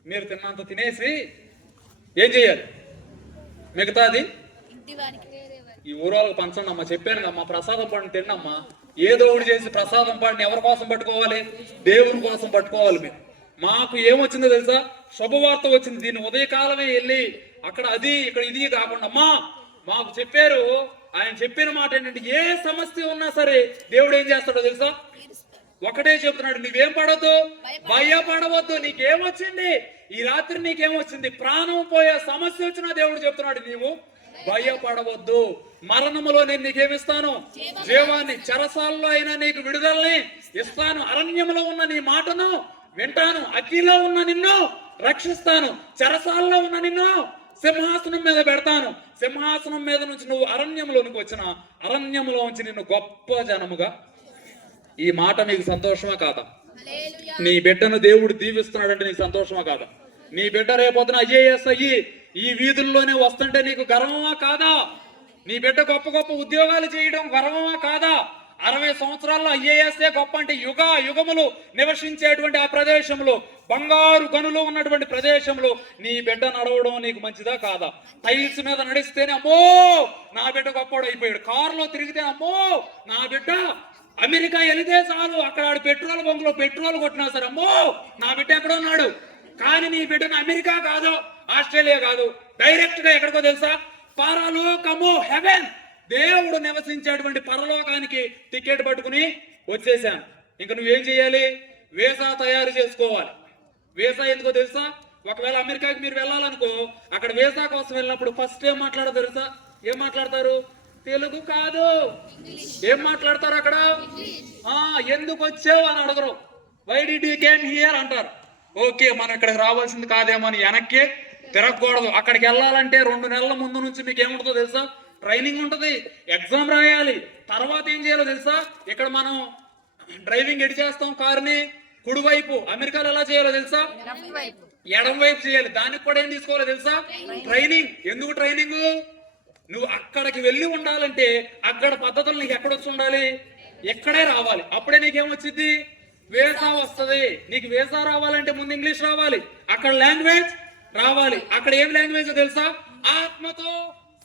మీరు తిన్నంత తినేసి ఏం చెయ్యాలి? మిగతాది ఈ ఊరోళ్ళకి పంచండి అమ్మా. చెప్పాను అమ్మా, ప్రసాదం పండు తిన్నమ్మా. ఏదో ఒకటి చేసి ప్రసాదం పండుని ఎవరి కోసం పట్టుకోవాలి? దేవుని కోసం పట్టుకోవాలి. మీరు మాకు ఏమొచ్చిందో తెలుసా? శుభవార్త వచ్చింది. దీన్ని ఉదయకాలమే వెళ్ళి అక్కడ అది ఇక్కడ ఇది కాకుండా అమ్మా మాకు చెప్పారు. ఆయన చెప్పిన మాట ఏంటంటే ఏ సమస్య ఉన్నా సరే దేవుడు ఏం చేస్తాడో తెలుసా? ఒకటే చెప్తున్నాడు, నువ్వేం పడవద్దు, భయపడవద్దు. నీకేమొచ్చింది ఈ రాత్రి? నీకేమొచ్చింది? ప్రాణం పోయే సమస్య వచ్చినా దేవుడు చెప్తున్నాడు, నీవు భయపడవద్దు. మరణములో నేను నీకేమిస్తాను? జీవాన్ని. చెరసాల్లో అయినా నీకు విడుదలని ఇస్తాను. అరణ్యంలో ఉన్న నీ మాటను వింటాను. అగ్నిలో ఉన్న నిన్ను రక్షిస్తాను. చెరసాల్లో ఉన్న నిన్ను సింహాసనం మీద పెడతాను. సింహాసనం మీద నుంచి నువ్వు అరణ్యంలోనికి వచ్చిన అరణ్యంలో నుంచి నిన్ను గొప్ప జనముగా. ఈ మాట మీకు సంతోషమా కాదా? నీ బిడ్డను దేవుడు దీవిస్తున్నాడంటే నీకు సంతోషమా కాదా? నీ బిడ్డ రేపొద్దున IAS అయ్యి ఈ వీధుల్లోనే వస్తుంటే నీకు గర్వమా కాదా? నీ బిడ్డ గొప్ప గొప్ప ఉద్యోగాలు చేయడం గర్వమా కాదా? 60 సంవత్సరాల్లో IAS గొప్ప అంటే యుగములు నివసించేటువంటి ఆ ప్రదేశంలో, బంగారు గనులు ఉన్నటువంటి ప్రదేశంలో నీ బిడ్డ నడవడం నీకు మంచిదా కాదా? టైల్స్ మీద నడిస్తేనే అమ్మో నా బిడ్డ గొప్పవాడు అయిపోయాడు. కారులో తిరిగితే అమ్మో నా బిడ్డ అమెరికా వెళితే చాలు అక్కడ పెట్రోల్ బంక్ లో పెట్రోల్ కొట్టినా సరే అమ్మో నా బిడ్డ ఎక్కడ ఉన్నాడు. కానీ నీ బిడ్డను అమెరికా కాదు, ఆస్ట్రేలియా కాదు, డైరెక్ట్ గా ఎక్కడికో తెలుసా? పరలోకము, హెవెన్, దేవుడు నివసించేటువంటి పరలోకానికి టికెట్ పట్టుకుని వచ్చేసాను. ఇంకా నువ్వేం చేయాలి? వీసా తయారు చేసుకోవాలి. వీసా ఎందుకో తెలుసా? ఒకవేళ అమెరికాకి మీరు వెళ్ళాలనుకో, అక్కడ వీసా కోసం వెళ్ళినప్పుడు ఫస్ట్ ఏం మాట్లాడతారు తెలుసా? ఏం మాట్లాడతారు? తెలుగు కాదు. ఏం మాట్లాడతారు అక్కడ? ఎందుకు వచ్చావు అని అడగరు. Why did you came here అంటారు. ఓకే, మనం ఇక్కడికి రావాల్సింది కాదేమో అని వెనక్కి తిరగకూడదు. అక్కడికి వెళ్ళాలంటే 2 నెలల ముందు నుంచి మీకు ఏముంటుందో తెలుసా? ట్రైనింగ్ ఉంటుంది, ఎగ్జామ్ రాయాలి. తర్వాత ఏం చేయాలో తెలుసా? ఇక్కడ మనం డ్రైవింగ్ ఎడి చేస్తాం కారుని, కుడివైపు. అమెరికాలో ఎలా చేయాలో తెలుసా? ఎడం వైపు చేయాలి. దానికి కూడా ఏం తీసుకోవాలో తెలుసా? ట్రైనింగ్. ఎందుకు ట్రైనింగ్? నువ్వు అక్కడికి వెళ్ళి ఉండాలంటే అక్కడ పద్ధతులు నీకు ఎక్కడొచ్చి ఉండాలి? ఎక్కడే రావాలి. అప్పుడే నీకేమొచ్చింది? వీసా వస్తుంది. నీకు వీసా రావాలంటే ముందు ఇంగ్లీష్ రావాలి, అక్కడ లాంగ్వేజ్ రావాలి. అక్కడ ఏం లాంగ్వేజ్ తెలుసా? ఆత్మతో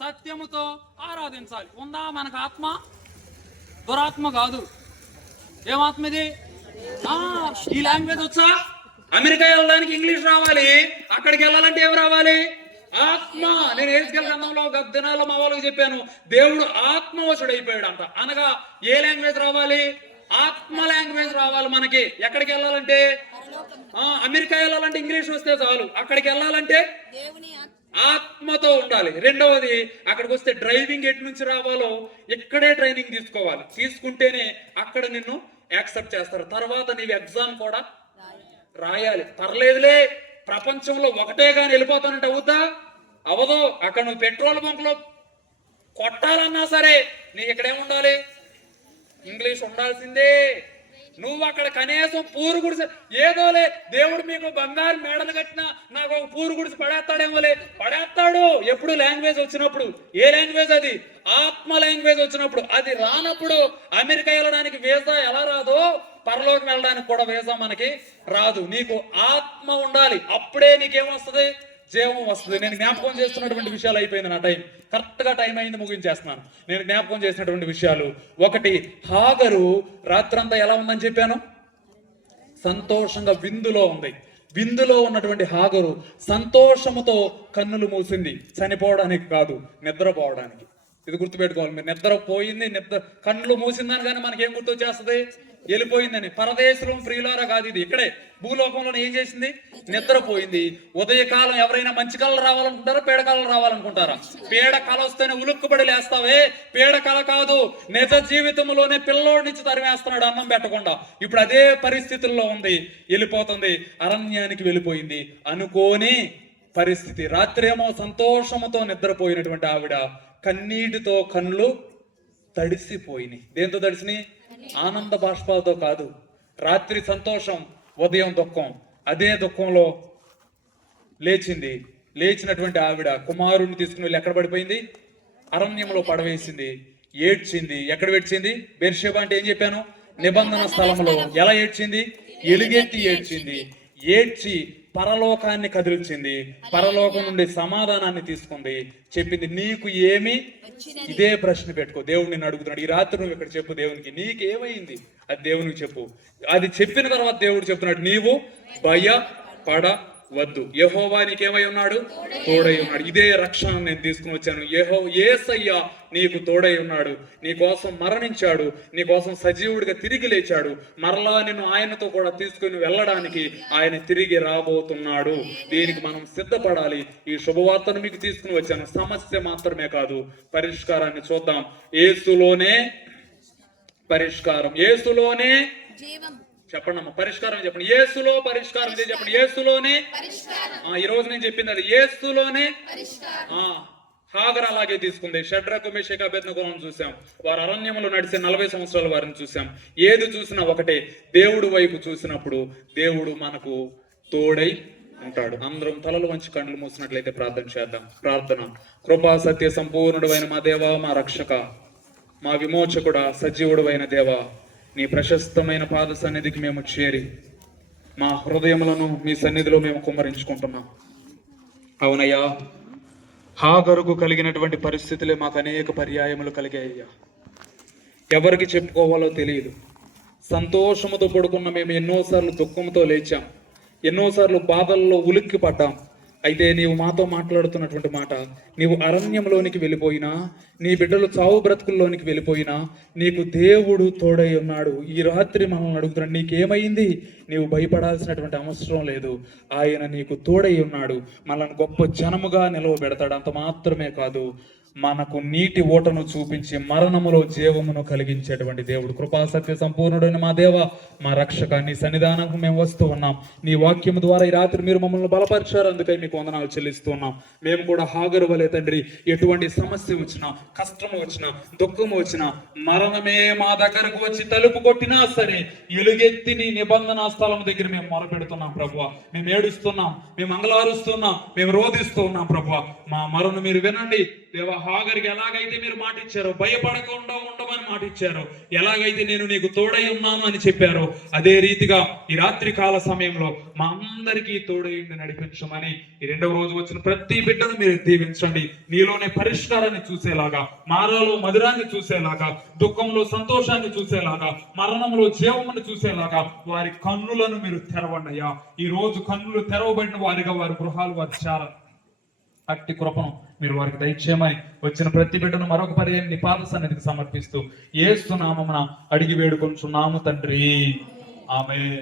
సత్యముతో ఆరాధించాలి. ఉందా మనకు ఆత్మ? దురాత్మ కాదు. ఏమాత్మ ఇది? ఈ లాంగ్వేజ్ వచ్చా? అమెరికా వెళ్ళడానికి ఇంగ్లీష్ రావాలి, అక్కడికి వెళ్ళాలంటే ఏం రావాలి? ఆత్మ. నేను ఏసుకెళ్ళ గ్రంథంలో దినాల్లో మా వాళ్ళకి చెప్పాను, దేవుడు ఆత్మవశుడు అయిపోయాడు అంట. అనగా ఏ లాంగ్వేజ్ రావాలి? ఆత్మ లాంగ్వేజ్ రావాలి మనకి. ఎక్కడికి వెళ్ళాలంటే? అమెరికా వెళ్ళాలంటే ఇంగ్లీష్ వస్తే చాలు, అక్కడికి వెళ్ళాలంటే ఆత్మతో ఉండాలి. రెండవది, అక్కడికి వస్తే డ్రైవింగ్ ఎటు నుంచి రావాలో ఇక్కడే ట్రైనింగ్ తీసుకోవాలి. తీసుకుంటేనే అక్కడ నిన్ను యాక్సెప్ట్ చేస్తారు. తర్వాత నీవు ఎగ్జామ్ కూడా రాయాలి. పర్లేదులే, ప్రపంచంలో ఒకటే కానీ వెళ్ళిపోతానంటే అవుతా? అవదో. అక్కడ నువ్వు పెట్రోల్ బంక్ లో కొట్టాలన్నా సరే నీకు ఇక్కడేముండాలి? ఇంగ్లీష్ ఉండాల్సిందే. నువ్వు అక్కడ కనీసం పూరు గుడిసె ఏదోలే, దేవుడు మీకు బంగారు మేడలు కట్టినా నాకు ఒక పూరు గుడిసి పడేస్తాడేమోలే, పడేస్తాడు. ఎప్పుడు లాంగ్వేజ్ వచ్చినప్పుడు. ఏ లాంగ్వేజ్ అది? ఆత్మ లాంగ్వేజ్ వచ్చినప్పుడు. అది రానప్పుడు అమెరికా వెళ్ళడానికి వీసా ఎలా రాదో పరలోకం వెళ్ళడానికి కూడా వీసా మనకి రాదు. నీకు ఆత్మ ఉండాలి, అప్పుడే నీకేమొస్తుంది? జీవం వస్తుంది. నేను జ్ఞాపకం చేస్తున్నటువంటి విషయాలు అయిపోయింది. నా టైం కరెక్ట్ గా టైం అయింది, ముగించేస్తున్నాను. నేను జ్ఞాపకం చేసినటువంటి విషయాలు, ఒకటి, హాగరు రాత్రంతా ఎలా ఉందని చెప్పాను? సంతోషంగా విందులో ఉంది. విందులో ఉన్నటువంటి హాగరు సంతోషముతో కన్నులు మూసింది. చనిపోవడానికి కాదు, నిద్రపోవడానికి. ఇది గుర్తుపెట్టుకోవాలి. మీరు నిద్రపోయింది, కన్నులు మూసిందని కానీ మనకేం గుర్తొచ్చేస్తుంది? వెళ్ళిపోయిందని. పరదేశంలో ప్రియులారా కాదు, ఇది ఇక్కడే భూలోకంలో ఏం చేసింది? నిద్రపోయింది. ఉదయకాలం ఎవరైనా మంచి కళలు రావాలనుకుంటారా, పీడ కళలు రావాలనుకుంటారా? పీడ కళ వస్తేనే ఉలుక్కుబడి లేస్తావే. పీడ కళ కాదు, నిజ జీవితంలోనే పిల్లోడి నుంచి తరిమేస్తున్నాడు అన్నం పెట్టకుండా. ఇప్పుడు అదే పరిస్థితుల్లో ఉంది, వెళ్ళిపోతుంది. అరణ్యానికి వెళ్ళిపోయింది. అనుకోని పరిస్థితి. రాత్రేమో సంతోషముతో నిద్రపోయినటువంటి ఆవిడ కన్నీటితో కళ్ళు తడిసిపోయినాయి. దేంతో తడిసినాయి? ఆనంద బాష్పాలతో కాదు. రాత్రి సంతోషం, ఉదయం దుఃఖం. అదే దుఃఖంలో లేచింది. లేచినటువంటి ఆవిడ కుమారుడిని తీసుకుని వెళ్ళి ఎక్కడ పడిపోయింది? అరణ్యంలో పడవేసింది. ఏడ్చింది. ఎక్కడ ఏడ్చింది? బెర్షెబా అంటే ఏం చెప్పాను? నిబంధన స్థలంలో. ఎలా ఏడ్చింది? ఎలుగెత్తి ఏడ్చింది. ఏడ్చి పరలోకాన్ని కదిలించింది, పరలోకం నుండి సమాధానాన్ని తీసుకుంది, చెప్పింది నీకు ఏమి. ఇదే ప్రశ్న పెట్టుకో, దేవుడు నిన్ను అడుగుతున్నాడు ఈ రాత్రి. నువ్వు ఇక్కడ చెప్పు దేవునికి నీకు ఏమైంది, అది దేవునికి చెప్పు. అది చెప్పిన తర్వాత దేవుడు చెప్తున్నాడు నీవు భయపడవద్దు, యెహోవా నీకేమై ఉన్నాడు, తోడై ఉన్నాడు. ఇదే రక్షణ నేను తీసుకుని వచ్చాను. యేసయ్య నీకు తోడై ఉన్నాడు, నీ కోసం మరణించాడు, నీ కోసం సజీవుడిగా తిరిగి లేచాడు, మరలా నిన్ను ఆయనతో కూడా తీసుకుని వెళ్ళడానికి ఆయన తిరిగి రాబోతున్నాడు. దీనికి మనం సిద్ధపడాలి. ఈ శుభవార్తను మీకు తీసుకుని వచ్చాను. సమస్య మాత్రమే కాదు, పరిష్కారాన్ని చూద్దాం. యేసులోనే పరిష్కారం, యేసులోనే చెప్పండి అమ్మ, పరిష్కారం చెప్పండి. యేసులో పరిష్కారం, ఇదే చెప్పండి, యేసులోనే. ఈ రోజు నేను చెప్పింది అది, యేసులోనే. హాగర్ అలాగే తీసుకుంది. షడ్రకు మేషకు అబేద్నెగోలను చూసాం, వారు అరణ్యంలో నడిచే 40 సంవత్సరాల వారిని చూసాం. ఏది చూసినా ఒకటే, దేవుడు వైపు చూసినప్పుడు దేవుడు మనకు తోడై ఉంటాడు. అందరం తలలు వంచి కళ్ళు మూసినట్లయితే ప్రార్థన చేద్దాం. ప్రార్థన. కృపా సత్య సంపూర్ణుడు అయిన మా దేవ, మా రక్షక, మా విమోచకుడ, సజీవుడు అయిన దేవ, నీ ప్రశస్తమైన పాద సన్నిధికి మేము చేరి మా హృదయములను మీ సన్నిధిలో మేము కుమ్మరించుకుంటున్నాం. అవునయ్యా, హాగరుకు కలిగినటువంటి పరిస్థితులే మాకు అనేక పర్యాయములు కలిగాయ్యా. ఎవరికి చెప్పుకోవాలో తెలియదు. సంతోషముతో పడుకున్న మేము ఎన్నోసార్లు దుఃఖంతో లేచాం, ఎన్నోసార్లు బాధల్లో ఉలిక్కి పడ్డాం. అయితే నీవు మాతో మాట్లాడుతున్నటువంటి మాట, నీవు అరణ్యంలోనికి వెళ్ళిపోయినా, నీ బిడ్డలు చావు బ్రతుకుల్లోనికి వెళ్ళిపోయినా నీకు దేవుడు తోడై ఉన్నాడు. ఈ రాత్రి మనల్ని అడుగుతున్నాడు, నీకేమైంది? నీవు భయపడాల్సినటువంటి అవసరం లేదు, ఆయన నీకు తోడై ఉన్నాడు. మనల్ని గొప్ప జనముగా నిలవబెడతాడు. అంత మాత్రమే కాదు, మనకు నీటి ఓటను చూపించి మరణములో జీవమును కలిగించేటువంటి దేవుడు. కృపా సత్య సంపూర్ణుడైన మా దేవ, మా రక్షక, నీ సన్నిధానం మేము వస్తూ ఉన్నాం. నీ వాక్యము ద్వారా ఈ రాత్రి మీరు మమ్మల్ని బలపరిచారు, అందుకై మీకు వందనాలు చెల్లిస్తూ ఉన్నాం. మేము కూడా హాగరు వలె తండ్రి, ఎటువంటి సమస్య వచ్చినా, కష్టము వచ్చినా, దుఃఖము వచ్చినా, మరణమే మా దగ్గరకు వచ్చి తలుపు కొట్టినా సరే ఎలుగెత్తి నీ నిబంధన స్థలం దగ్గర మేము మొరపెడుతున్నాం ప్రభువా. మేము ఏడుస్తున్నాం, మేము అంగలారుస్తున్నాం, మేము రోధిస్తూ ఉన్నాం ప్రభువా. మా మొరను మీరు వినండి దేవా. హాగరికి ఎలాగైతే మీరు మాట ఇచ్చారో, భయపడకుండా ఉండమని మాట ఇచ్చారో, ఎలాగైతే నేను నీకు తోడై ఉన్నాను అని చెప్పారో, అదే రీతిగా ఈ రాత్రి కాల సమయంలో మా అందరికీ తోడై నడిపించమని, ఈ 2వ రోజు వచ్చిన ప్రతి బిడ్డను మీరు దీవించండి. నీలోనే పరిష్కారాన్ని చూసేలాగా, మారాలో మధురాన్ని చూసేలాగా, దుఃఖంలో సంతోషాన్ని చూసేలాగా, మరణంలో జీవమును చూసేలాగా వారి కన్నులను మీరు తెరవండి అయ్యా. ఈ రోజు కన్నులు తెరవబడిన వారిగా వారి గృహాలు వారు చేరాలి. అట్టి కృపను మీరు వారికి దయచేయమని, వచ్చిన ప్రతి బిడ్డను మరొక పర్యాయం నీ పాద సన్నిధికి సమర్పిస్తూ యేసు నామమున అడిగి వేడుకొంచున్నాము తండ్రి, ఆమేన్.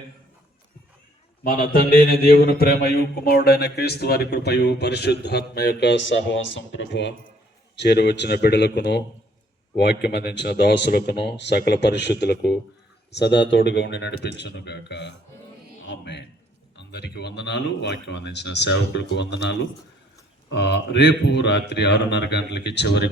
మన తండ్రి అయిన దేవుని ప్రేమయు, కుమారుడైన క్రీస్తు వారి కృపయు, పరిశుద్ధాత్మ యొక్క సహవాసం ప్రభువా చేరువచ్చిన బిడ్డలకును, వాక్యం అందించిన దాసులకును, సకల పరిశుద్ధులకు సదా తోడుగా ఉండి నడిపించును గాక. ఆమేన్. అందరికీ వందనాలు. వాక్యం అందించిన సేవకులకు వందనాలు. రేపు రాత్రి 6:30 గంటలకి చివరి